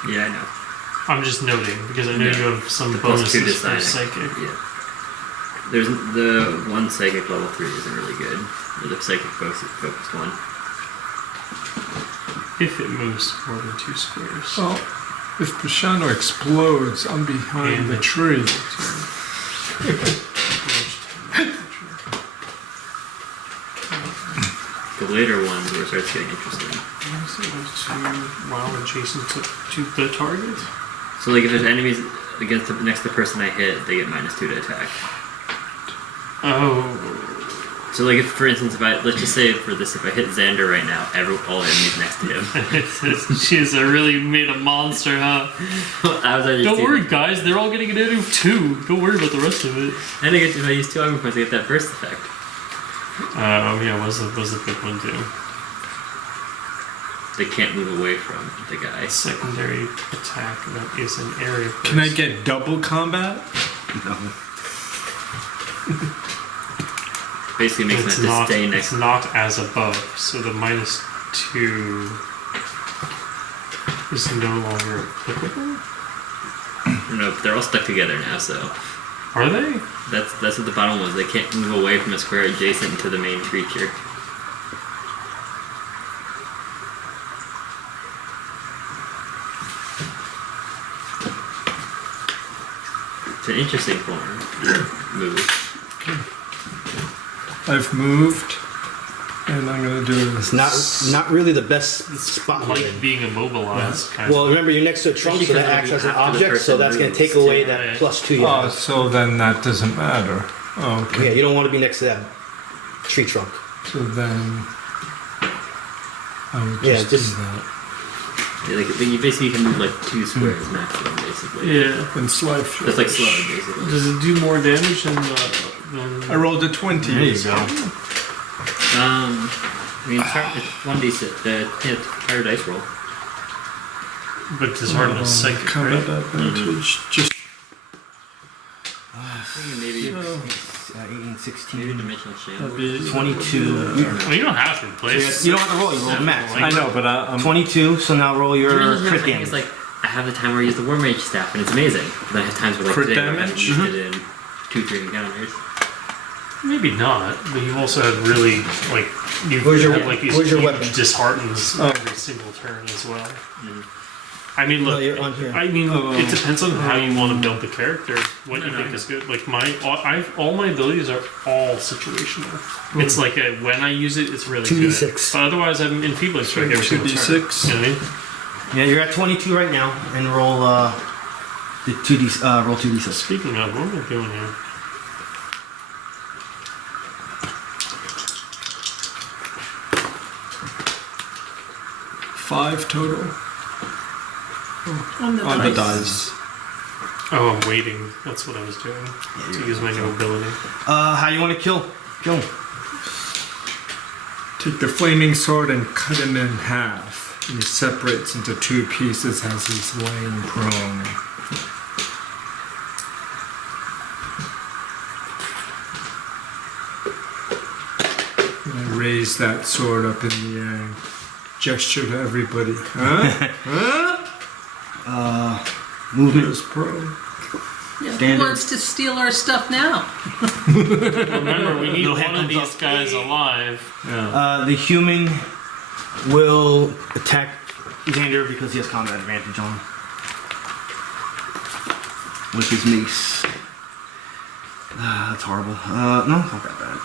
Yeah, I know. I'm just noting because I know Yeah. you have some The +2 to bonuses for psychic. psychic. Yeah. There's the one psychic level 3 isn't really good. Or the psychic focused one. If it moves more than 2 squares. Well, if Bashanu explodes, I'm behind And the the- tree. The later ones where it starts getting interesting. While adjacent to the target. So like if there's enemies against next to the person I hit, they get -2 to attack. Oh. So like if, for instance, let's just say for this, if I hit Xander right now, all enemies next to him. She's really made a monster, huh? I was already Don't seeing- worry, guys. They're all getting an negative 2. Don't worry about the rest of it. And if I use 2 armor points, I get that burst effect. Yeah, was a big one too. They can't move away from the guy. Secondary attack that is an area burst. Can I get double combat? No. Basically makes It's them have to stay next. It's not as above, so the -2 is no longer applicable. No, they're all stuck together now. So Are they? that's what the bottom was. They can't move away from a square adjacent to the main creature. It's an interesting form move. I've moved. And I'm gonna do It's not really the best spot. Like you're in. being immobilized, kind Well, remember you're next to a trunk, so that acts as an object, so that's going to take away that +2 you Oh, have. so then that doesn't matter. Oh, okay. Yeah, you don't want to be next to that tree trunk. So then I would Yeah, just, just- do that. Yeah, like you basically can move like 2 squares maximum, basically. of. Yeah. And slide That's like slow, basically. Does it do more damage than I rolled a 20. There you go. I mean, start with 1d6. Higher dice roll. but dishearten is psychic, Combat right? advantage. Just Maybe 18, 16, maybe dimensional That'd shambles. be- 22. Well, you don't have to replace. You don't have to roll, you roll the max. I know, but I'm 22, so now roll your Dimensional crit shambles, I think damage. it's like I have the time where I use the War Mage staff, and it's amazing. But I have times where like Crit today where I haven't damage? used it in 2-3 encounters. Maybe not, but you also have really like you Where's your- have like these where's your huge weapon? disheartens Oh. every single turn as well. I mean, No, look. you're on here. I mean, it depends on how you want to build the character. What No, you no, think I is good. Like all my abilities are all situational. It's like when I use it, it's really 2d6. good. But otherwise, I'm enfeebling strike every single turn. 2d6. You know what I mean? Yeah, you're at 22 right now, and roll the 2d roll 2d6. Speaking of, what am I doing here? Five total On the on the dice. dice. Oh, I'm waiting. That's what I was doing to use my new ability. How you want to kill? Kill him. Take the flaming sword and cut him in half. And he separates into 2 pieces as he's laying prone. And I raise that sword up in the air and gesture to everybody. Huh? Huh? Movement. Here's prone. Yeah, Standard. who wants to steal our stuff now? Remember, we need Little hand one of comes these up. guys alive. The human will attack Xander because he has combat advantage on him. With his mace. That's horrible. No, it's not that bad.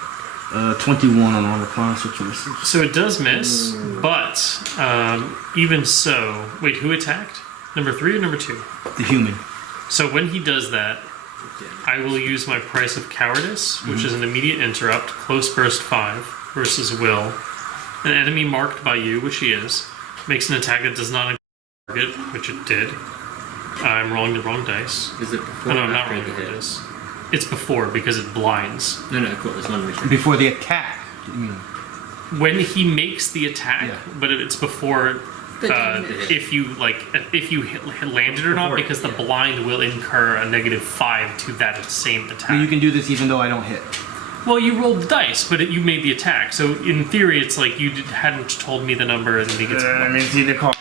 21 on armor class, which misses. So it does miss, but even so, wait, who attacked? Number 3 or number 2? The human. So when he does that, I will use my price of cowardice, which is an immediate interrupt, close burst 5 versus will. An enemy marked by you, which he is, makes an attack that does not target, which it did. I'm rolling the wrong dice. Is it before Oh, no, or I'm not after rolling the the hit? dice. It's before because it blinds. No, cool. Just wanted to make sure. Before the attack. You mean? When he makes the attack, Yeah. but it's before The damage. if you landed or not, Before, because the yeah. blind will incur a -5 to that same attack. But you can do this even though I don't hit. Well, you rolled the dice, but you made the attack. So in theory, it's like you hadn't told me the number, and then he gets. Let me see the card.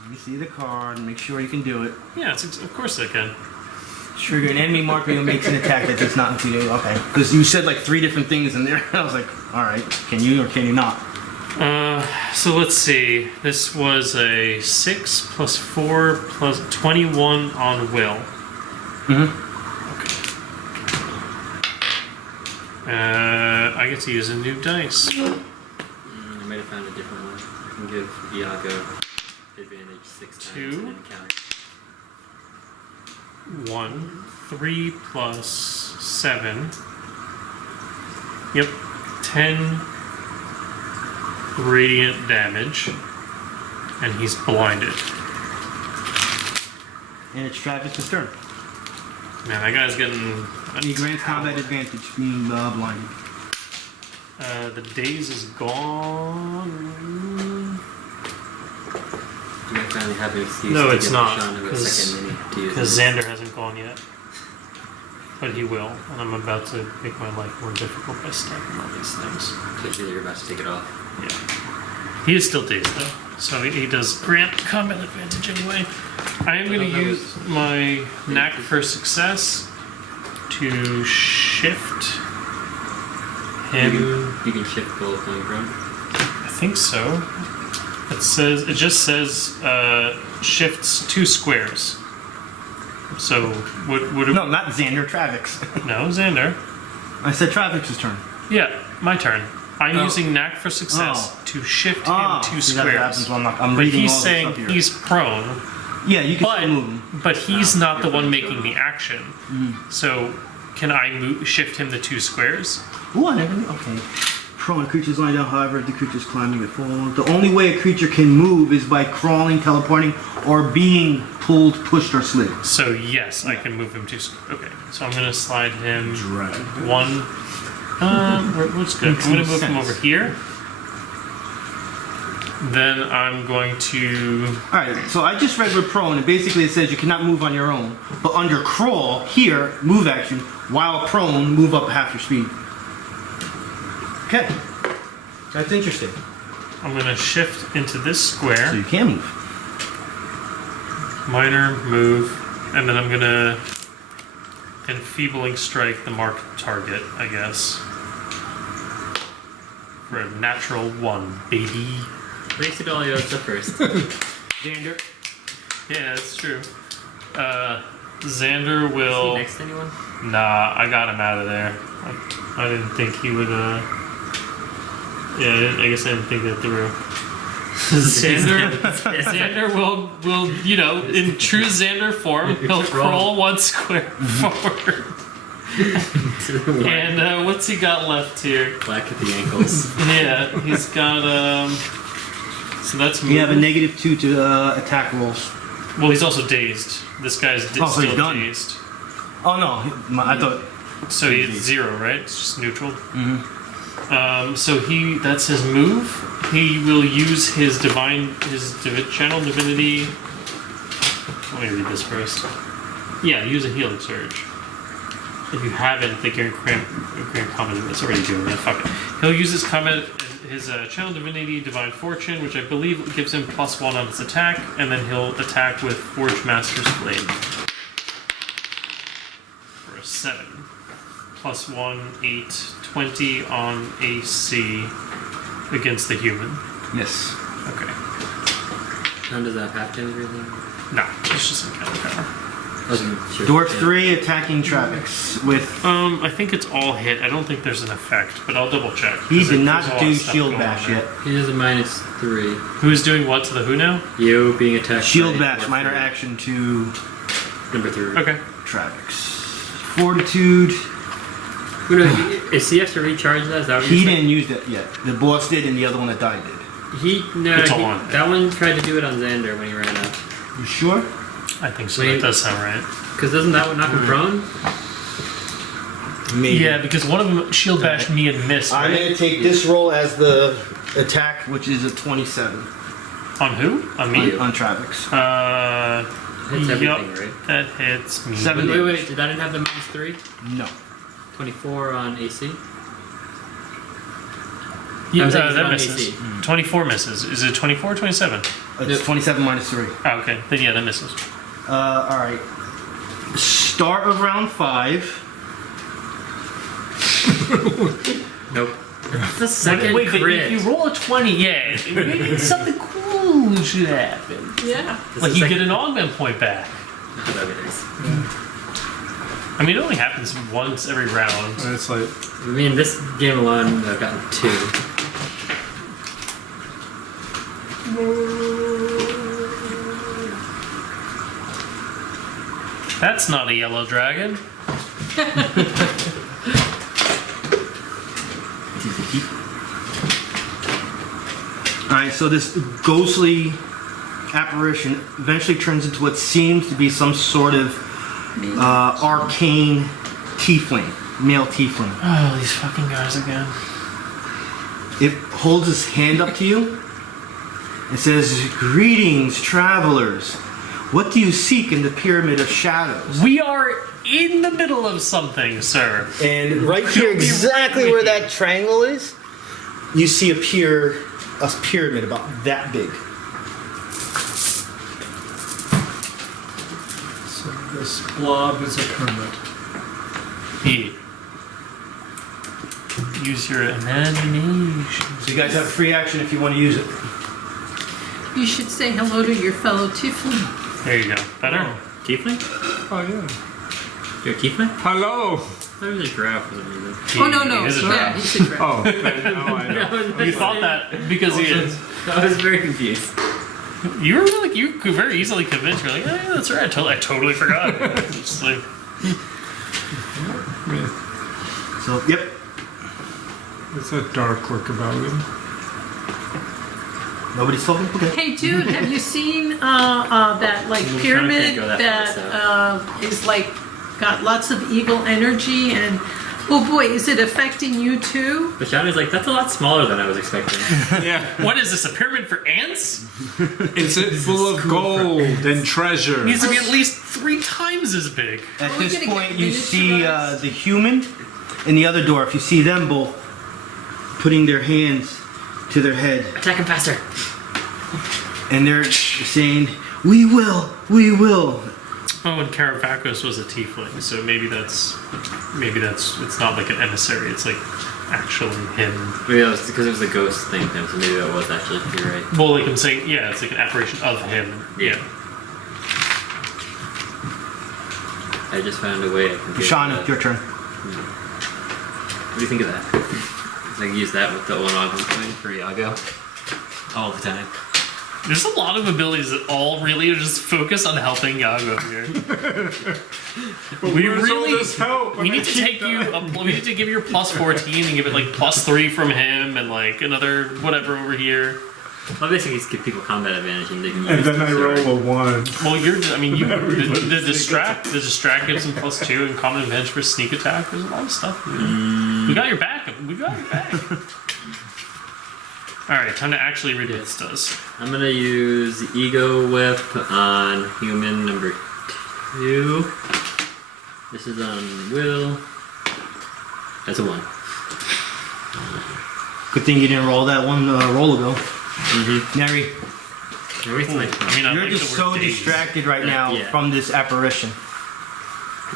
Let me see the card and make sure you can do it. Yeah, of course I can. Trigger an enemy marker who makes an attack that does not include you. Okay. Because you said like 3 different things in there. I was like, alright, can you or can you not? So let's see. This was a 6 plus 4 plus 21 on will. Mm-hmm. I get to use a new dice. I might have found a different one. I can give Yago advantage 6 times 2. in an encounter. 1, 3 plus 7. Yep, 10 radiant damage, and he's blinded. And it's Travis's turn. Man, that guy's getting. He grants combat advantage being blinded. The daze is gone. You might finally have an excuse No, to it's give not, Bashanu a second mini to use because it. Xander hasn't gone yet. But he will, and I'm about to make my life more difficult by stacking all these things. So it's either you're about to take it off. Yeah. He is still dazed though, so he does grant combat advantage anyway. I am going to use my knack for success to shift him. You can shift both on ground. I think so. It just says shifts 2 squares. So what? No, not Xander, Travex. No, Xander. I said Travis's turn. Yeah, my turn. I'm Oh. using Knack for Success to shift him 2 see, that happens squares. when I'm But reading he's all the saying stuff here. he's prone, Yeah, you can still move him. but he's not the one making the action. So can I shift him the 2 squares? Ooh, I never knew. Okay. Prone, a creature's lying down, however, if the creature's climbing it forward. The only way a creature can move is by crawling, teleporting, or being pulled, pushed, or slid. So yes, I can move him 2 Okay, so I'm gonna slide him Drag. 1. What's good? I'm gonna move him over here. Then I'm going to. Alright, so I just read with prone, and basically it says you cannot move on your own. But under crawl, here, move action, while prone, move up half your speed. Okay. That's interesting. I'm gonna shift into this So square. you can move. Minor move, and then I'm gonna enfeebling strike the marked target, I guess. For a natural 1, baby. Makes it all you up first. Xander. Yeah, that's true. Xander Is he will. next to anyone? Nah, I got him out of there. I didn't think he would. Yeah, I guess I didn't think that through. Xander will, you know, in true Xander form, he'll crawl 1 square forward. And what's he got left here? Black at the ankles. Yeah, he's got so that's You have a move. -2 to attack rolls. Well, he's also dazed. This guy's Oh, so he's still done. dazed. Oh no, I thought. So he's 0, right? It's just neutral. So that's his move. He will use his channel divinity. Let me read this first. Yeah, use a healing surge. If you haven't, the Grand Comment, it's already doing that. Fuck it. He'll use his comment, his channel divinity, divine fortune, which I believe gives him +1 on his attack, and then he'll attack with Forge Master's Blade for a 7. +1, 8, 20 on AC against the human. Yes. Okay. How does that have to do anything? Nah, it's just encounter power. Wasn't sure. Dwarf Yeah. 3 attacking Travex with. I think it's all hit. I don't think there's an effect, but I'll double check. He 'cause did there's a not lot do of stuff shield going on bash there. yet. He has a -3. Who's doing what to the who now? You being attacked. Shield by bash, Dwarf minor 3. action to Number 3. Okay. Travex. Fortitude. Who knows? Is he have to recharge that? Is that what He you're saying? didn't use that yet. The boss did, and the other one that died did. It's all on. That one tried to do it on Xander when he ran up. You sure? I think so. Wait. That does sound right. Because doesn't that one knock him prone? Maybe. Yeah, because one of them shield bashed me and missed, I'm right? gonna take this roll as the attack, which is a 27 On who? On me? on Travex. Hits everything, yup, right? that hits me. 7. Wait. Did that didn't have the -3? No. 24 on AC? Yeah, I'm saying it's that on misses. AC. 24 misses. Is it 24 or 27? It's 27 minus 3. Oh, okay. Then yeah, that misses. Alright. Start of round 5. Nope. That's the second Wait, but crit. if you roll a 20, yeah, maybe something cool should happen. Yeah. That's Like the you second- get an augment point back. Oh, that'd be nice. I mean, it only happens once every round. And it's like, I mean, this game alone, I've gotten 2. That's not a yellow dragon. Alright, so this ghostly apparition eventually turns into what seems to be some sort of arcane tiefling, male tiefling. Oh, these fucking guys again. It holds its hand up to you. It says, "Greetings, travelers. What do you seek in the Pyramid of Shadows?" We are in the middle of something, sir. And right here, exactly where that triangle is, you see a pyramid about that big. so this blob is a hermit. Yeah. Use your imagination. So you guys have a free action if you want to use it. You should say hello to your fellow tiefling. There you go. Better? Tiefling? Oh yeah. You're a tiefling? Hello. That was a Drow for some reason. Oh, no. He is a Yeah, drow. he's a drow. Oh, then now I know. You thought that because he is. I was very confused. You were like you could very easily convinced. You're like, oh, yeah, that's right. I totally forgot. It's just like, So, yep. There's a dark look about him. Nobody's talking? Okay. Hey, dude, have you seen that like I'm trying to pyramid go that that is like got lots of evil energy and oh boy, is it affecting you too? Bashanu's like, that's a lot smaller than I was expecting. Yeah. what is this? A pyramid for ants? Is it full of gold and treasure? It needs to be at least 3 times as big. At Are we this gonna point, get you see miniaturized? the human and the other dwarf. You see them both putting their hands to their head, Attack him faster. and they're saying, "We will, we will." Oh, and Caravacos was a tiefling, so maybe that's it's not like an emissary. It's like actually him. Maybe that was because it was the ghost thing, so maybe that was actually, you're right. Well, like I'm saying, yeah, it's like an apparition of him. Yeah. I just found a way I can get Bashanu, that. your turn. What do you think of that? I can use that with the one augment point for Yago. All the time. There's a lot of abilities that all really just focus on helping Yago here. we really we need to take you. We need to give you your plus 14 and give it like plus 3 from him and like another whatever over here. Well, basically, just give people combat advantage and they can use And then the I sword. roll a 1. Well, the distract gives him plus 2 and common advantage for sneak attack. There's a lot of stuff. We got your back. We got your back. All right, time to actually read what this does. I'm gonna use Ego Whip on human number 2. This is on Will. That's a 1. Good thing you didn't roll that one roll ago. Neri, Everything like I mean, I you're like just the word so daze. distracted right now Yeah. from this apparition.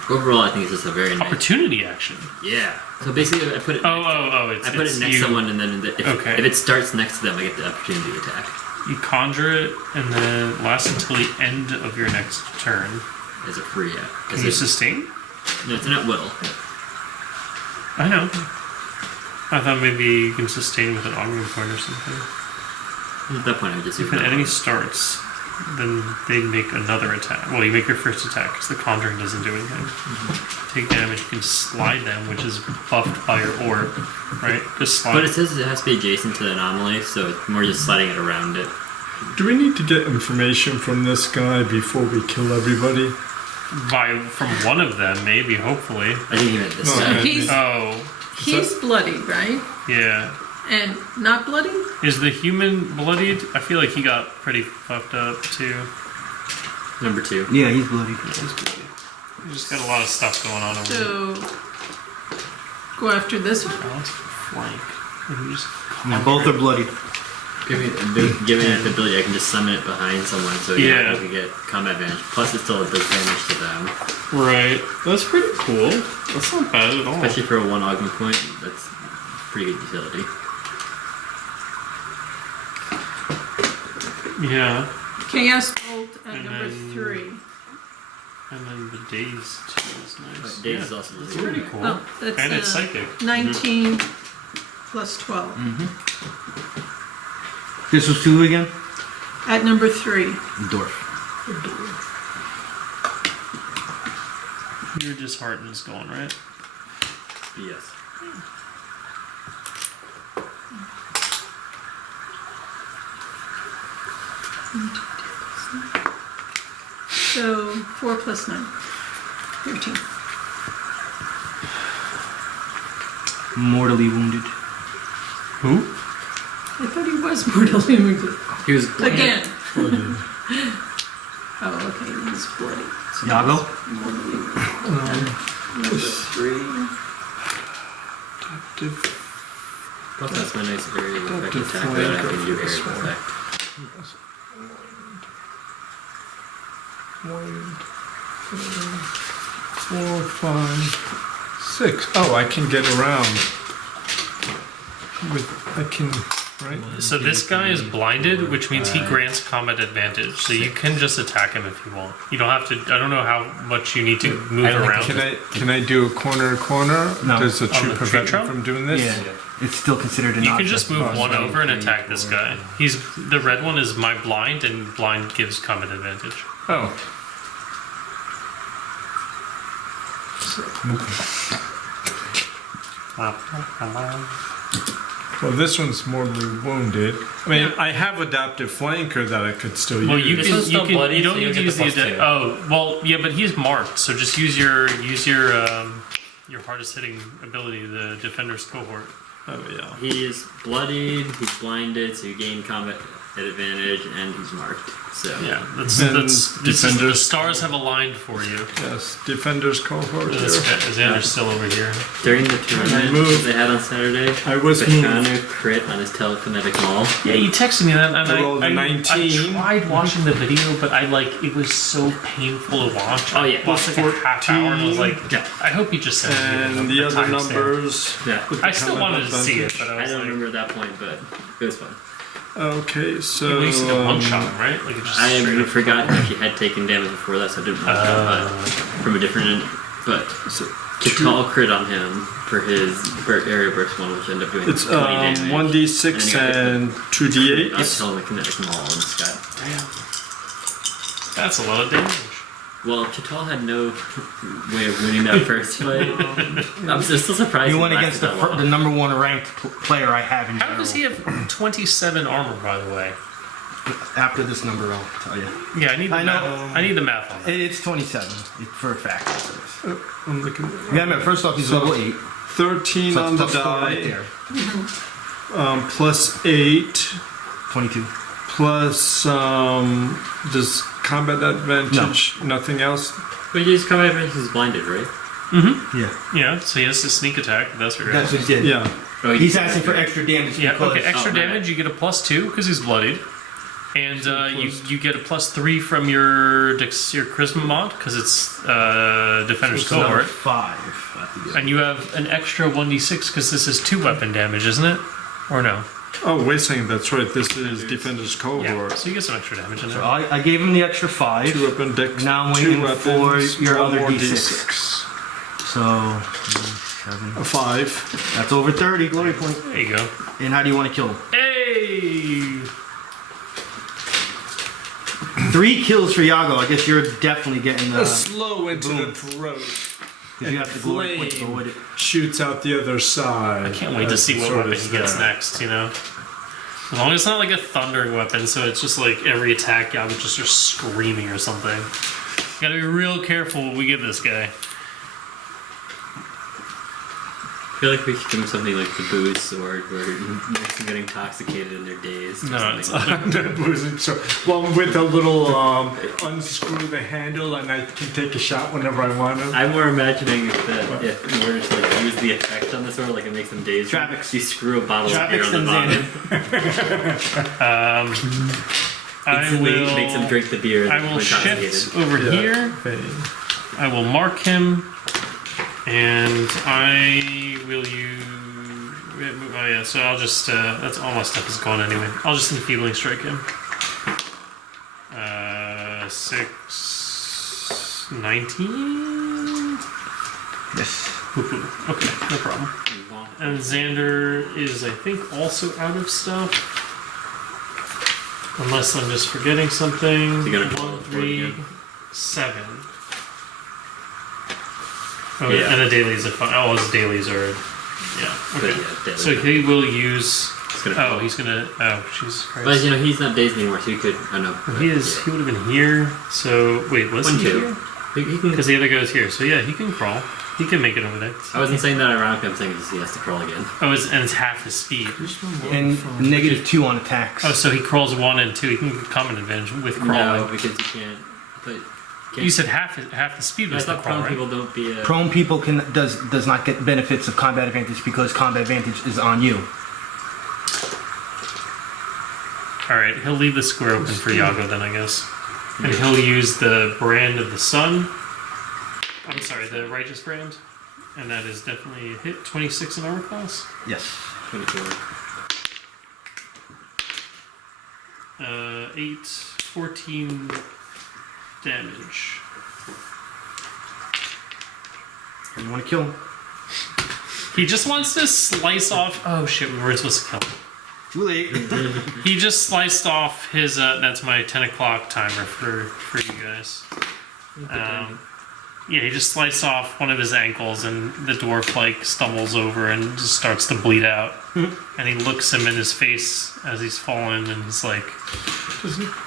overall, I think it's just a very nice. Opportunity action. Yeah. So basically, I put it. It's, I put it's it next you, to someone, and then if Okay. it starts next to them, I get the opportunity attack. You conjure it, and then it lasts until the end of your next turn. As a free, yeah. Can you sustain? No, it's not will. I know. I thought maybe you can sustain with an augment point or something. At that point, I would just. If an enemy starts, then they make another attack. Well, you make your first attack because the conjuring doesn't do anything. Take damage, you can slide them, which is buffed by your orb, right? Just slide. But it says it has to be adjacent to the anomaly, so it's more just sliding it around it. Do we need to get information from this guy before we kill everybody? From one of them, maybe, hopefully. I think he meant this No, time. I- He's Oh, he's bloodied, right? yeah. And not bloodied? Is the human bloodied? I feel like he got pretty fucked up too. Number 2. Yeah, he's bloody. He's just got a lot of stuff going on over there. So go after this one. Balance flank. And you just Yeah, both are bloody. Giving it the ability, I can just summon it behind someone, so Yeah. I can get combat advantage. Plus, it still does damage to them. Right. That's pretty cool. That's not bad at all. Especially for a 1 augment point, that's pretty good utility. Yeah. Chaos Bolt at And number then- 3. And then the daze too is nice. Daze Yeah. is also That's just pretty cool. Oh, that's And it's psychic. 19 plus 12. This was 2 again? At number 3. Dwarf. Your dishearten is going, right? yes. So 4 plus 9. 13. Mortally wounded. Who? I thought he was mortally wounded. He was Again. Oh, okay, he's bloody. So Yago? he's mortally wounded. Number 3. Plus, that's my nice area effect attack that I can do area effect. 1, 2, 4, 5, 6. Oh, I can get around. I can right? So this guy is blinded, which means he grants combat advantage. So you can just attack him if you want. You don't have to. I don't know how much you need to move around. Can I do a corner? No. Does the On tree the prevent tree me trunk? from doing this? Yeah, it's still considered an You option. can just move one over and attack this guy. He's the red one is my blind, and blind gives combat advantage. Oh. Well, this one's mortally wounded. I mean, I have adaptive flanker that I could still Well, use. you This can. one's You still can. bloody, You don't so you need to get use the the. plus two. Oh, well, yeah, but he's marked, so just use your hardest hitting ability, the Defender's Cohort. Oh, yeah. He is bloodied, he's blinded, so you gain combat advantage, and he's marked. So Yeah, that's Then the Defender's stars have aligned for you. Yes, Defender's Cohort This here. guy, Xander's still over here. during the tournament moved. they had on Saturday, I was Bashanu crit on his telekinetic maul. Yeah, you texted me that, and I rolled a 19. I tried watching the video, but it was so painful to watch. Oh, yeah. I watched like a half hour, and I was like, Yeah. I hope he just sent me And the other timestamp. numbers. Yeah. I still wanted to see it, but I I was don't like, remember at that point, but it was fun. Okay, so. at least it one shot him, right? Like it just I straight up- forgot that he had taken damage before that, so I didn't want to from a different end. But So, Katal crit on him for his area burst one, which ended up doing it's 20 damage. 1d6 and 2d8. I tell him the kinetic maul and this guy. That's a lot of damage. Well, Katal had no way of winning that first fight. I'm still surprised. You he went lasted against that long. the number one ranked player I have in How general. does he have 27 armor, by the way? After this number, I'll tell you. Yeah, I need the I know. math. I need the math on that. It's 27 for a fact. I'm looking. You gotta remember, first off, he's level 8. 13 So on the it's plus 4 right die. there. Plus 8. 22. Plus, does combat advantage, nothing else? But you just come out he's blinded, right? Yeah. Yeah, so he has to sneak attack. That's what you're That's asking. what he did. Yeah. Oh, He's asking for extra damage Yeah, because okay, extra Oh, my damage, bad. you get a +2 because he's bloodied. And plus- you get a +3 from your Charisma mod because it's Defender's it's another Cohort. 5. And you have an extra 1d6 because this is 2 weapon damage, isn't it? Or no? Oh, wait a second, that's right. This is Defender's Yeah, Cohort. so you get some extra damage in So there. I gave him the extra 5. 2 weapon dex. Now I'm 2 waiting weapons, for your one other more D6. So, 7. A 5. That's over 30 glory point. There you go. And how do you want to kill him? Hey! 3 kills for Yago. I guess you're definitely getting A the. slow into boom. the throat. Because you have the glory point to go flame. with it. Shoots out the other side. I can't wait to see what weapon he gets next, you know? As long as it's not like a thundering weapon, so it's just like every attack Yago just starts screaming or something. Gotta be real careful what we give this guy. I feel like we should give him something like the booze sword, where he makes them get intoxicated in their days. or No, it's something. Boozing, so one with a little unscrew the handle and I can take a shot whenever I want to. I'm more imagining if in order to like use the effect on the sword, like it makes them dazed. Travex. You screw a bottle of beer Travex on the and bottom. I Instantly will. makes them drink the beer. And I will intoxicated. shift over here. I will mark him, and I will use. Oh yeah, so I'll just. That's all my stuff is gone anyway. I'll just enfeebling strike him. 6, 19. Yes. Okay, no problem. And Xander is, I think, also out of stuff. Unless I'm just forgetting something. You gotta call 1, it 3, again. 7. Oh, Yeah. and the dailies are fine. Oh, his dailies are. Yeah. But Okay. yeah, daily. So he will use. It's gonna Oh, he's gonna. Oh, Jesus But Christ. you know he's not dazed anymore, so you could. I know. He is. He would have been here. So wait, was he 1, 2. here? He can. Because the other goes here. So yeah, he can crawl. He can make it over there. I wasn't saying that ironically. I'm saying he has to crawl again. Oh, and it's half his speed. And -2 on attacks. Oh, so he crawls 1 and 2. He can get common advantage with crawling. No, because you can't. But You said half the speed I was the thought crawl, prone right? people don't be. Prone people does not get benefits of combat advantage because combat advantage is on you. All right, he'll leave the square open for Yago then, I guess, and he'll use the brand of the sun. I'm sorry, the righteous brand, and that is definitely a hit. 26 in armor class. Yes. 24. 8, 14 damage. You want to kill him? He just wants to slice off. Oh shit, we weren't supposed to kill him. Too late. He just sliced off his. That's my 10 o'clock timer for you guys. Yeah, he just sliced off one of his ankles, and the dwarf like stumbles over and just starts to bleed out. And he looks him in his face as he's fallen, and he's like,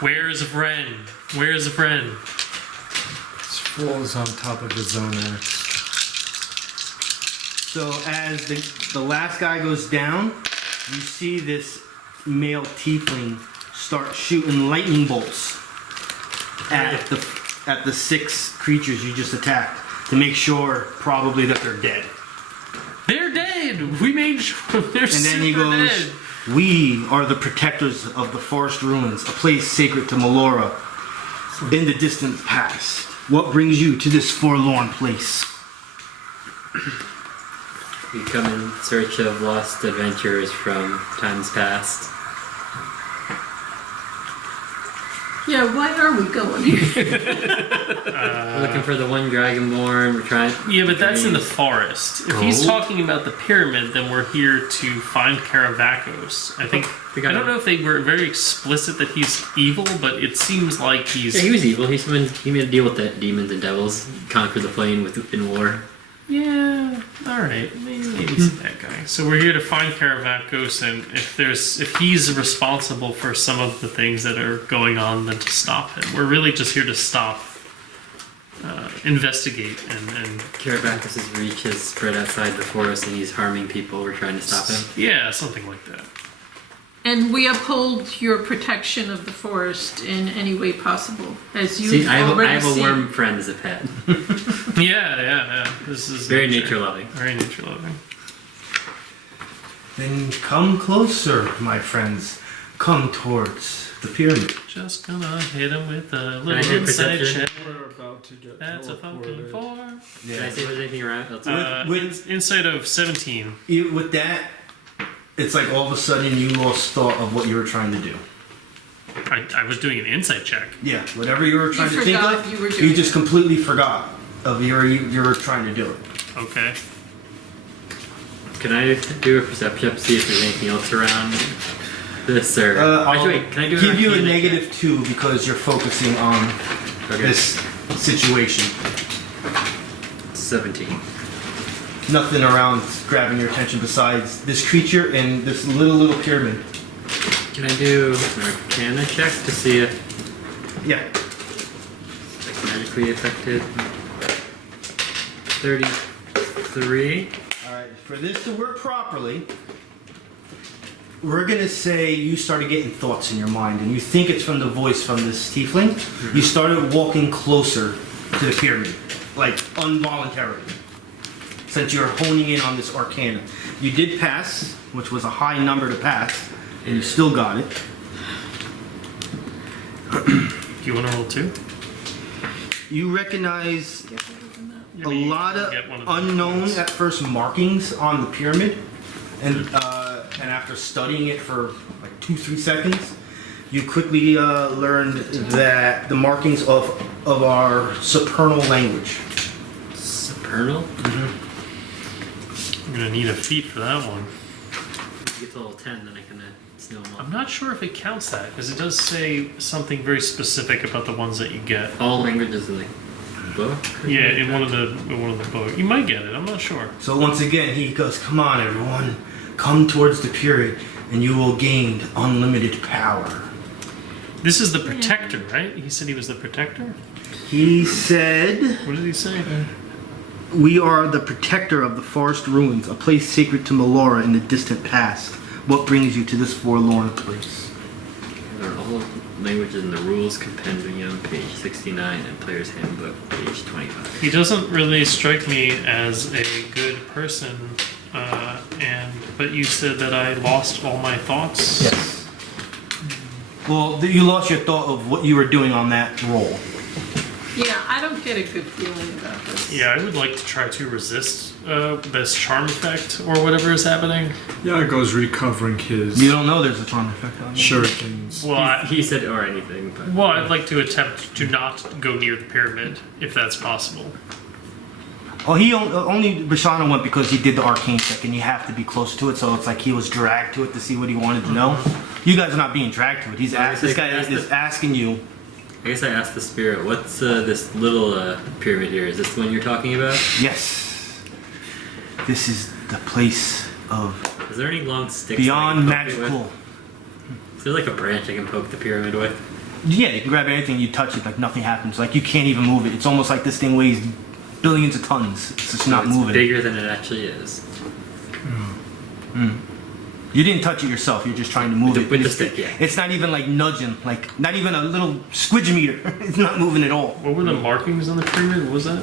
"Where's a friend? Where's a friend?" He falls on top of his own axe. So as the last guy goes down, you see this male tiefling start shooting lightning bolts at the 6 creatures you just attacked to make sure probably that they're dead. They're dead. We made sure they're And then he super goes, dead. "We are the protectors of the forest ruins, a place sacred to Melora in the distant past. What brings you to this forlorn place?" We come in search of lost adventurers from times past. Yeah, why are we going here? We're looking for the one Dragonborn. We're trying. Yeah, but that's in the forest. If he's talking about the pyramid, then we're here to find Caravacos. I think. I don't know if they were very explicit that he's evil, but it seems like he's. Yeah, he was evil. He made a deal with the demons and devils, conquered the plane in war. Yeah, all right, maybe he's a bad guy. So we're here to find Caravacos, and if he's responsible for some of the things that are going on, then to stop him. We're really just here to stop, investigate, and Caravacos' reach is spread outside the forest, and he's harming people. We're trying to stop him. yeah, something like that. And we uphold your protection of the forest in any way possible, as you See, I already have a seen. worm friend as a pet. Yeah. This is Very nature loving. Very nature loving. Then come closer, my friends. Come towards the pyramid. Just gonna hit him with a I little hit inside perception? check. We're about to get That's a fucking 4. Can I see if there's anything around? Inside of 17. With that, it's like all of a sudden you lost thought of what you were trying to do. I was doing an insight check. Yeah, whatever you were trying to think forgot of, you were doing just it. completely forgot of you were trying to do it. Okay. Can I do a perception check to see if there's anything else around this? Or I'll actually, wait, can I do give you a Arcana negative 2 because you're focusing on check? Okay. this situation. 17. Nothing around grabbing your attention besides this creature and this little pyramid. Can I do an Arcana check to see if Yeah. it's magically affected? 33. Alright, for this to work properly, we're gonna say you started getting thoughts in your mind and you think it's from the voice from this tiefling. You started walking closer to the pyramid, like involuntarily, since you're honing in on this arcana. You did pass, which was a high number to pass, and you still got it. Do you want to roll 2? You recognize a Maybe lot of get one of the unknown points. at first markings on the pyramid, and after studying it for like 2-3 seconds, you quickly learned that the markings of our supernal language. Supernal? I'm gonna need a feat for that one. If you get to level 10, then I can snow them I'm up. not sure if it counts that because it does say something very specific about the ones that you get. All languages in the book? Yeah, in one of the books. You might get it. I'm not sure. So once again, he goes, "Come on, everyone, come towards the pyramid, and you will gain unlimited power." This is the protector, right? He said he was the protector. He said, What did he say? "We are the protector of the forest ruins, a place sacred to Melora in the distant past. What brings you to this forlorn place?" Learn all languages in the rules compendium, page 69, and player's handbook, page 25. He doesn't really strike me as a good person, but you said that I lost all my thoughts. Yes. Well, you lost your thought of what you were doing on that roll. Yeah, I don't get a good feeling about this. Yeah, I would like to try to resist this charm effect or whatever is happening. Yago's recovering his You don't know there's a charm effect on you. shurikens. Well, He said or anything, but well, I'd like to attempt to not go near the pyramid, if that's possible. Oh, he only Bashanu went because he did the arcane check, and you have to be close to it. So it's like he was dragged to it to see what he wanted to know. You guys are not being dragged to it. This guy is asking you. I guess I asked the spirit, what's this little pyramid here? Is this the one you're talking about? Yes, this is the place of Is there any long sticks? beyond that I can poke it magical. with? Is there like a branch I can poke the pyramid with? Yeah, you can grab anything, you touch it, like nothing happens. Like you can't even move it. It's almost like this thing weighs billions of tons. It's just not It's moving. bigger than it actually is. You didn't touch it yourself. You're just trying to move it. With the It's- stick, yeah. It's not even like nudging. Like not even a little squidgemeter. It's not moving at all. What were the markings on the pyramid? What was that?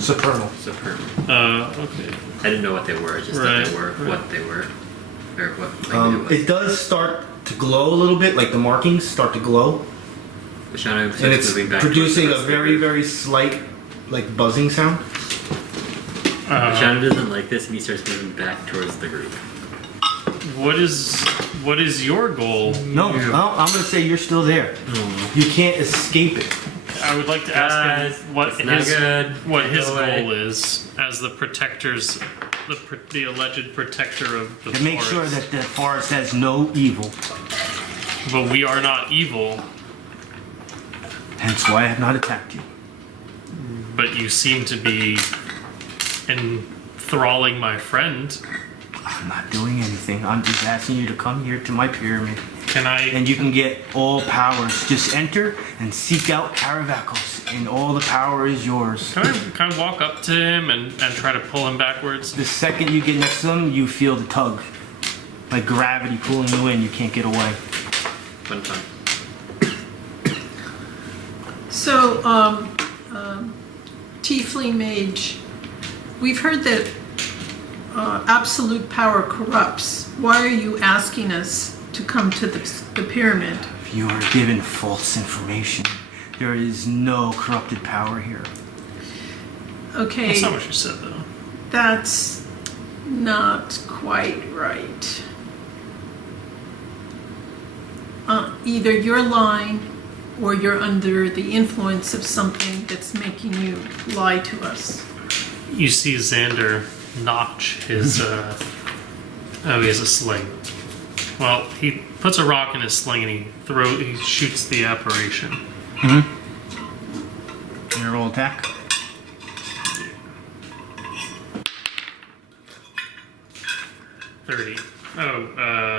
Supernal. Supernal. Okay. I didn't know what they were, just that Right, they were right. what they were. Or what language It does start to glow a little bit. Like the markings start to glow, Bashanu and starts it's moving back producing towards a the rest of the very group. very slight like buzzing sound. Bashanu doesn't like this and he starts moving back towards the group. What is your goal? No, I'm gonna say you're still there. You can't escape it. I would like to ask Guys, him what it's not his good. what his Go away. goal is as the protectors, the alleged protector of the To make forest. sure that the forest has no evil. But we are not evil. Hence why I have not attacked you. But you seem to be enthralling my friend. I'm not doing anything. I'm just asking you to come here to my pyramid. Can I? And you can get all powers. Just enter and seek out Caravacos, and all the power is yours. Can I walk up to him and try to pull him backwards? The second you get next to him, you feel the tug. Like gravity pulling you in, you can't get away. Fun time. So, Tiefling Mage, we've heard that absolute power corrupts. Why are you asking us to come to the pyramid? You are given false information. There is no corrupted power here. Okay, That's not what you said, though. that's not quite right. Either you're lying or you're under the influence of something that's making you lie to us. You see Xander notch his. Oh, he has a sling. Well, he puts a rock in his sling and he shoots the apparition. Your roll attack.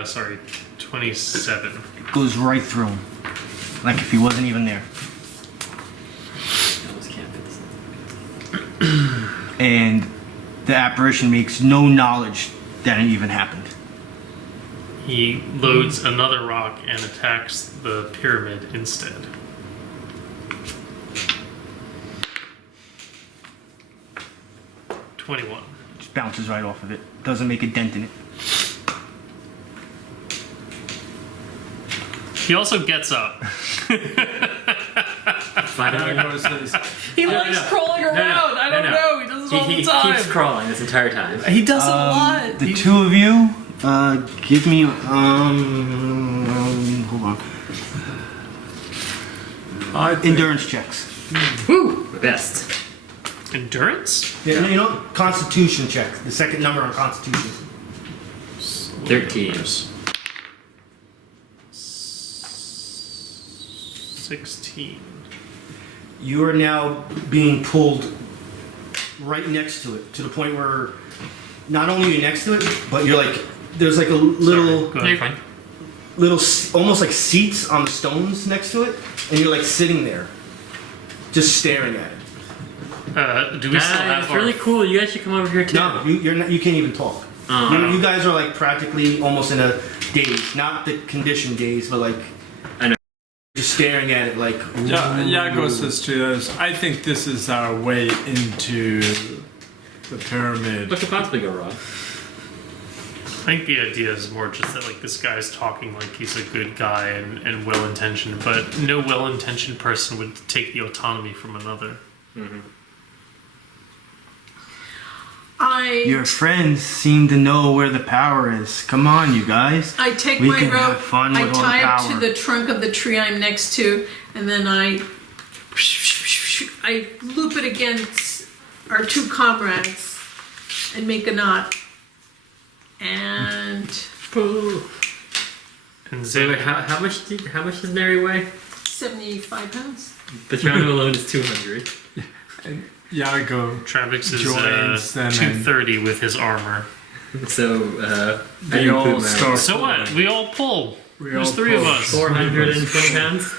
Sorry, 27. Goes right through him. Like if he wasn't even there. I almost can't fit this. And the apparition makes no knowledge that it even happened. He loads another rock and attacks the pyramid instead. $21. Just bounces right off of it. Doesn't make a dent in it. He also gets up. Yago says, He No, likes no. crawling around. I don't know. He does it all He the time. keeps crawling this entire time. He does it a lot. The two of you, give me, hold on. I think Endurance checks. Woo! Best. Endurance? Yeah, you know, Constitution check. The second number on Constitution. 13. 16. You are now being pulled right next to it, to the point where not only are you next to it, but you're like, there's like a little, Go ahead. almost like seats on the stones next to it, and you're like sitting there, just staring at it. Do we still have It's our... really cool. You guys should come over here too. No, you're not, you can't even talk. You guys are like practically almost in a daze, not the conditioned daze, but like I know. just staring at it like. Yago says to us, I think this is our way into the pyramid. What could possibly go wrong? I think the idea is more just that like this guy's talking like he's a good guy and well-intentioned, but no well-intentioned person would take the autonomy from another. Your friends seem to know where the power is. Come on, you guys. I take We my can have rope, fun I with all the tie it power. to the trunk of the tree I'm next to, and then I loop it against our two comrades and make a knot. And And So Xander, how much does Neri weigh? 75 pounds. Bashanu alone is 200. Yago Travex is joins them and 230 with his armor. So I they didn't all include my start. So what? We all pull. There's all 3 of pull. us. 420 pounds.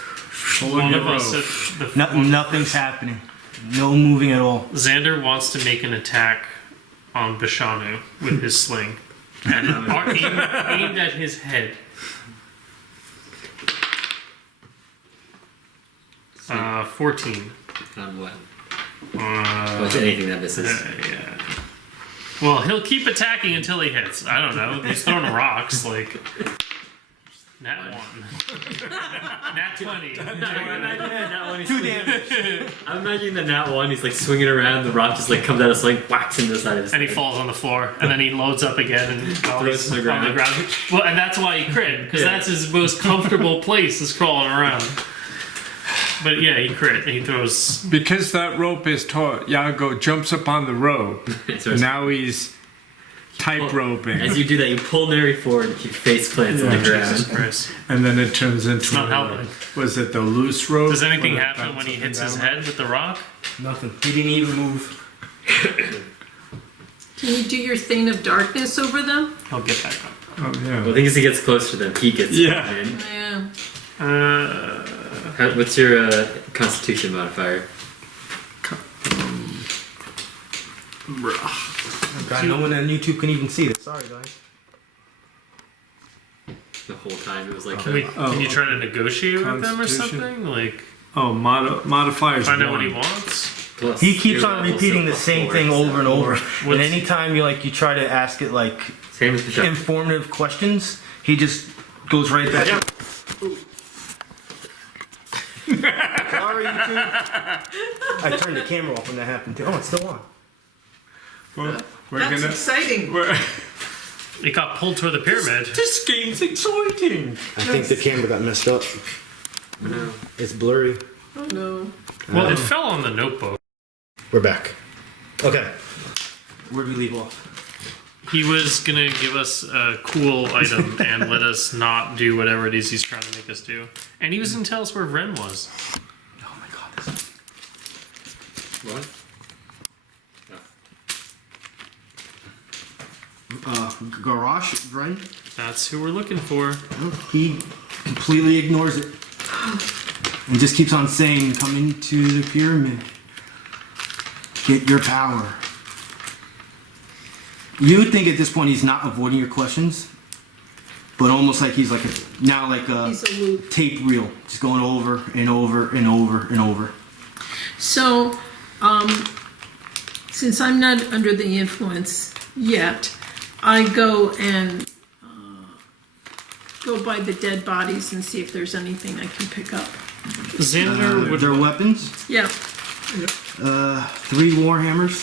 One of us at the Nothing's happening. No moving at all. Xander wants to make an attack on Bashanu with his sling. And aimed at his head. 14. On what? Uh, Anything that misses. yeah. Well, he'll keep attacking until he hits. I don't know. He's throwing rocks, like... Nat 1. Nat 20. Two damage. I'm imagining the Nat 1, he's like swinging around, the rock just like comes out of his like whacks into the side of his And he head. falls on the floor, and then he loads up again and Throws to the on the ground. ground. Well, and that's why he crit, because Yeah. that's his most comfortable place, is crawling around. But yeah, he crit, and he throws... Because that rope is taut, Yago jumps up on the rope. So Now he's tight roping. as you do that, you pull Neri forward and he face plants on the Jesus ground. Christ. And then it turns into not helping. Was it the loose rope? Does anything When it happen when he hits bounces his down? head with the rock? Nothing. He didn't even move. Can you do your thing of darkness over them? He'll get back up. Oh Well, yeah. I think as he gets closer to them, he gets Yeah. in. Yeah. What's your Constitution modifier? God, no one on YouTube can even see this. Sorry, guys. The whole time it was like Can, can you try to negotiate with them or Constitution. something? Like, Oh, modifiers. find out what one. he wants? plus He keeps your on level, repeating so the plus same 4, thing so over and over. What's- And anytime you try to ask it like Same as Bashanu. informative questions, he just goes right back. Sorry, YouTube. I turned the camera off when that happened too. Oh, it's still on. Well, we're That's gonna. exciting. It got pulled toward the pyramid. This game's exciting. I think the camera got messed up. No. It's blurry. Oh no. Well, it fell on the notebook. We're back. Okay. Where'd we leave off? He was gonna give us a cool item and let us not do whatever it is he's trying to make us do. And he was gonna tell us where Ren was. Oh my god. What? Garage, right? That's who we're looking for. He completely ignores it. And just keeps on saying, come into the pyramid. Get your power. You would think at this point he's not avoiding your questions, but almost like he's like a He's a loop. tape reel, just going over and over and over and over. So, since I'm not under the influence yet, I go and go by the dead bodies and see if there's anything I can pick up. Xander would. Their weapons, Yeah, 3 warhammers,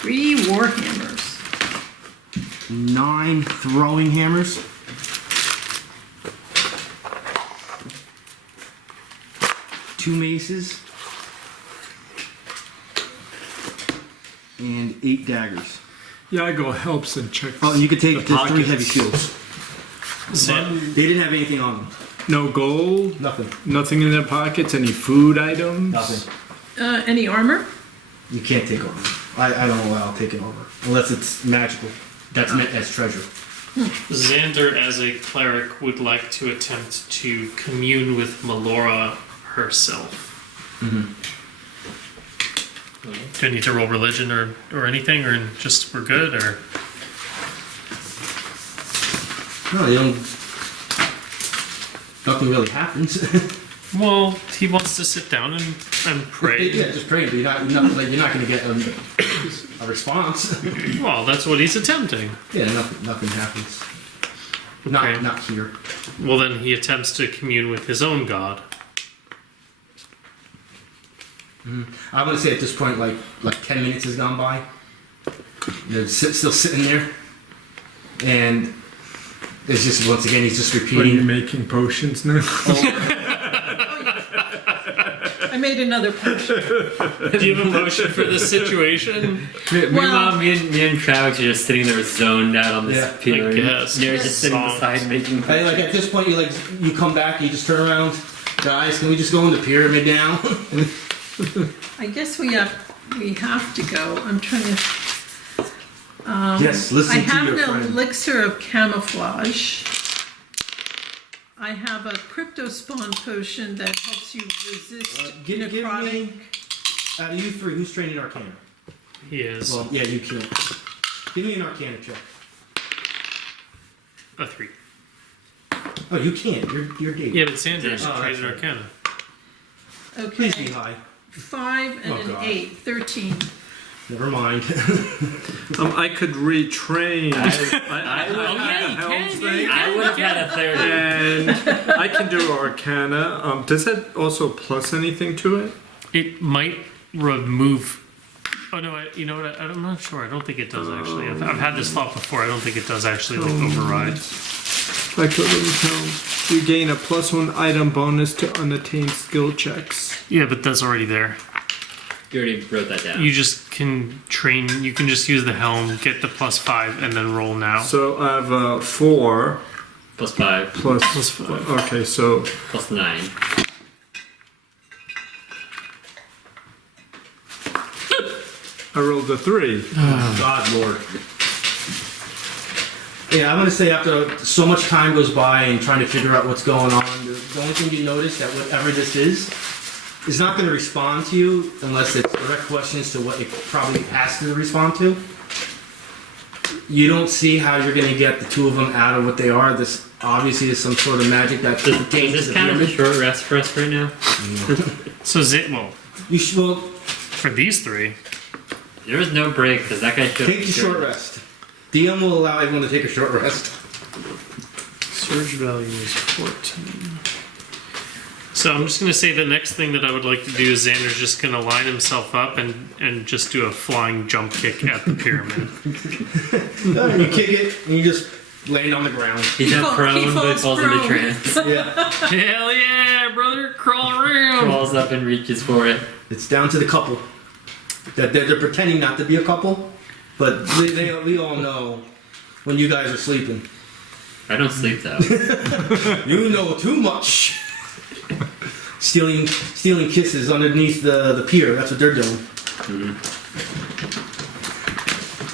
3 warhammers. 9 throwing hammers, 2 maces, and 8 daggers. Yago helps and checks. Oh, and you could take the the 3 heavy pockets. shields. Xan- They didn't have anything on them. No gold. Nothing. Nothing in their pockets. Any food items. Nothing. Any armor? You can't take armor. I don't allow taking armor unless it's magical. That's meant as treasure. Xander, as a cleric, would like to attempt to commune with Melora herself. Do I need to roll religion or anything, or just we're good, or No, they don't. Nothing really happens. Well, he wants to sit down and pray. Yeah, just pray, but you're not going to get a response. Well, that's what he's attempting. Yeah, nothing happens. Okay. Not here. Well, then he attempts to commune with his own god. I want to say at this point, like 10 minutes has gone by. They're still sitting there, and it's just once again he's just Are you repeating. making potions now? I made another potion. Do you have a motion for this situation? Meanwhile, me and Travex are just sitting there zoned out on this Yeah, pier. I guess. Nere's just sitting beside making. And like at this point, you come back, you just turn around, guys. Can we just go in the pyramid now? I guess we have to go. I'm trying to. Yes, listen I to have your an friend. elixir of camouflage. I have a crypto spawn potion that helps you resist Give necrotic. me. Out of you three, who's training Arcana? He is. Well, yeah, you can't. Give me an Arcana check. A 3. Oh, you can't. You're Dave. Yeah, but Xander's Oh, traded that's Arcana. Please be Okay, high. 5 and Oh, an God. 8, 13. Never mind. I could retrain. yeah, I would have had a 30. And I can do Arcana. Does that also plus anything to it? It might remove. Oh no! You know what? I'm not sure. I don't think it does actually. I've had this thought before. I don't think it does actually override. I couldn't tell. You gain a +1 item bonus to unattained skill checks. Yeah, but that's already there. You already wrote that down. You just can train. You can just use the helm, get the +5, and then roll now. So I have 4 +5, plus. +5. Okay, so +9. I rolled a 3. God, Lord. Yeah, I'm gonna say after so much time goes by and trying to figure out what's going on, the only thing you notice that whatever this is not gonna respond to you unless it's direct questions to what it probably has to respond to. You don't see how you're gonna get the two of them out of what they are. This obviously is some sort of magic that Does pertains this to the count as a pyramid. short rest for us right now? So well, You should well, for these 3, There was no break because that guy showed take the short rest. DM will allow everyone to take a short rest. surge value is 14. So I'm just going to say the next thing that I would like to do is Xander's just going to line himself up and just do a flying jump kick at the pyramid. You kick it and you just land on the ground. He's not He prone, but falls falls into prone. trance. Yeah. Hell yeah, brother! Crawl around! Crawls up and reaches for it. It's down to the couple. That they're pretending not to be a couple, but we all know when you guys are sleeping. I don't sleep though. You know too much. Stealing kisses underneath the pier. That's what they're doing.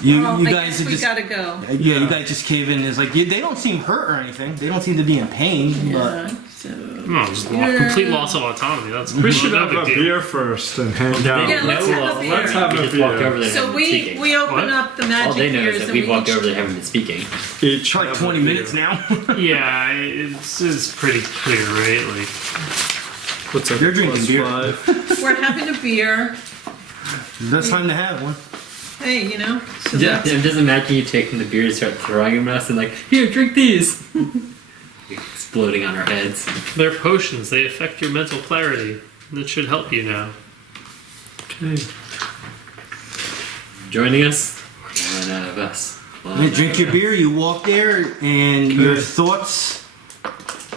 Well, You I guys guess are we just gotta go. yeah. You guys just cave in. It's like they don't seem hurt or anything. They don't seem to be in pain. But Yeah, so. No, just complete loss of autonomy. That's We should no have big a deal. beer first and hang out. Yeah, let's have a well, beer. Let's have we a just walked beer. over there. So and haven't been speaking. we open What? up the All magic they know beers is that and we've walked each- over there, haven't been speaking. Each like have 20 a minutes beer. now. Yeah, it's pretty clear, right? Like, What's that? They're drinking beer. +5. We're having a beer. That's time to have one. Hey, you know. So Yeah, that's- I'm just imagining you taking the beer and start throwing them at us and like, here, drink these. Exploding on our heads. they're potions. They affect your mental clarity. That should help you now. Okay. Joining us? One out of us. You drink your beer. You walk there, and your thoughts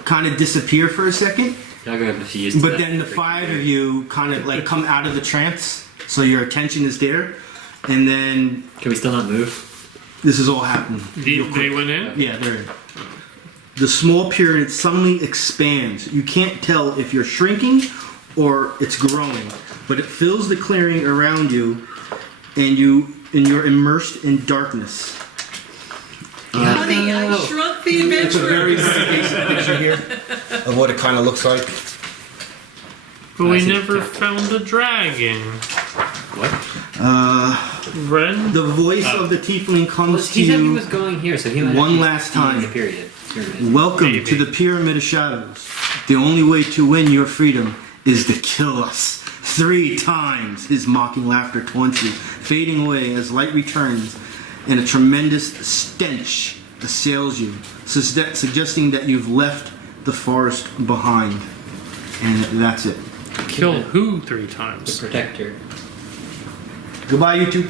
kind of disappear for a second. Y'all gonna have to use But that then the for five beer. of you kind of like come out of the trance, so your attention is there, and then Can we still not move? this is all happening. They went in? Yeah, there. The small pyramid suddenly expands. You can't tell if you're shrinking or it's growing, but it fills the clearing around you, and you're immersed in darkness. Honey, I shrunk the It's a very adventurer. basic picture here of what it kind of looks like. But we I see. never found the dragon. What? Ren? The voice of the tiefling Well, comes to he said he you. was going here, so he might one actually last be in time. the period. Welcome Maybe. to the Pyramid of Shadows. The only way to win your freedom is to kill us 3 times. His mocking laughter taunts you, fading away as light returns, and a tremendous stench assails you, suggesting that you've left the forest behind. And that's it. Kill who 3 The times? protector. Goodbye, you two.